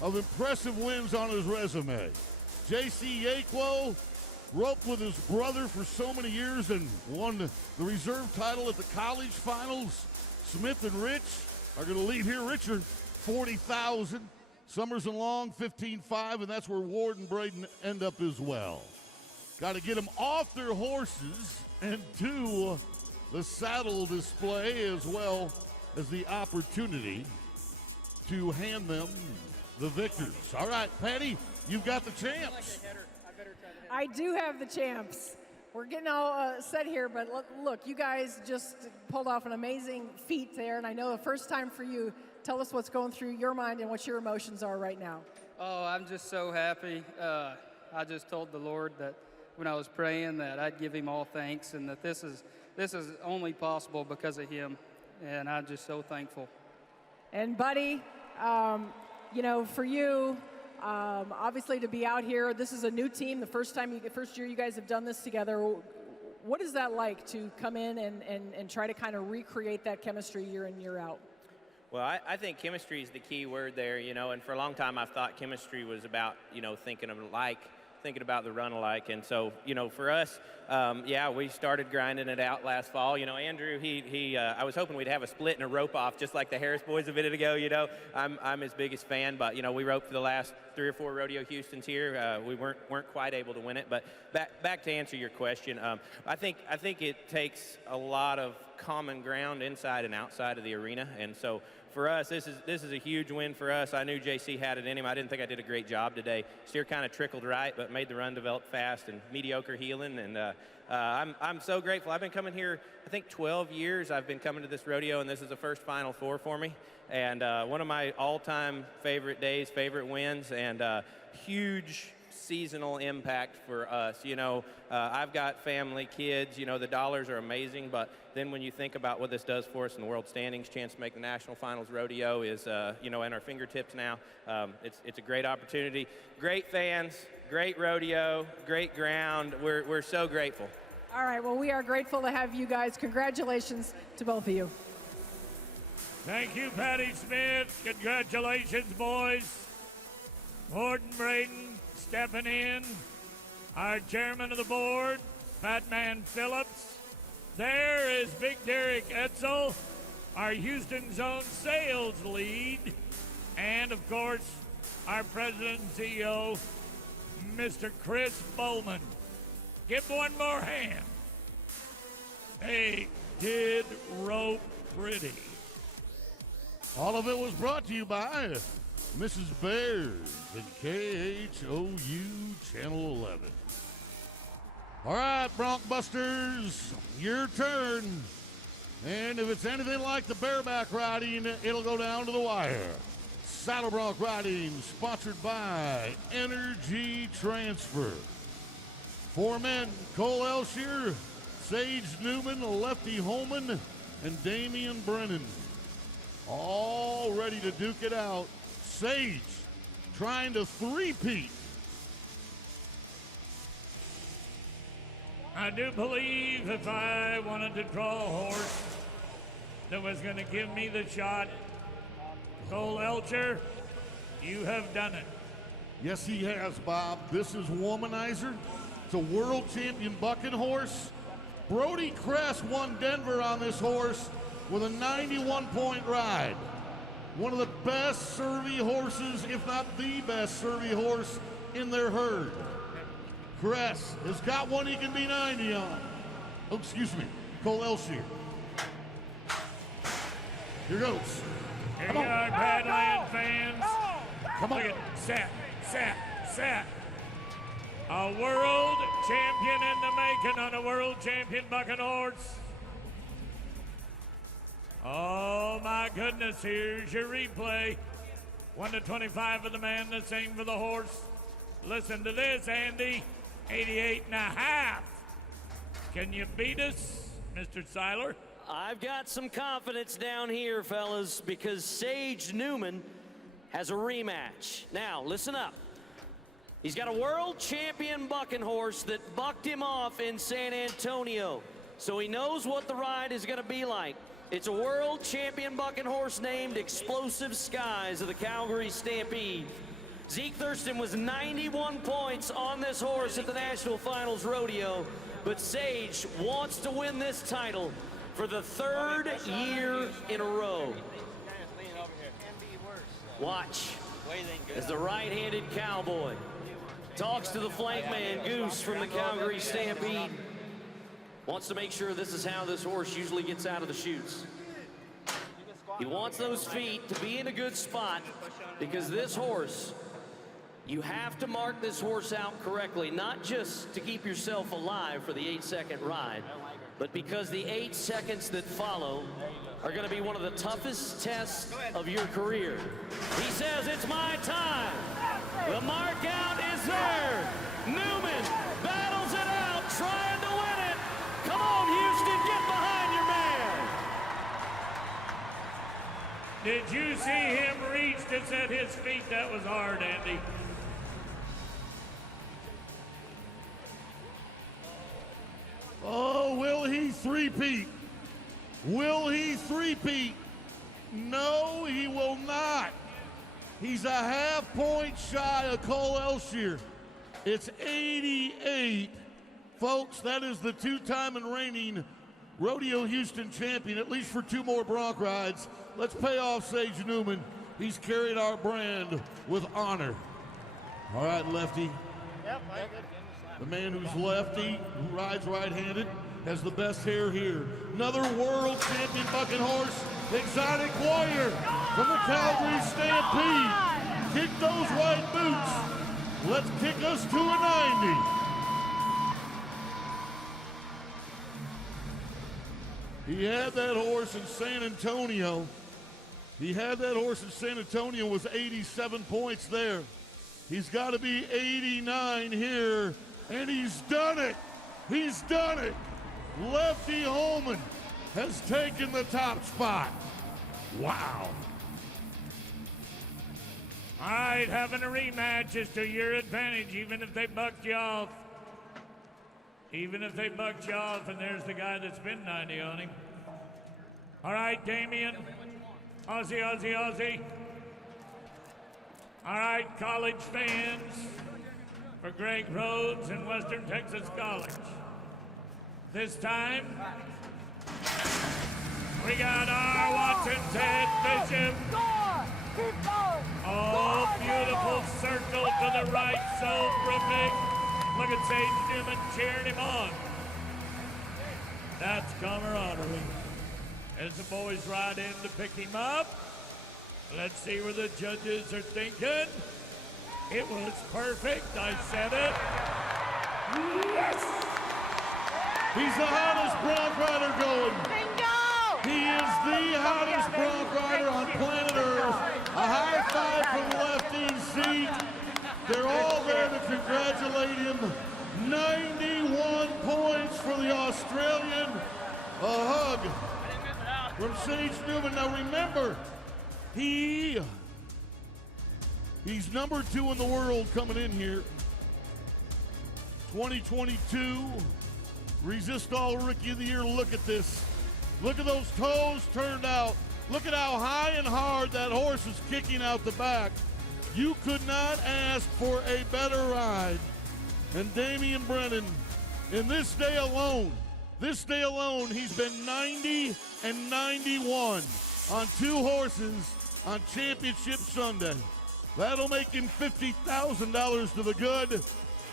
of impressive wins on his resume. J.C. Yaquo roped with his brother for so many years and won the reserve title at the college finals. Smith and Rich are going to leave here richer, 40,000. Summers and Long, 15.5, and that's where Ward and Braden end up as well. Got to get them off their horses and to the saddle display, as well as the opportunity to hand them the victors. All right, Patty, you've got the champs. I do have the champs. We're getting all set here, but look, you guys just pulled off an amazing feat there, and I know the first time for you. Tell us what's going through your mind and what your emotions are right now. Oh, I'm just so happy. I just told the Lord that when I was praying that I'd give him all thanks and that this is only possible because of him, and I'm just so thankful. And Buddy, you know, for you, obviously to be out here, this is a new team. The first year you guys have done this together. What is that like to come in and try to kind of recreate that chemistry year in, year out? Well, I think chemistry is the key word there, you know, and for a long time I've thought chemistry was about, you know, thinking about the run alike. And so, you know, for us, we started grinding it out last fall. You know, Andrew, I was hoping we'd have a split and a rope off just like the Harris boys a minute ago, you know. I'm his biggest fan, but, you know, we roped for the last 3 or 4 Rodeo Houstons here. We weren't quite able to win it. But back to answer your question, I think it takes a lot of common ground inside and outside of the arena. And so for us, this is a huge win for us. I knew JC had it in him. I didn't think I did a great job today. Steer kind of trickled right, but made the run develop fast and mediocre heeling. And I'm so grateful. I've been coming here, I think 12 years I've been coming to this rodeo, and this is the first Final Four for me. And one of my all-time favorite days, favorite wins, and huge seasonal impact for us. You know, I've got family, kids, you know, the dollars are amazing, but then when you think about what this does for us in the world standings, chance to make the national finals rodeo is, you know, in our fingertips now. It's a great opportunity. Great fans, great rodeo, great ground. We're so grateful. All right, well, we are grateful to have you guys. Congratulations to both of you. Thank you, Patty Smith. Congratulations, boys. Warden Braden stepping in. Our chairman of the board, Fatman Phillips. There is Big Derek Etzel, our Houston Zone sales lead. And, of course, our president and CEO, Mr. Chris Bowman. Give one more hand. They did rope pretty. All of it was brought to you by Mrs. Bears and KHOU Channel 11. All right, Bronc Busters, your turn. And if it's anything like the bareback riding, it'll go down to the wire. Saddle bronc riding, sponsored by Energy Transfer. 4 men, Cole Elshier, Sage Newman, Lefty Holman, and Damian Brennan. All ready to duke it out. Sage trying to three-peat. I do believe if I wanted to draw a horse that was going to give me the shot, Cole Elcher, you have done it. Yes, he has, Bob. This is Womanizer. It's a world champion bucking horse. Brody Kress won Denver on this horse with a 91-point ride. One of the best Survey horses, if not the best Survey horse in their herd. Kress has got one he can be 90 on. Oh, excuse me, Cole Elshier. Here goes. Here you are, Badland fans. Come on. Look at Sat. A world champion in the making on a world champion bucking horse. Oh my goodness, here's your replay. 1-25 for the man, the same for the horse. Listen to this, Andy. 88.5. Can you beat us, Mr. Seiler? I've got some confidence down here, fellas, because Sage Newman has a rematch. Now, listen up. He's got a world champion bucking horse that bucked him off in San Antonio, so he knows what the ride is going to be like. It's a world champion bucking horse named Explosive Skies of the Calgary Stampede. Zeke Thurston was 91 points on this horse at the National Finals Rodeo, but Sage wants to win this title for the 3rd year in a row. Watch as the right-handed cowboy talks to the flank man, Goose, from the Calgary Stampede. Wants to make sure this is how this horse usually gets out of the chutes. He wants those feet to be in a good spot because this horse, you have to mark this horse out correctly, not just to keep yourself alive for the 8-second ride, but because the 8 seconds that follow are going to be one of the toughest tests of your career. He says, it's my time. The mark out is there. Newman battles it out, trying to win it. Come on, Houston, get behind your man. Did you see him reach to set his feet? That was hard, Andy. Oh, will he three-peat? Will he three-peat? No, he will not. He's a half-point shy of Cole Elshier. It's 88. Folks, that is the 2-time and reigning Rodeo Houston champion, at least for 2 more bronc rides. Let's pay off Sage Newman. He's carried our brand with honor. All right, lefty. Yep, The man who's lefty, who rides right-handed, has the best hair here. Another world champion bucking horse, Exotic Warrior from the Calgary Stampede. Kick those white boots. Let's kick us to a 90. He had that horse in San Antonio. Was 87 points there. He's got to be 89 here, and he's done it. He's done it. Lefty Holman has taken the top spot. Wow. All right, having a rematch is to your advantage, even if they bucked you off. Even if they bucked you off, and there's the guy that's been 90 on him. All right, Damien. Aussie, Aussie, Aussie. All right, college fans, for Greg Rhodes and Western Texas College. This time, we got our Watson, Ted Bishop. Oh, beautiful circle to the right, so terrific. Look at Sage Newman cheering him on. That's camaraderie. As the boys ride in to pick him up, let's see where the judges are thinking. It was perfect, I said it. Yes! He's the hottest bronc rider going. Bingo! He is the hottest bronc rider on planet Earth. A high five from Lefty Zeke. They're all there to congratulate him. 91 points for the Australian. A hug from Sage Newman. Now remember, he's number 2 in the world coming in here. 2022 Resist All Rookie of the Year. Look at this. Look at those toes turned out. Look at how high and hard that horse is kicking out the back. You could not ask for a better ride. And Damian Brennan, in this day alone, he's been 90 and 91 on 2 horses on Championship Sunday. That'll make him $50,000 to the good.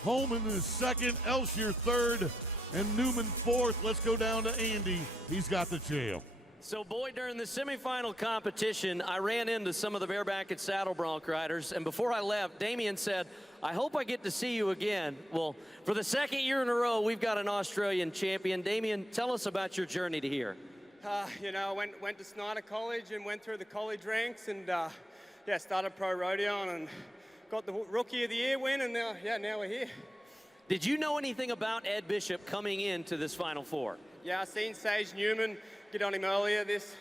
Holman is second, Elshier third, and Newman fourth. Let's go down to Andy. He's got the jail. So, boy, during the semifinal competition, I ran into some of the bareback and saddle bronc riders, and before I left, Damien said, I hope I get to see you again. Well, for the 2nd year in a row, we've got an Australian champion. Damien, tell us about your journey to here. You know, I went to Snyder College and went through the college ranks and, started pro rodeo and got the Rookie of the Year win, and now we're here. Did you know anything about Ed Bishop coming into this Final Four? Yeah, I seen Sage Newman get on him earlier this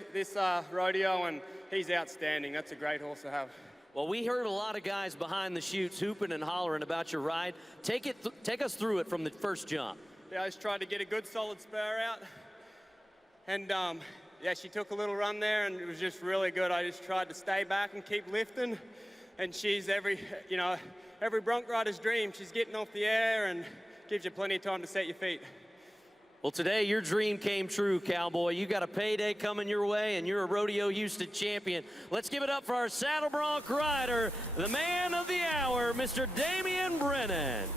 rodeo, and he's outstanding. That's a great horse to have. Well, we heard a lot of guys behind the chutes hooping and hollering about your ride. Take us through it from the first jump. Yeah, I just tried to get a good solid spur out. And yeah, she took a little run there and it was just really good. I just tried to stay back and keep lifting. And she's every bronc rider's dream. She's getting off the air and gives you plenty of time to set your feet. Well, today your dream came true, Cowboy. You got a payday coming your way, and you're a Rodeo Houston champion. Let's give it up for our saddle bronc rider, the man of the hour, Mr. Damian Brennan.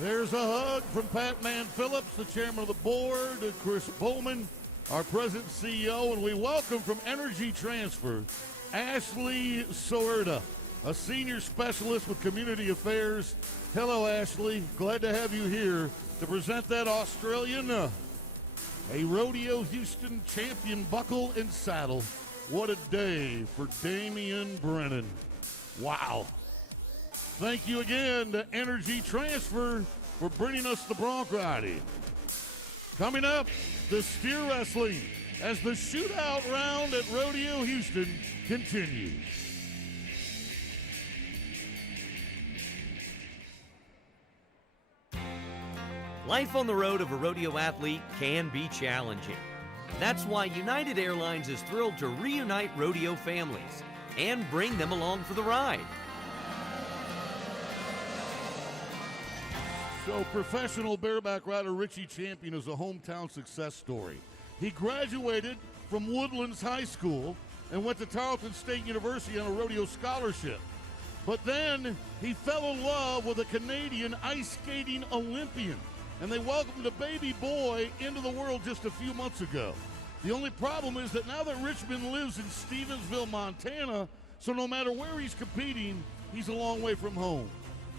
There's a hug from Pat Mann-Phillips, the chairman of the board, Chris Bowman, our president and CEO, and we welcome from Energy Transfer, Ashley Soerda, a senior specialist with community affairs. Hello, Ashley. Glad to have you here to present that Australian, a Rodeo Houston champion buckle and saddle. What a day for Damian Brennan. Wow. Thank you again to Energy Transfer for bringing us the bronc riding. Coming up, the steer wrestling as the shootout round at Rodeo Houston continues. Life on the road of a rodeo athlete can be challenging. That's why United Airlines is thrilled to reunite rodeo families and bring them along for the ride. So professional bareback rider Richie Champion is a hometown success story. He graduated from Woodlands High School and went to Tarleton State University on a rodeo scholarship. But then he fell in love with a Canadian ice skating Olympian, and they welcomed a baby boy into the world just a few months ago. The only problem is that now that Richmond lives in Stevensville, Montana, so no matter where he's competing, he's a long way from home.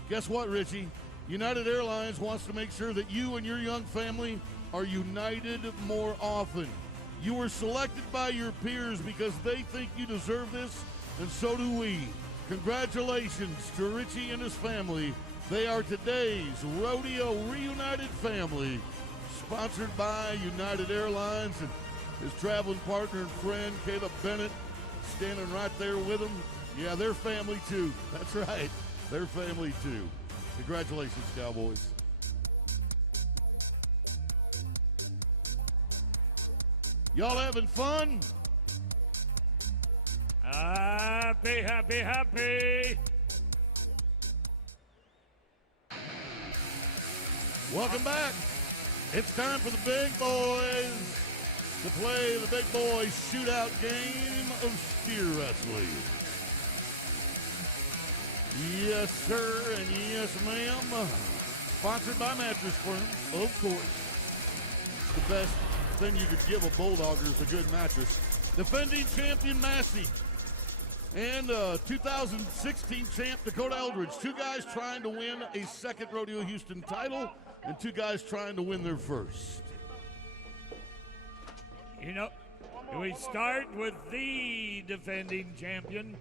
Guess what, Richie? United Airlines wants to make sure that you and your young family are united more often. You were selected by your peers because they think you deserve this, and so do we. Congratulations to Richie and his family. They are today's Rodeo Reunited family, sponsored by United Airlines, and his traveling partner and friend, Caleb Bennett, standing right there with him. Yeah, they're family too. That's right. They're family too. Congratulations, Cowboys. Y'all having fun? Happy, happy, happy. Welcome back. It's time for the big boys to play the big boys shootout game of steer wrestling. Yes, sir, and yes, ma'am. Sponsored by Mattress Firm, of course. The best thing you could give a bulldogger is a good mattress. Defending champion Massey and 2016 champ Dakota Eldridge. Two guys trying to win a second Rodeo Houston title and two guys trying to win their first. You know, we start with the defending champion,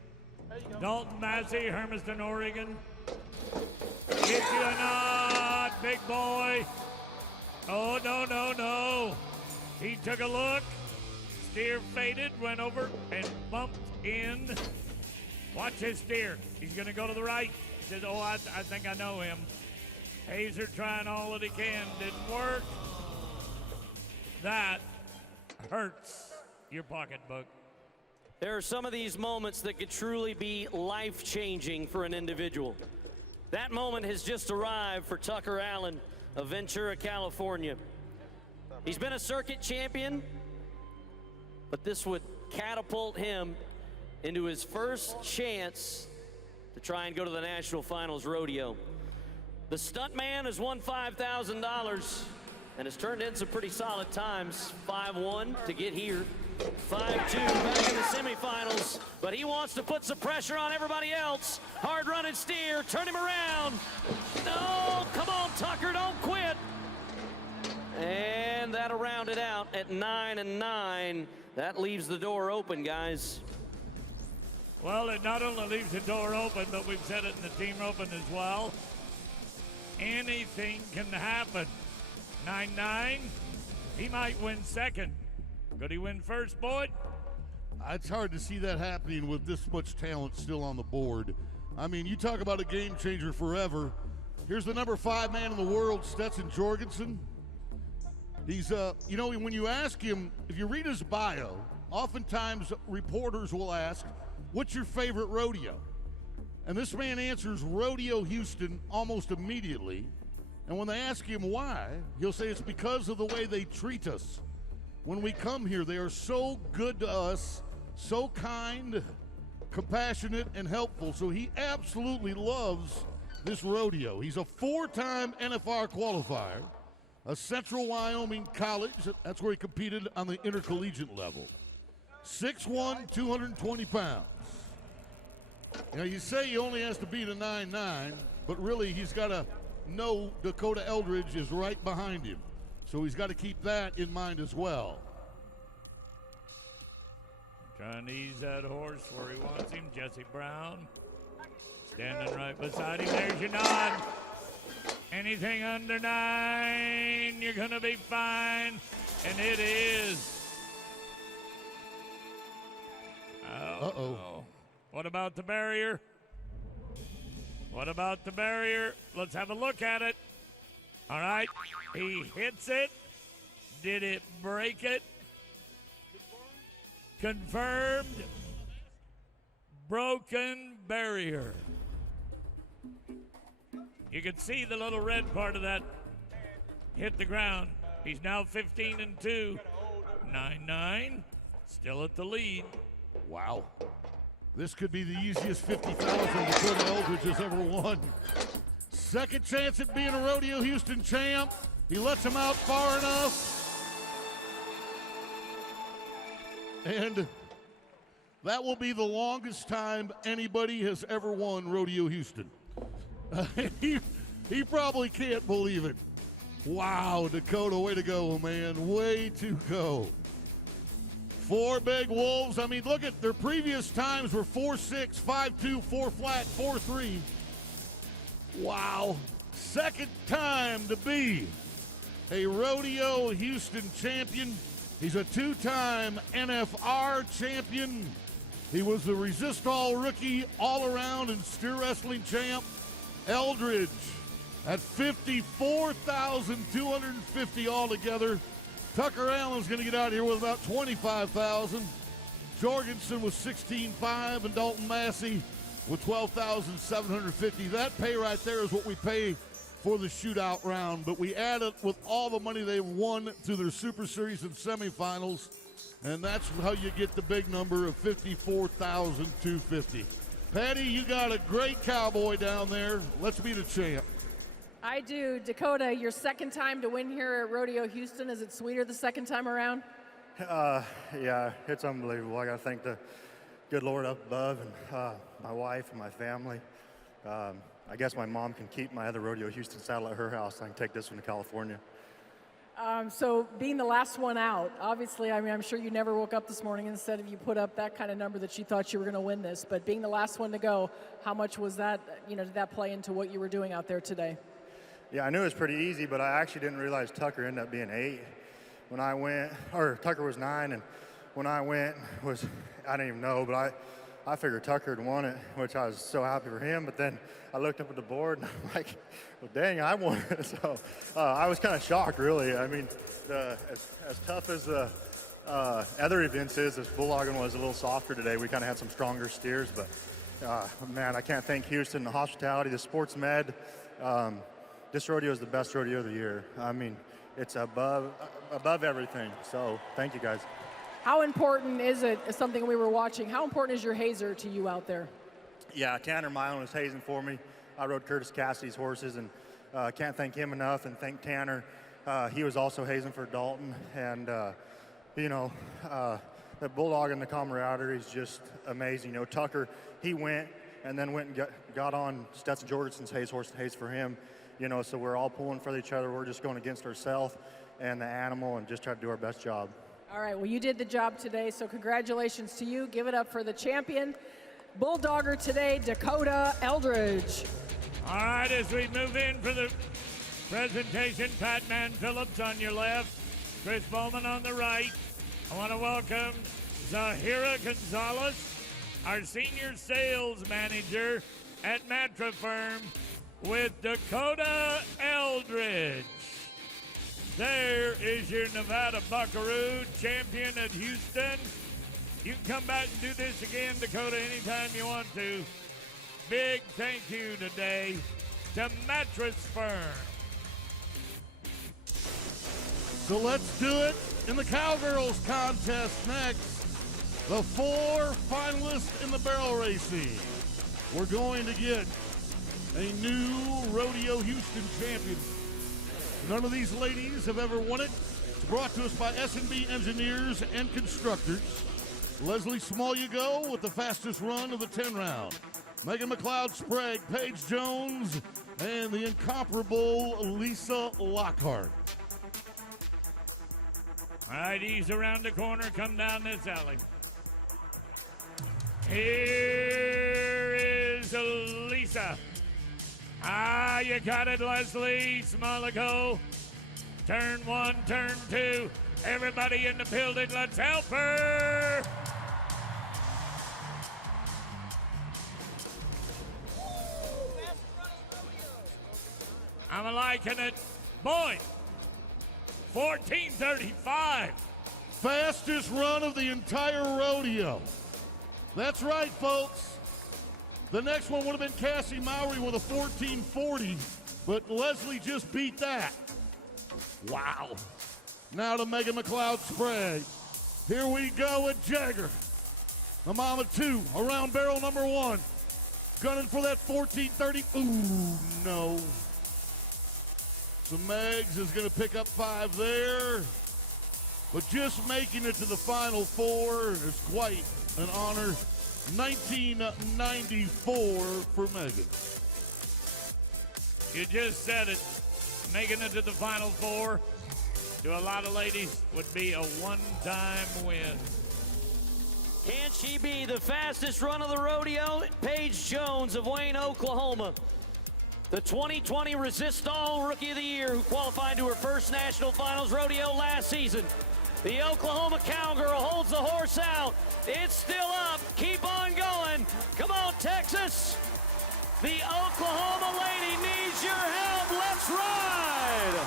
Dalton Massey, Hermiston, Oregon. Get you a nod, big boy. Oh, no, no, no. He took a look. Steer faded, went over, and bumped in. Watch his steer. He's going to go to the right. He says, oh, I think I know him. Hazer trying all that he can. Didn't work. That hurts your pocketbook. There are some of these moments that could truly be life-changing for an individual. That moment has just arrived for Tucker Allen of Ventura, California. He's been a circuit champion, but this would catapult him into his first chance to try and go to the National Finals Rodeo. The stuntman has won $5,000 and has turned in some pretty solid times. 5-1 to get here. 5-2 back in the semifinals, but he wants to put some pressure on everybody else. Hard running steer, turn him around. No, come on, Tucker, don't quit. And that'll round it out at 9-9. That leaves the door open, guys. Well, it not only leaves the door open, but we've said it in the team open as anything can happen. 9-9. He might win second. Could he win first, Boyd? It's hard to see that happening with this much talent still on the board. I mean, you talk about a game changer forever. Here's the number 5 man in the world, Stetson Jorgensen. He's, you know, when you ask him, if you read his bio, oftentimes reporters will ask, what's your favorite rodeo? And this man answers Rodeohouston almost immediately. And when they ask him why, he'll say it's because of the way they treat us. When we come here, they are so good to us, so kind, compassionate, and helpful. So he absolutely loves this rodeo. He's a 4-time NFR qualifier, a Central Wyoming College. That's where he competed on the intercollegiate level. 6'1", 220 pounds. Now, you say he only has to beat a 9'9", but really he's got to know Dakota Eldridge is right behind him. So he's got to keep that in mind as well. Trying to ease that horse where he wants him. Jesse Brown standing right beside him. There's your nod. Anything under 9, you're going to be fine. And it is. Uh-oh. What about the barrier? What about the barrier? Let's have a look at it. All right. He hits it. Did it break it? Confirmed. Broken barrier. You can see the little red part of that hit the ground. He's now 15-2. 9-9. Still at the lead. Wow. This could be the easiest 50,000 Dakota Eldridge has ever won. Second chance at being a Rodeohouston champ. He lets him out far enough. And that will be the longest time anybody has ever won Rodeohouston. He probably can't believe it. Wow, Dakota, way to go, man. Way to go. 4 big wolves. I mean, look at their previous times were 4-6, 5-2, 4 flat, 4-3. Wow. Second time to be a Rodeohouston champion. He's a 2-time NFR champion. He was the Resist All rookie, all-around and steer wrestling champ. Eldridge at 54,250 altogether. Tucker Allen's going to get out of here with about 25,000. Jorgensen with 16.5 and Dalton Massey with 12,750. That pay right there is what we pay for the shootout round, but we add it with all the money they won through their Super Series and semifinals, and that's how you get the big number of 54,250. Patty, you got a great cowboy down there. Let's be the champ. I do. Dakota, your second time to win here at Rodeohouston. Is it sweeter the second time around? Yeah, it's unbelievable. I got to thank the good Lord up above and my wife and my family. I guess my mom can keep my other Rodeohouston saddle at her house. I can take this one to California. So being the last one out, obviously, I mean, I'm sure you never woke up this morning and said if you put up that kind of number that you thought you were going to win this. But being the last one to go, how much was that, did that play into what you were doing out there today? Yeah, I knew it was pretty easy, but I actually didn't realize Tucker ended up being 8 when I went, or Tucker was 9, and when I went I didn't even know, but I figured Tucker had won it, which I was so happy for him. But then I looked up at the board and I'm like, well, dang, I won it. So I was kind of shocked, really. I mean, as tough as the other events is, this bulldogging was a little softer today. We kind of had some stronger steers, but man, I can't thank Houston, the hospitality, the sports med. This rodeo is the best rodeo of the year. I mean, it's above everything. So thank you, guys. How important is it, something we were watching, how important is your hazer to you out there? Yeah, Tanner Milan was hazing for me. I rode Curtis Cassidy's horses, and can't thank him enough, and thank Tanner. He was also hazing for Dalton, and the bulldog and the camaraderie is just amazing. Tucker, he went and then went and got on Stetson Jorgensen's haze horse to haze for him. So we're all pulling for each other. We're just going against ourselves and the animal and just try to do our best job. All right, well, you did the job today, so congratulations to you. Give it up for the champion, bulldogger today, Dakota Eldridge. All right, as we move in for the presentation, Pat Man Phillips on your left, Chris Bowman on the right. I want to welcome Zahira Gonzalez, our senior sales manager at Matra Firm, with Dakota Eldridge. There is your Nevada Buckaroo champion at Houston. You can come back and do this again, Dakota, anytime you want to. Big thank you today to Mattress Firm. So let's do it in the Cowgirls contest next. The 4 finalists in the barrel racing. We're going to get a new Rodeo Houston champion. None of these ladies have ever won it. It's brought to us by S&B Engineers and Constructors. Leslie Small-You-Go with the fastest run of the 10 round. Megan McLeod-Sprague, Paige Jones, and the incomparable Lisa Lockhart. All right, ease around the corner, come down this alley. Here is Lisa. You got it, Leslie Small-You-Go. Turn 1, turn 2. Everybody in the building, let's help her. I'm liking it. Boy, 14:35. Fastest run of the entire rodeo. That's right, folks. The next one would have been Cassie Mowry with a 14:40, but Leslie just beat that. Wow. Now to Megan McLeod-Sprague. Here we go with Jagger. The Mama 2, around barrel number 1. Gunning for that 14:30. Ooh, no. So Megs is going to pick up 5 there. But just making it to the final 4 is quite an honor. 1994 for Megan. You just said it. Making it to the final 4 to a lot of ladies would be a one-time win. Can she be the fastest run of the rodeo? Paige Jones of Wayne, Oklahoma. The 2020 Resistol Rookie of the Year, who qualified to her first national finals rodeo last season. The Oklahoma Cowgirl holds the horse out. It's still up. Keep on going. Come on, Texas. The Oklahoma lady needs your help. Let's ride.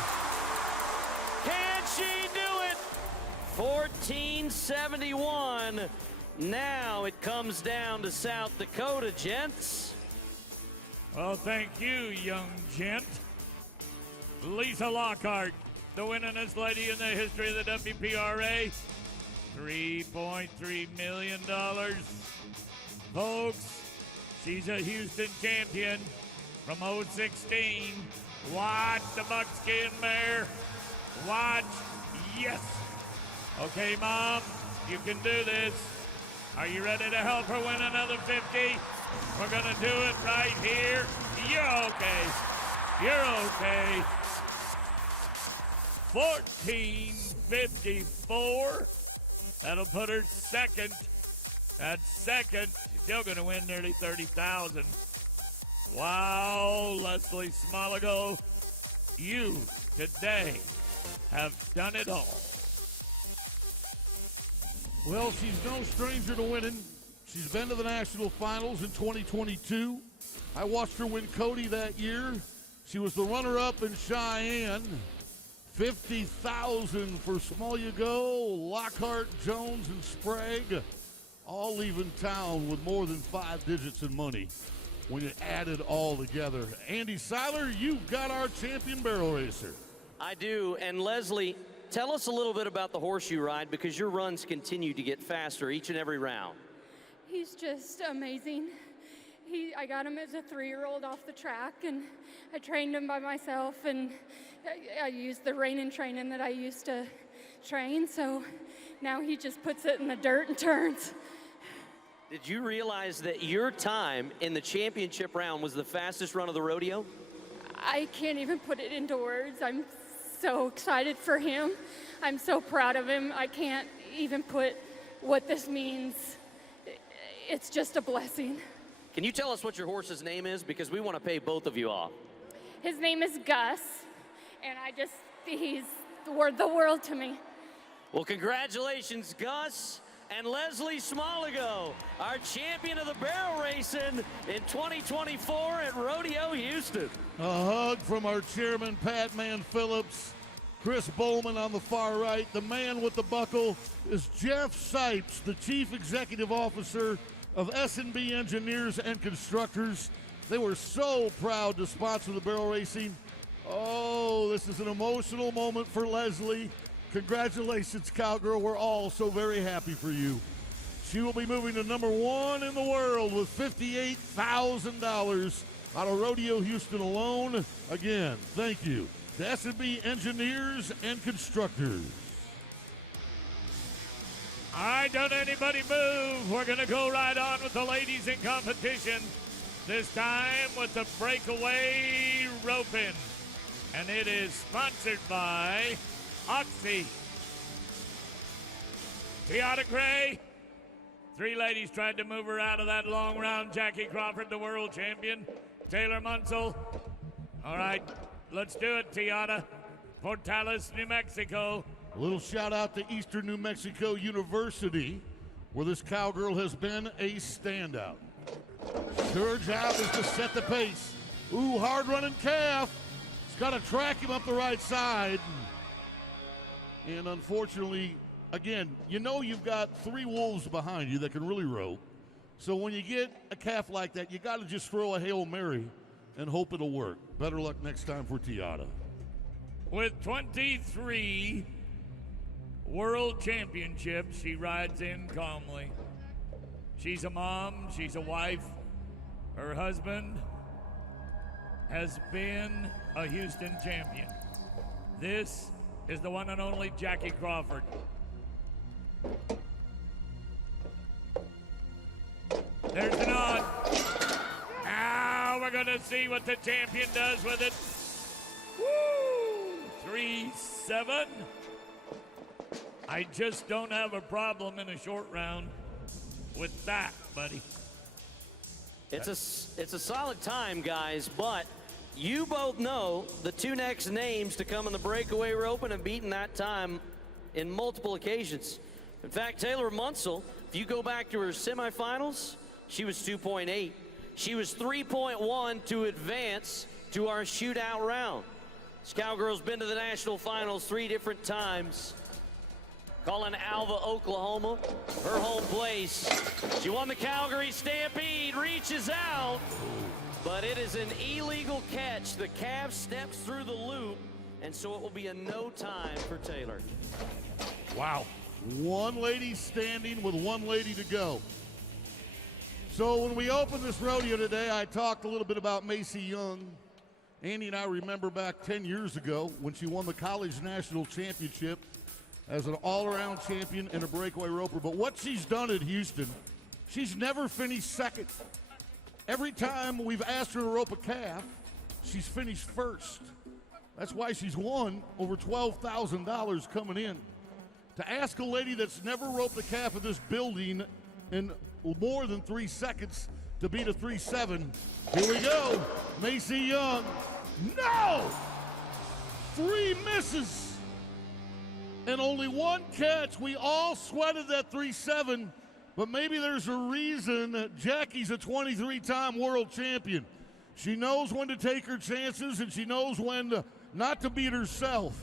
Can she do it? 14:71. Now it comes down to South Dakota, gents. Well, thank you, young gent. Lisa Lockhart, the winningest lady in the history of the WPRA. $3.3 million. Folks, she's a Houston champion from 016. Watch the buckskin mare. Watch. Yes. Okay, Mom, you can do this. Are you ready to help her win another 50? We're going to do it right here. You're okay. You're okay. 14:54. That'll put her second. That's second. She's still going to win nearly $30,000. Wow, Leslie Small-You-Go, you today have done it all. Well, she's no stranger to winning. She's been to the national finals in 2022. I watched her win Cody that year. She was the runner-up in Cheyenne. 50,000 for Small-You-Go, Lockhart, Jones, and Sprague, all leaving town with more than 5 digits in money when you add it all together. Andy Seiler, you've got our champion barrel racer. I do, and Leslie, tell us a little bit about the horse you ride, because your runs continue to get faster each and every round. He's just amazing. I got him as a 3-year-old off the track, and I trained him by myself, and I used the rein and training that I used to train, so now he just puts it in the dirt and turns. Did you realize that your time in the championship round was the fastest run of the rodeo? I can't even put it into words. I'm so excited for him. I'm so proud of him. I can't even put what this means. It's just a blessing. Can you tell us what your horse's name is? Because we want to pay both of you off. His name is Gus, and the world to me. Well, congratulations, Gus and Leslie Smoligo, our champion of the barrel racing in 2024 at Rodeo Houston. A hug from our chairman, Pat Man Phillips. Chris Bowman on the far right. The man with the buckle is Jeff Sipes, the Chief Executive Officer of S&B Engineers and Constructors. They were so proud to sponsor the barrel racing. Oh, this is an emotional moment for Leslie. Congratulations, Cowgirl. We're all so very happy for you. She will be moving to number 1 in the world with $58,000 out of Rodeo Houston alone. Again, thank you to S&B Engineers and Constructors. All right, don't anybody move. We're going to go right on with the ladies in competition. This time with the breakaway roping. And it is sponsored by Oxy. Tiana Gray. 3 ladies tried to move her out of that long round. Jackie Crawford, the world champion. Taylor Munsell. All right, let's do it, Tiana. Portales, New Mexico. A little shout out to Eastern New Mexico University, where this cowgirl has been a standout. Her job is to set the pace. Ooh, hard running calf. It's got to track him up the right side. And unfortunately, again, you know you've got 3 wolves behind you that can really rope. So when you get a calf like that, you got to just throw a Hail Mary and hope it'll work. Better luck next time for Tiana. With 23 world championships, she rides in calmly. She's a mom, she's a wife. Her husband has been a Houston champion. This is the one and only Jackie Crawford. There's the nod. Now we're going to see what the champion does with it. Woo! 3-7. I just don't have a problem in a short round with that, buddy. It's a solid time, guys, but you both know the 2 next names to come in the breakaway rope and have beaten that time in multiple occasions. In fact, Taylor Munsell, if you go back to her semifinals, she was 2.8. She was 3.1 to advance to our shootout round. This cowgirl's been to the national finals 3 different times. Calling Alva, Oklahoma, her home place. She won the Calgary Stampede, reaches out, but it is an illegal catch. The calf steps through the loop, and so it will be a no time for Taylor. Wow. 1 lady standing with 1 lady to go. So when we opened this rodeo today, I talked a little bit about Macy Young. Andy and I remember back 10 years ago when she won the college national championship as an all-around champion and a breakaway roper. But what she's done at Houston, she's never finished second. Every time we've asked her to rope a calf, she's finished first. That's why she's won over $12,000 coming in. To ask a lady that's never roped a calf in this building in more than 3 seconds to beat a 3-7, here we go. Macy Young, no! 3 misses. And only 1 catch. We all sweated that 3-7, but maybe there's a reason that Jackie's a 23-time world champion. She knows when to take her chances, and she knows when not to beat herself.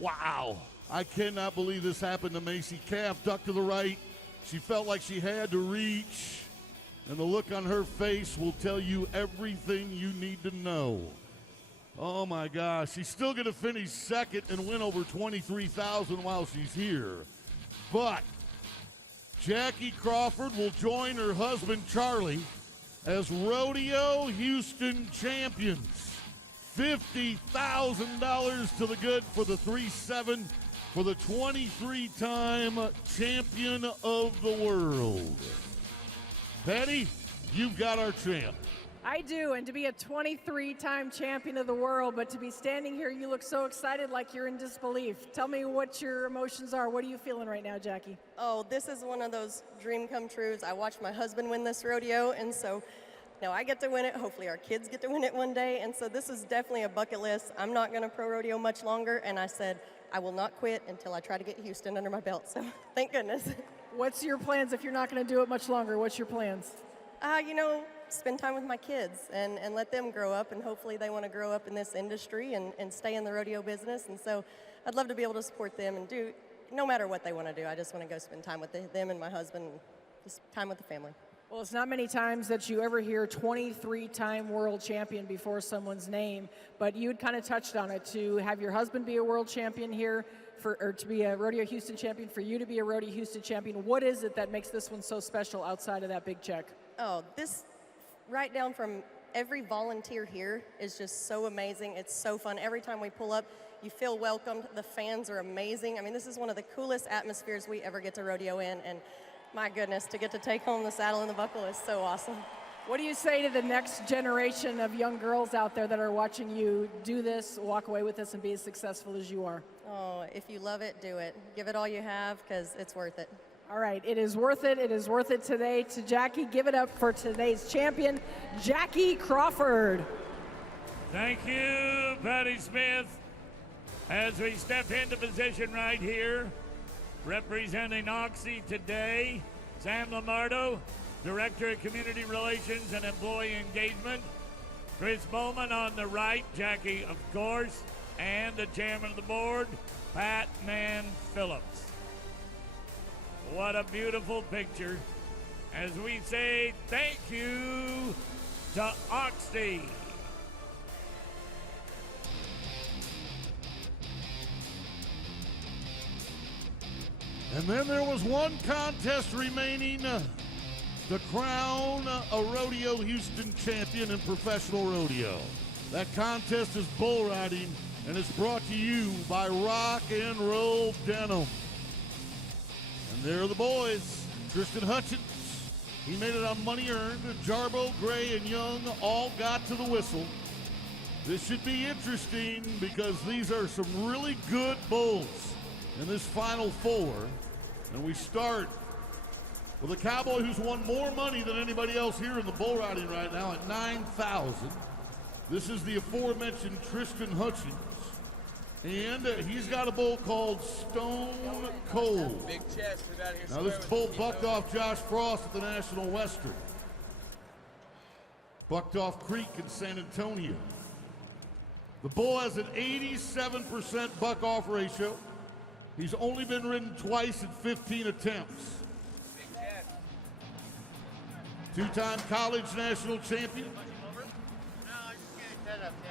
Wow. I cannot believe this happened to Macy. Calf ducked to the right. She felt like she had to reach, and the look on her face will tell you everything you need to know. Oh my gosh, she's still going to finish second and win over $23,000 while she's here. But Jackie Crawford will join her husband Charlie as Rodeo Houston champions. $50,000 to the good for the 3-7 for the 23-time champion of the world. Patty, you've got our champ. I do, and to be a 23-time champion of the world, but to be standing here, you look so excited like you're in disbelief. Tell me what your emotions are. What are you feeling right now, Jackie? Oh, this is one of those dream come trues. I watched my husband win this rodeo, and so Now I get to win it. Hopefully our kids get to win it one day. And so this is definitely a bucket list. I'm not going to pro rodeo much longer. And I said, I will not quit until I try to get Houston under my belt. So thank goodness. What's your plans if you're not going to do it much longer? What's your plans? You know, spend time with my kids and let them grow up. And hopefully they want to grow up in this industry and stay in the rodeo business. And so I'd love to be able to support them and do no matter what they want to do. I just want to go spend time with them and my husband, and just time with the family. Well, it's not many times that you ever hear 23-time world champion before someone's name, but you had kind of touched on it, to have your husband be a world champion here, or to be a Rodeo Houston champion, for you to be a Rodeo Houston champion. What is it that makes this one so special outside of that big check? Oh, this, right down from every volunteer here is just so amazing. It's so fun. Every time we pull up, you feel welcomed. The fans are amazing. I mean, this is one of the coolest atmospheres we ever get to rodeo in, and my goodness, to get to take home the saddle and the buckle is so awesome. What do you say to the next generation of young girls out there that are watching you do this, walk away with this, and be as successful as you are? Oh, if you love it, do it. Give it all you have, because it's worth it. All right, it is worth it. It is worth it today to Jackie. Give it up for today's champion, Jackie Crawford. Thank you, Patty Smith. As we step into position right here, representing Oxy today, Sam Lamardo, Director of Community Relations and Employee Engagement. Chris Bowman on the right, Jackie, of course, and the chairman of the board, Pat Man Phillips. What a beautiful picture. As we say thank you to Oxy. And then there was one contest remaining to crown a Rodeo Houston champion in professional rodeo. That contest is bull riding, and it's brought to you by Rock and Roll Denim. And there are the boys. Tristan Hutchins, he made it on money earned. Jarbo, Gray, and Young all got to the whistle. This should be interesting because these are some really good bulls in this Final Four. And we start with a cowboy who's won more money than anybody else here in the bull riding right now at $9,000. This is the aforementioned Tristan Hutchins. And he's got a bull called Stone Cold. Big chest. Now this bull bucked off Josh Frost at the National Western. Bucked off Creek in San Antonio. The bull has an 87% buck off ratio. He's only been ridden twice in 15 attempts. Two-time college national champion.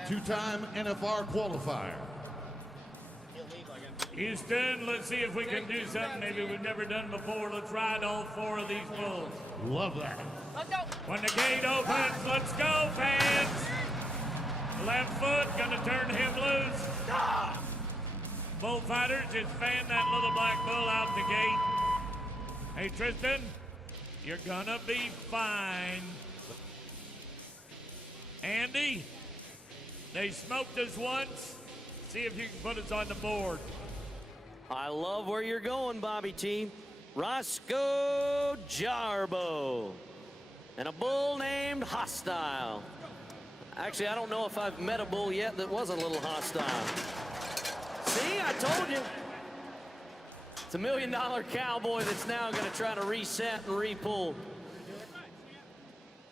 Two-time NFR qualifier. Houston, let's see if we can do something maybe we've never done before. Let's ride all four of these bulls. Love that. Let's go. When the gate opens, let's go, fans. Left foot, gonna turn him loose. Bullfighters, just fan that little black bull out the gate. Hey, Tristan, you're gonna be fine. Andy, they smoked us once. See if you can put us on the board. I love where you're going, Bobby T. Roscoe Jarbo. And a bull named Hostile. Actually, I don't know if I've met a bull yet that wasn't a little hostile. See, I told you. It's $1 million cowboy that's now going to try to reset and re-pull.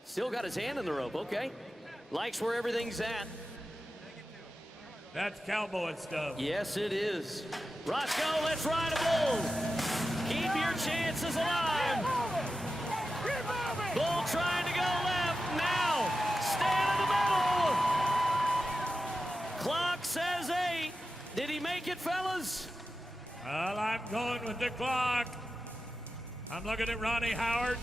Still got his hand in the rope, okay. Likes where everything's at. That's cowboy stuff. Yes, it is. Roscoe, let's ride a bull. Keep your chances alive. Bull trying to go left. Now, stand in the middle. Clock says 8. Did he make it, fellas? Well, I'm going with the clock. I'm looking at Ronnie Howard,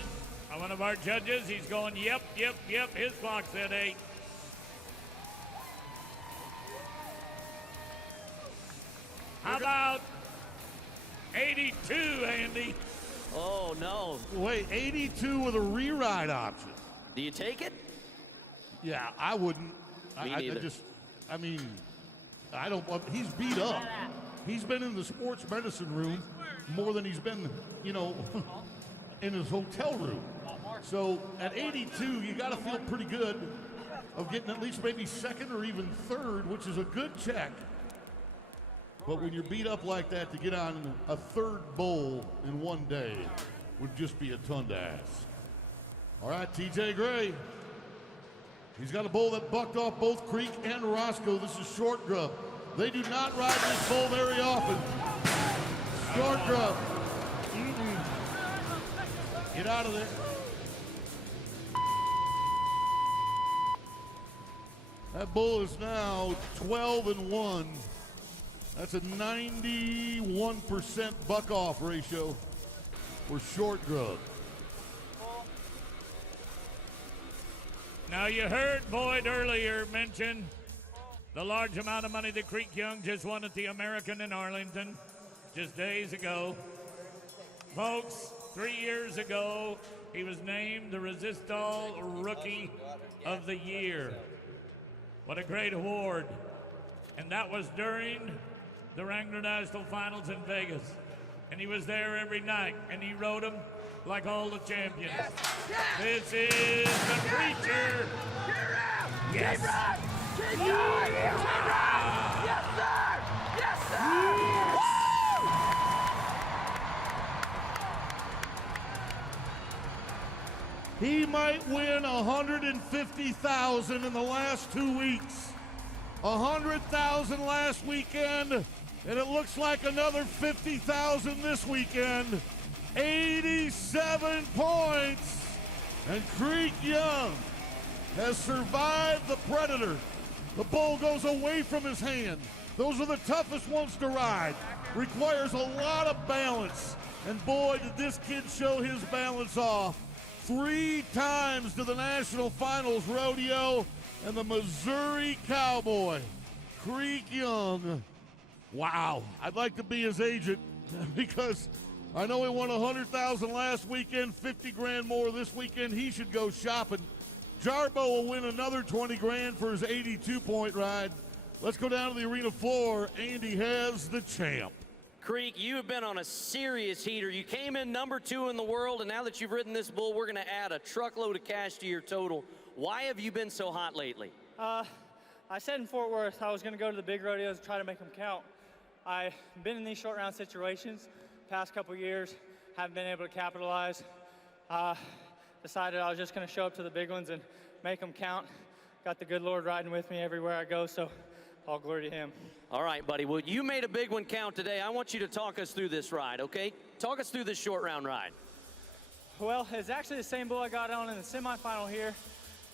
one of our judges. He's going, yep. His clock said 8. How about 82, Andy? Oh, no. Wait, 82 with a re-ride option. Do you take it? Yeah, I wouldn't. Me neither. I don't. He's beat up. He's been in the sports medicine room more than he's been, in his hotel room. So at 82, you got to feel pretty good of getting at least maybe second or even third, which is a good check. But when you're beat up like that, to get on a third bowl in one day would just be a ton to ask. All right, TJ Gray. He's got a bull that bucked off both Creek and Roscoe. This is Short Grub. They do not ride this bull very often. Short Grub. Get out of there. That bull is now 12-1. That's a 91% buck-off ratio for Short Grub. Now you heard Boyd earlier mention the large amount of money that Creek Young just won at the American in Arlington just days ago. Folks, 3 years ago, he was named the Resistol Rookie of the Year. What a great award. And that was during the Wrangler National Finals in Vegas. And he was there every night, and he rode them like all the champions. Yes. Yes. This is the Preacher. Yes. Keep right. Keep going. Keep right. Yes, sir. Yes, sir. Yes. He might win $150,000 in the last 2 weeks. $100,000 last weekend, and it looks like another $50,000 this weekend. 87 points, and Creek Young has survived the Predator. The bull goes away from his hand. Those are the toughest ones to ride. Requires a lot of balance, and boy, did this kid show his balance off. 3 times to the National Finals Rodeo, and the Missouri Cowboy, Creek Young. Wow, I'd like to be his agent because I know he won $100,000 last weekend, 50 grand more this weekend. He should go shopping. Jarbo will win another 20 grand for his 82-point ride. Let's go down to the arena floor. Andy has the champ. Creek, you have been on a serious heater. You came in number 2 in the world, and now that you've ridden this bull, we're going to add a truckload of cash to your total. Why have you been so hot lately? I said in Fort Worth I was going to go to the big rodeos and try to make them count. I've been in these short round situations past couple years, haven't been able to capitalize. Decided I was just going to show up to the big ones and make them count. Got the good Lord riding with me everywhere I go, so all glory to him. All right, buddy. Well, you made a big one count today. I want you to talk us through this ride, okay? Talk us through this short round ride. Well, it's actually the same bull I got on in the semifinal here,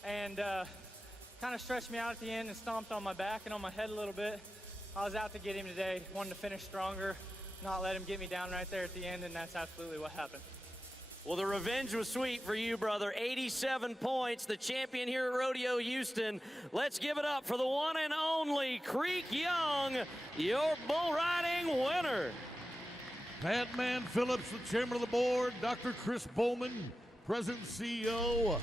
and kind of stretched me out at the end and stomped on my back and on my head a little bit. I was out to get him today, wanted to finish stronger, not let him get me down right there at the end, and that's absolutely what happened. Well, the revenge was sweet for you, brother. 87 points, the champion here at Rodeohouston. Let's give it up for the one and only Creek Young, your bull riding winner. Pat Man Phillips, the chairman of the board, Dr. Chris Bowman, president and CEO,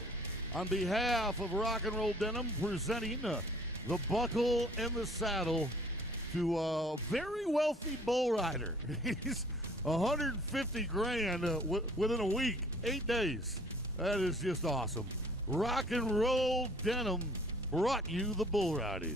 on behalf of Rock and Roll Denim, presenting the buckle and the saddle to a very wealthy bull rider. He's 150 grand within a week, 8 days. That is just awesome. Rock and Roll Denim brought you the bull riding.